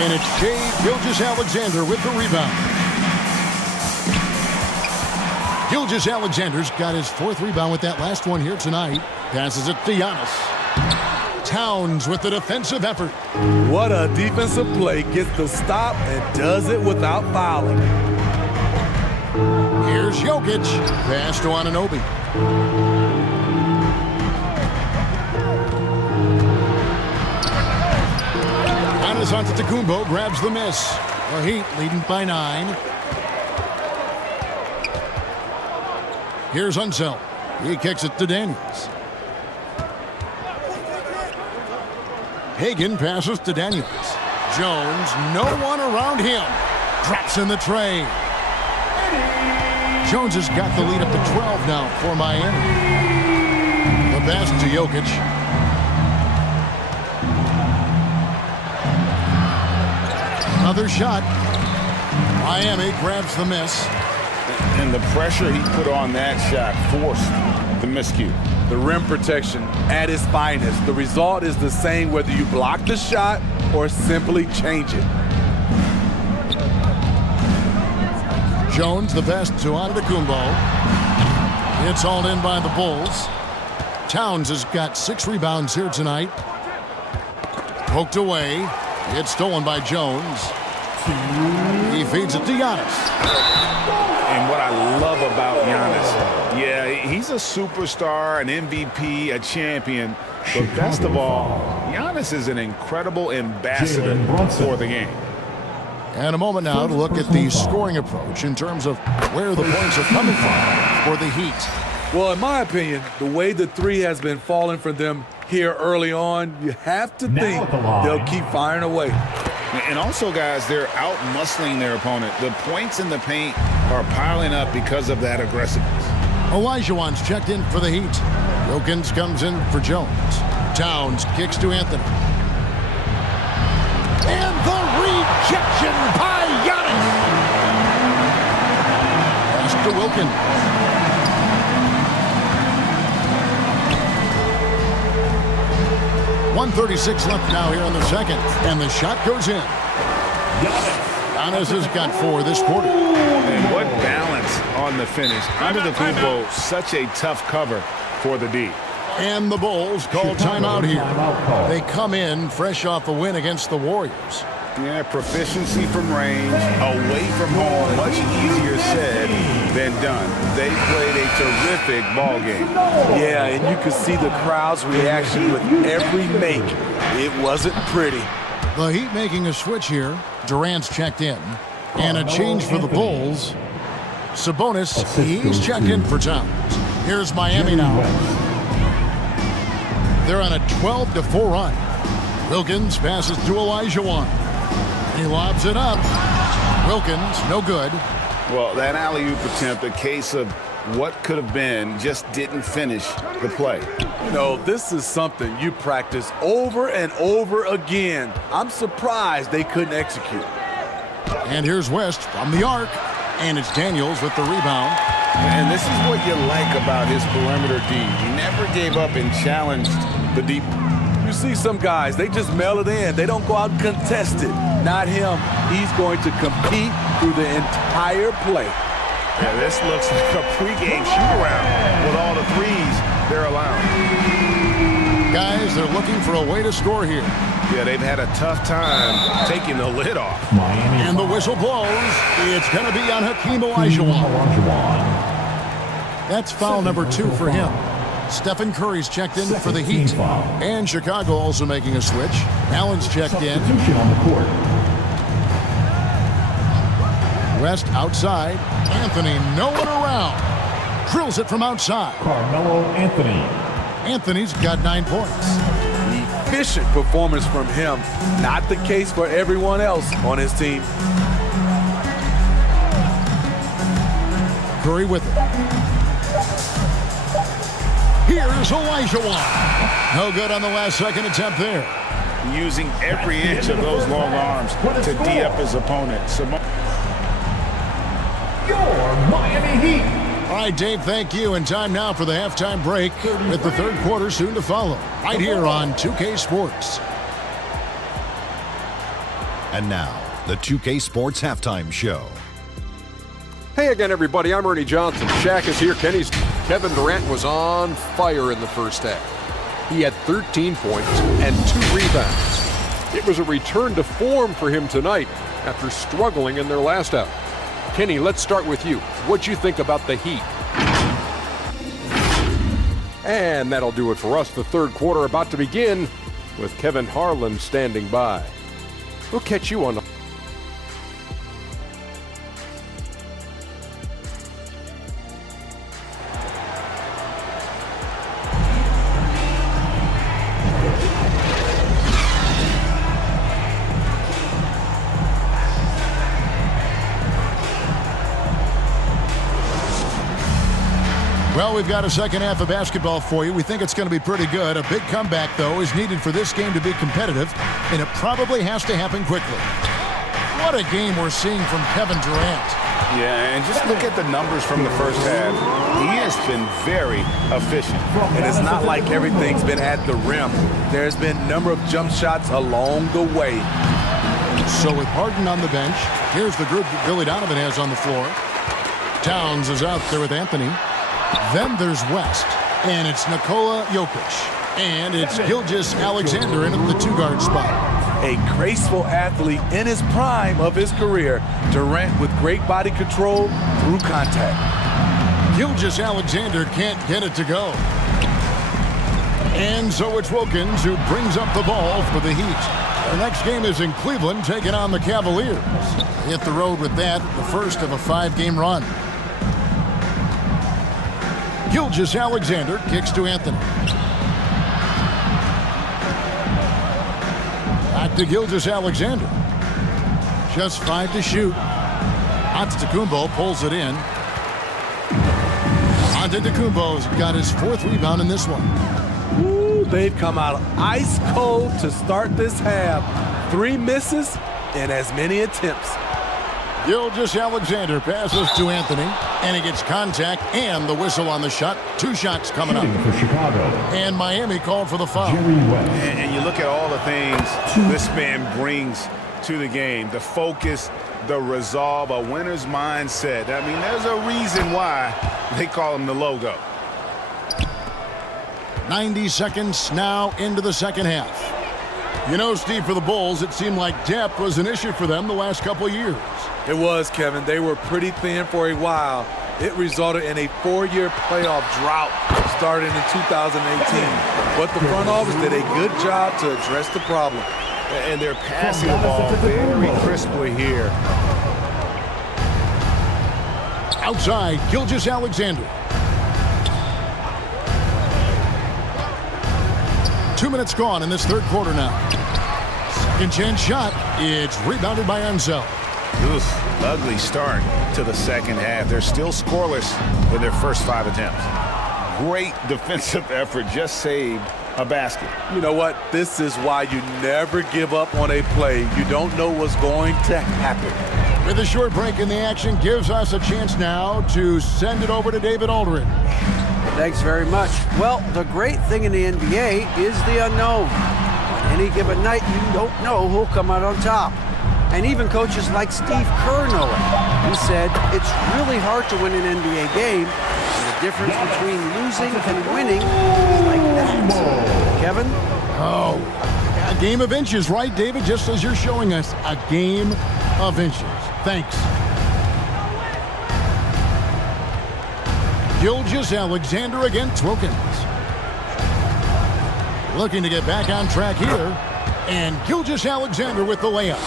And it's Shai Gilgeous-Alexander with the rebound. Gilgeous-Alexander's got his fourth rebound with that last one here tonight. Passes it to Giannis. Towns with the defensive effort. What a defensive play. Gets the stop and does it without fouling. Here's Jokic. Pass to Anunoby. Giannis Antetokounmpo grabs the miss. The Heat leading by 9. Here's Unseld. He kicks it to Daniels. Hagan passes to Daniels. Jones, no one around him. Drops in the tray. Jones has got the lead up to 12 now for Miami. The pass to Jokic. Another shot. Miami grabs the miss. And the pressure he put on that shot forced the miscue. The rim protection at its finest. The result is the same whether you block the shot or simply change it. Jones, the pass to Antetokounmpo. It's hauled in by the Bulls. Towns has got 6 rebounds here tonight. Poked away. It's stolen by Jones. He feeds it to Giannis. And what I love about Giannis, yeah, he's a superstar, an MVP, a champion. But best of all, Giannis is an incredible ambassador for the game. And a moment now to look at the scoring approach in terms of where the points are coming from for the Heat. Well, in my opinion, the way the three has been falling for them here early on, you have to think they'll keep firing away. And also, guys, they're out-muscling their opponent. The points in the paint are piling up because of that aggressiveness. Olajuwon's checked in for the Heat. Wilkins comes in for Jones. Towns kicks to Anthony. And the rejection by Giannis. to Wilkins. .136 left now here in the second, and the shot goes in. Giannis has got 4 this quarter. And what balance on the finish. Under the Kumbo, such a tough cover for the D. And the Bulls call timeout here. They come in fresh off a win against the Warriors. Yeah, proficiency from range, away from home, much easier said than done. They played a terrific ball game. Yeah, and you could see the crowd's reaction with every make. It wasn't pretty. The Heat making a switch here. Durant's checked in. And a change for the Bulls. Sabonis, he's checked in for Towns. Here's Miami now. They're on a 12-4 run. Wilkins passes to Elijah Wan. He lobs it up. Wilkins, no good. Well, that alley-oop attempt, a case of what could have been, just didn't finish the play. You know, this is something you practice over and over again. I'm surprised they couldn't execute. And here's West from the arc. And it's Daniels with the rebound. And this is what you like about his perimeter D. He never gave up and challenged the deep. You see some guys, they just mail it in. They don't go out and contest it. Not him. He's going to compete through the entire play. Yeah, this looks like a pregame shoot-around with all the threes they're allowing. Guys, they're looking for a way to score here. Yeah, they've had a tough time taking the lid off. And the whistle blows. It's going to be on Hakeem Olajuwon. That's foul number 2 for him. Stephen Curry's checked in for the Heat. And Chicago also making a switch. Allen's checked in. West outside. Anthony nowhere around. Drills it from outside. Carmelo Anthony. Anthony's got 9 points. Efficient performance from him. Not the case for everyone else on his team. Curry with it. Here's Olajuwon. No good on the last second attempt there. Using every inch of those long arms to D up his opponent. Your Miami Heat. All right, Dave, thank you. And time now for the halftime break with the third quarter soon to follow. Right here on 2K Sports. And now, the 2K Sports Halftime Show. Hey again, everybody. I'm Ernie Johnson. Shaq is here. Kevin Durant was on fire in the first half. He had 13 points and 2 rebounds. It was a return to form for him tonight after struggling in their last out. Kenny, let's start with you. What'd you think about the Heat? And that'll do it for us. The third quarter about to begin with Kevin Harlan standing by. We'll catch you on the... Well, we've got a second half of basketball for you. We think it's going to be pretty good. A big comeback, though, is needed for this game to be competitive, and it probably has to happen quickly. What a game we're seeing from Kevin Durant. Yeah, and just look at the numbers from the first half. He has been very efficient. And it's not like everything's been at the rim. There's been a number of jump shots along the way. So with Harden on the bench, here's the group that Billy Donovan has on the floor. Towns is out there with Anthony. Then there's West, and it's Nikola Jokic, and it's Gilgeous-Alexander in at the 2-guard spot. A graceful athlete in his prime of his career. Durant with great body control through contact. Gilgeous-Alexander can't get it to go. And so it's Wilkins who brings up the ball for the Heat. The next game is in Cleveland, taking on the Cavaliers. They hit the road with that, the first of a 5-game run. Gilgeous-Alexander kicks to Anthony. Back to Gilgeous-Alexander. Just 5 to shoot. Antetokounmpo pulls it in. Antetokounmpo's got his 4th rebound in this one. Ooh, they've come out ice cold to start this half. 3 misses and as many attempts. Gilgeous-Alexander passes to Anthony, and he gets contact and the whistle on the shot. 2 shots coming up. For Chicago. And Miami called for the foul. And you look at all the things this man brings to the game. The focus, the resolve, a winner's mindset. I mean, there's a reason why they call him the logo. 90 seconds now into the second half. You know, Steve, for the Bulls, it seemed like depth was an issue for them the last couple of years. It was, Kevin. They were pretty thin for a while. It resulted in a 4-year playoff drought starting in 2018. But the front office did a good job to address the problem. And they're passing the ball very crisply here. Outside, Gilgeous-Alexander. 2 minutes gone in this third quarter now. Second chance shot. It's rebounded by Ansel. Oof, ugly start to the second half. They're still scoreless in their first 5 attempts. Great defensive effort, just saved a basket. You know what? This is why you never give up on a play. You don't know what's going to happen. With a short break in the action, gives us a chance now to send it over to David Aldridge. Thanks very much. Well, the great thing in the NBA is the unknown. On any given night, you don't know who'll come out on top. And even coaches like Steve Kerr know it. He said it's really hard to win an NBA game, and the difference between losing and winning is like that. Kevin? Oh, a game of inches, right, David? Just as you're showing us, a game of inches. Thanks. Gilgeous-Alexander against Wilkins. Looking to get back on track here. And Gilgeous-Alexander with the layup.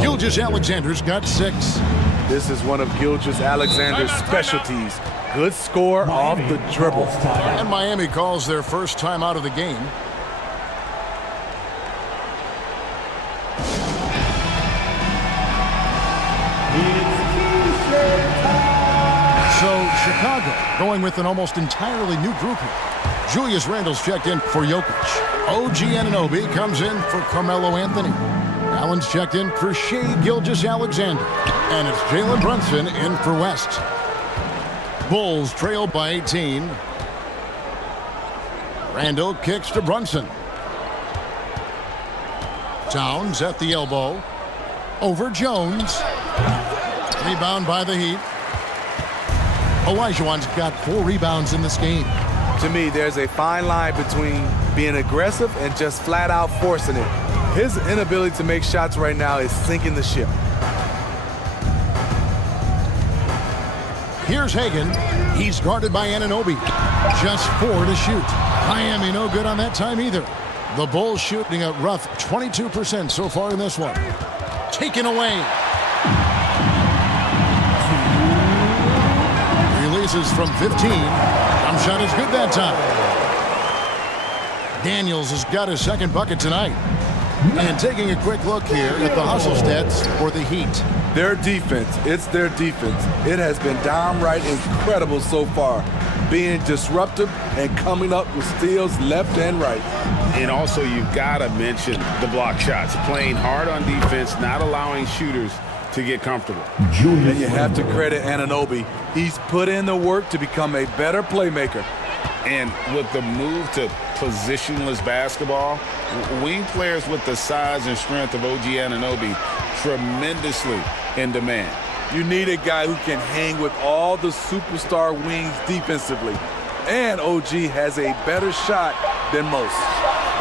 Gilgeous-Alexander's got 6. This is one of Gilgeous-Alexander's specialties. Good score off the dribble. And Miami calls their first time out of the game. So Chicago going with an almost entirely new group here. Julius Randle's checked in for Jokic. OG Anunoby comes in for Carmelo Anthony. Allen's checked in for Shai Gilgeous-Alexander. And it's Jalen Brunson in for West. Bulls trail by 18. Randle kicks to Brunson. Towns at the elbow. Over Jones. Rebound by the Heat. Olajuwon's got 4 rebounds in this game. To me, there's a fine line between being aggressive and just flat out forcing it. His inability to make shots right now is sinking the ship. Here's Hagan. He's guarded by Anunoby. Just 4 to shoot. Miami no good on that time either. The Bulls shooting a rough 22% so far in this one. Taken away. Releases from 15. Jump shot is good that time. Daniels has got his second bucket tonight. And taking a quick look here at the hustle stats for the Heat. Their defense, it's their defense. It has been downright incredible so far. Being disruptive and coming up with steals left and right. And also, you've got to mention the block shots. Playing hard on defense, not allowing shooters to get comfortable. And you have to credit Anunoby. He's put in the work to become a better playmaker. And with the move to positionless basketball, wing players with the size and strength of OG Anunoby tremendously in demand. You need a guy who can hang with all the superstar wings defensively. And OG has a better shot than most.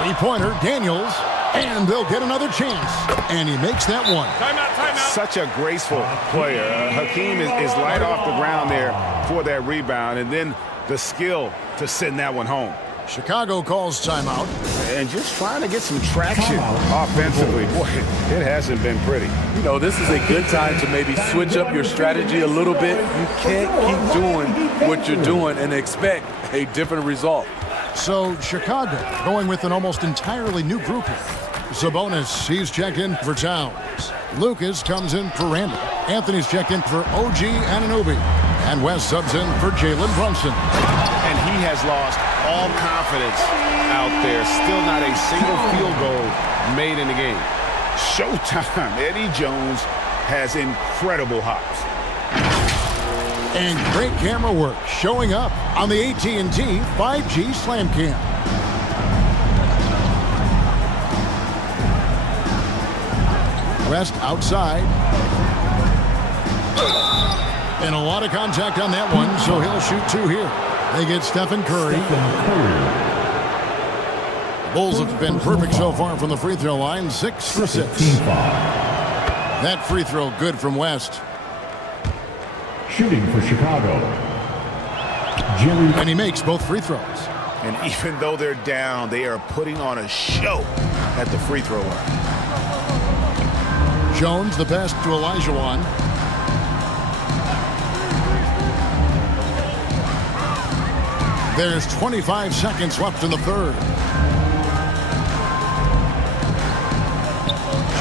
Three-pointer, Daniels, and they'll get another chance. And he makes that one. Timeout. Such a graceful player. Hakeem is light off the ground there for that rebound, and then the skill to send that one home. Chicago calls timeout. And just trying to get some traction offensively. Boy, it hasn't been pretty. You know, this is a good time to maybe switch up your strategy a little bit. You can't keep doing what you're doing and expect a different result. So Chicago going with an almost entirely new group here. Sabonis, he's checked in for Towns. Lucas comes in for Randle. Anthony's checked in for OG Anunoby. And West subs in for Jalen Brunson. And he has lost all confidence out there. Still not a single field goal made in the game. Showtime. Eddie Jones has incredible hops. And great camera work showing up on the AT&T 5G Slam Cam. West outside. And a lot of contact on that one, so he'll shoot 2 here. They get Stephen Curry. Bulls have been perfect so far from the free throw line, 6 for 6. That free throw good from West. Shooting for Chicago, and he makes both free throws. And even though they're down, they are putting on a show at the free throw line. Jones, the pass to Olajuwon. There's 25 seconds left in the third.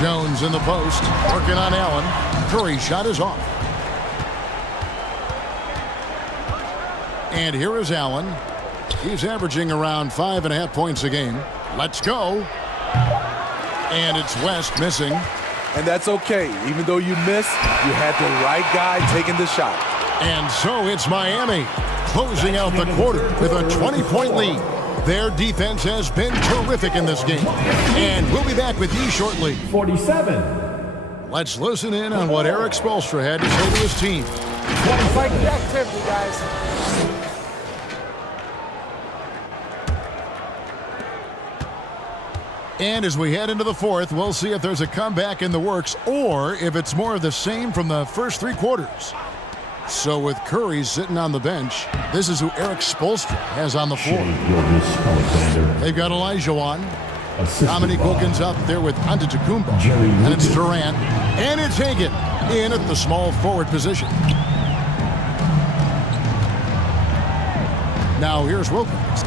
Jones in the post, working on Allen. Curry's shot is off. And here is Allen. He's averaging around 5.5 points a game. Let's go. And it's West missing. And that's okay. Even though you missed, you had the right guy taking the shot. And so it's Miami closing out the quarter with a 20-point lead. Their defense has been terrific in this game. And we'll be back with you shortly. 47. Let's listen in on what Eric Spoelstra had to say to his team. Fight the activity, guys. And as we head into the fourth, we'll see if there's a comeback in the works or if it's more of the same from the first 3 quarters. So with Curry sitting on the bench, this is who Eric Spoelstra has on the floor. They've got Olajuwon. Dominique Wilkins up there with Antetokounmpo. And it's Durant. And it's Hagan in at the small forward position. Now here's Wilkins.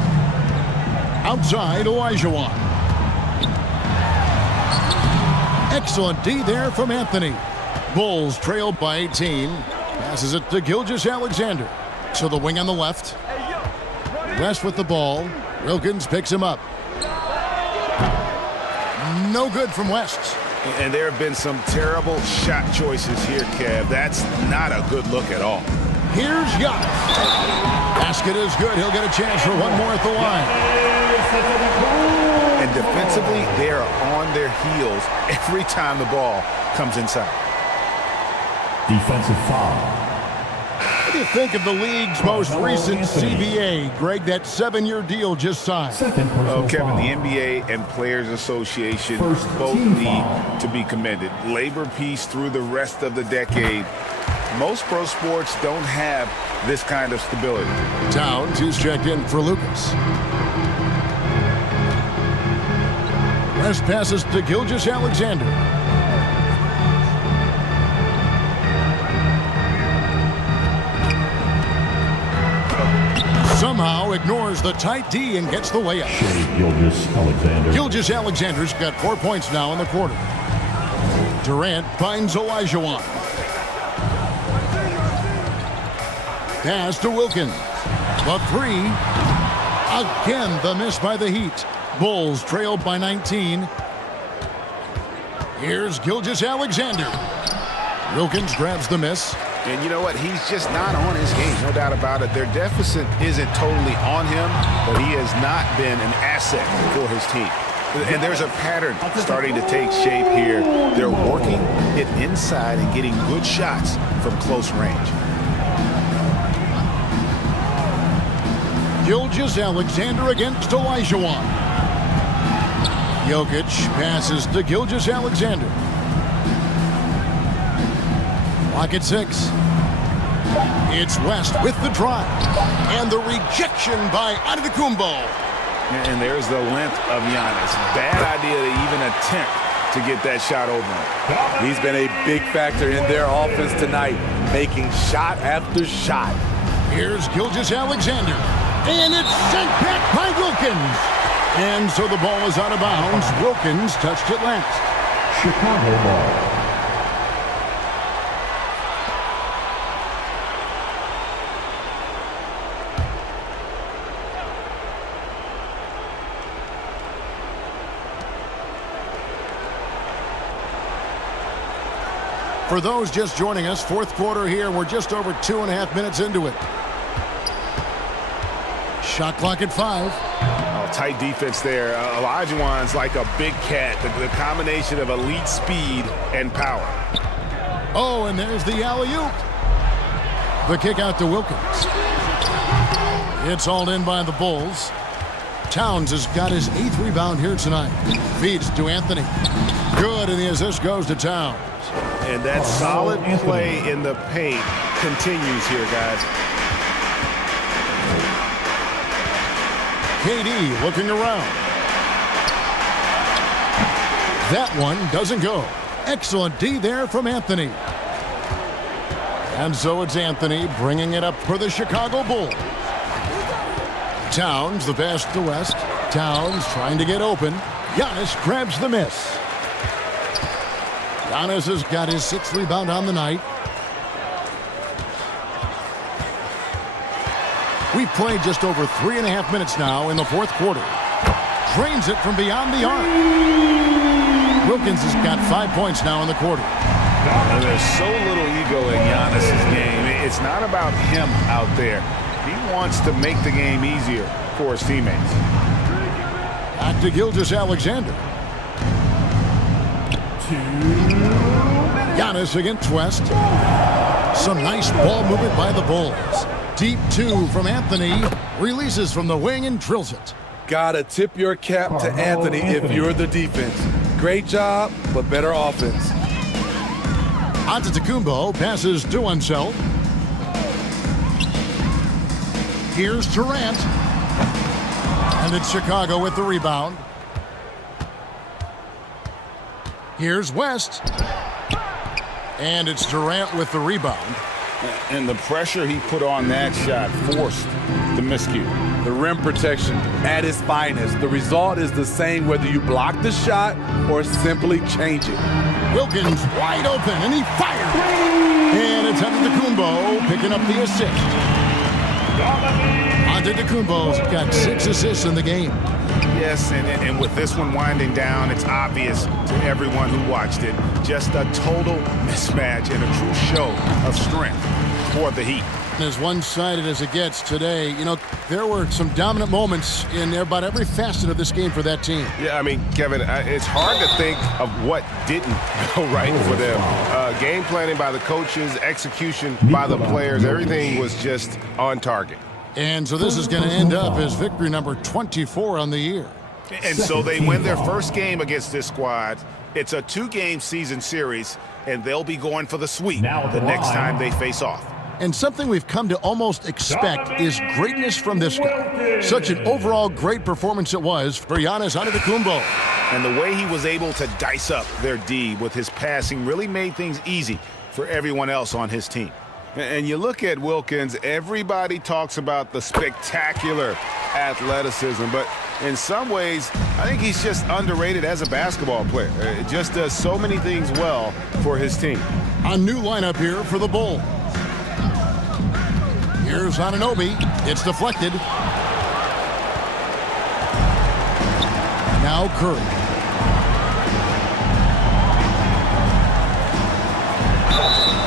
Outside, Olajuwon. Excellent D there from Anthony. Bulls trailed by 18. Passes it to Gilgeous-Alexander. So the wing on the left. West with the ball. Wilkins picks him up. No good from West. And there have been some terrible shot choices here, Kev. That's not a good look at all. Here's Giannis. Basket is good. He'll get a chance for one more at the line. And defensively, they are on their heels every time the ball comes inside. Defensive foul. What do you think of the league's most recent CBA, Greg? That 7-year deal just signed. Oh, Kevin, the NBA and Players Association both need to be commended. Labor peace through the rest of the decade. Most pro sports don't have this kind of stability. Towns, who's checked in for Lucas. West passes to Gilgeous-Alexander. Somehow ignores the tight D and gets the layup. Gilgeous-Alexander. Gilgeous-Alexander's got 4 points now in the quarter. Durant finds Olajuwon. Pass to Wilkins. The 3. Again, the miss by the Heat. Bulls trailed by 19. Here's Gilgeous-Alexander. Wilkins grabs the miss. And you know what? He's just not on his game, no doubt about it. Their deficit isn't totally on him, but he has not been an asset for his team. And there's a pattern starting to take shape here. They're working it inside and getting good shots from close range. Gilgeous-Alexander against Olajuwon. Jokic passes to Gilgeous-Alexander. Clock at 6. It's West with the drive. And the rejection by Antetokounmpo. And there's the length of Giannis. Bad idea to even attempt to get that shot over him. He's been a big factor in their offense tonight, making shot after shot. Here's Gilgeous-Alexander. And it's sent back by Wilkins. And so the ball is out of bounds. Wilkins touched it last. Chicago ball. For those just joining us, fourth quarter here. We're just over 2.5 minutes into it. Shot clock at 5. Oh, tight defense there. Olajuwon's like a big cat. The combination of elite speed and power. Oh, and there's the alley-oop. The kick out to Wilkins. It's hauled in by the Bulls. Towns has got his 8th rebound here tonight. Feeds to Anthony. Good, and the assist goes to Towns. And that solid play in the paint continues here, guys. KD looking around. That one doesn't go. Excellent D there from Anthony. And so it's Anthony bringing it up for the Chicago Bulls. Towns, the pass to West. Towns trying to get open. Giannis grabs the miss. Giannis has got his 6th rebound on the night. We've played just over 3.5 minutes now in the fourth quarter. Drains it from beyond the arc. Wilkins has got 5 points now in the quarter. And there's so little ego in Giannis' game. It's not about him out there. He wants to make the game easier for his teammates. Back to Gilgeous-Alexander. Giannis against West. Some nice ball movement by the Bulls. Deep 2 from Anthony. Releases from the wing and drills it. Gotta tip your cap to Anthony if you're the defense. Great job, but better offense. Antetokounmpo passes to himself. Here's Durant. And it's Chicago with the rebound. Here's West. And it's Durant with the rebound. And the pressure he put on that shot forced the miscue. The rim protection at its finest. The result is the same whether you block the shot or simply change it. Wilkins wide open, and he fires. And it's Antetokounmpo picking up the assist. Antetokounmpo's got 6 assists in the game. Yes, and with this one winding down, it's obvious to everyone who watched it. Just a total mismatch and a true show of strength for the Heat. As one-sided as it gets today, you know, there were some dominant moments in about every facet of this game for that team. Yeah, I mean, Kevin, it's hard to think of what didn't go right for them. Game planning by the coaches, execution by the players, everything was just on target. And so this is going to end up as victory number 24 on the year. And so they win their first game against this squad. It's a 2-game season series, and they'll be going for the sweep the next time they face off. And something we've come to almost expect is greatness from this guy. Such an overall great performance it was for Giannis Antetokounmpo. And the way he was able to dice up their D with his passing really made things easy for everyone else on his team. And you look at Wilkins, everybody talks about the spectacular athleticism, but in some ways, I think he's just underrated as a basketball player. It just does so many things well for his team. A new lineup here for the Bulls. Here's Anunoby. It's deflected. Now Curry.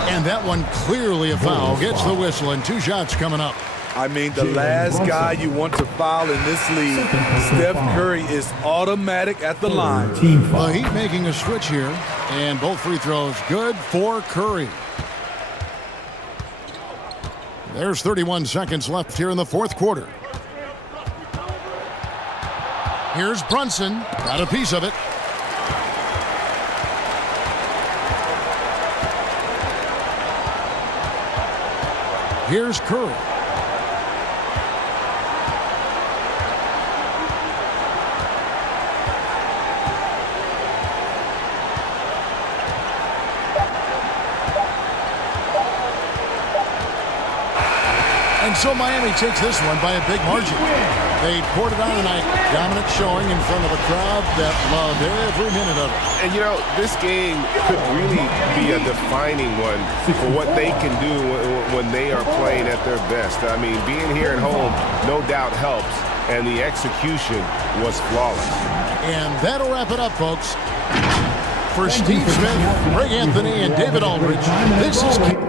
And that one clearly a foul. Gets the whistle, and 2 shots coming up. I mean, the last guy you want to foul in this league, Steph Curry, is automatic at the line. The Heat making a switch here, and both free throws good for Curry. There's 31 seconds left here in the fourth quarter. Here's Brunson. Got a piece of it. Here's Curry. And so Miami takes this one by a big margin. They poured it on tonight. Dominant showing in front of a crowd that loved every minute of it. And, you know, this game could really be a defining one for what they can do when they are playing at their best. I mean, being here at home no doubt helps, and the execution was flawless. And that'll wrap it up, folks. For Steve Smith, Greg Anthony, and David Aldridge, this is...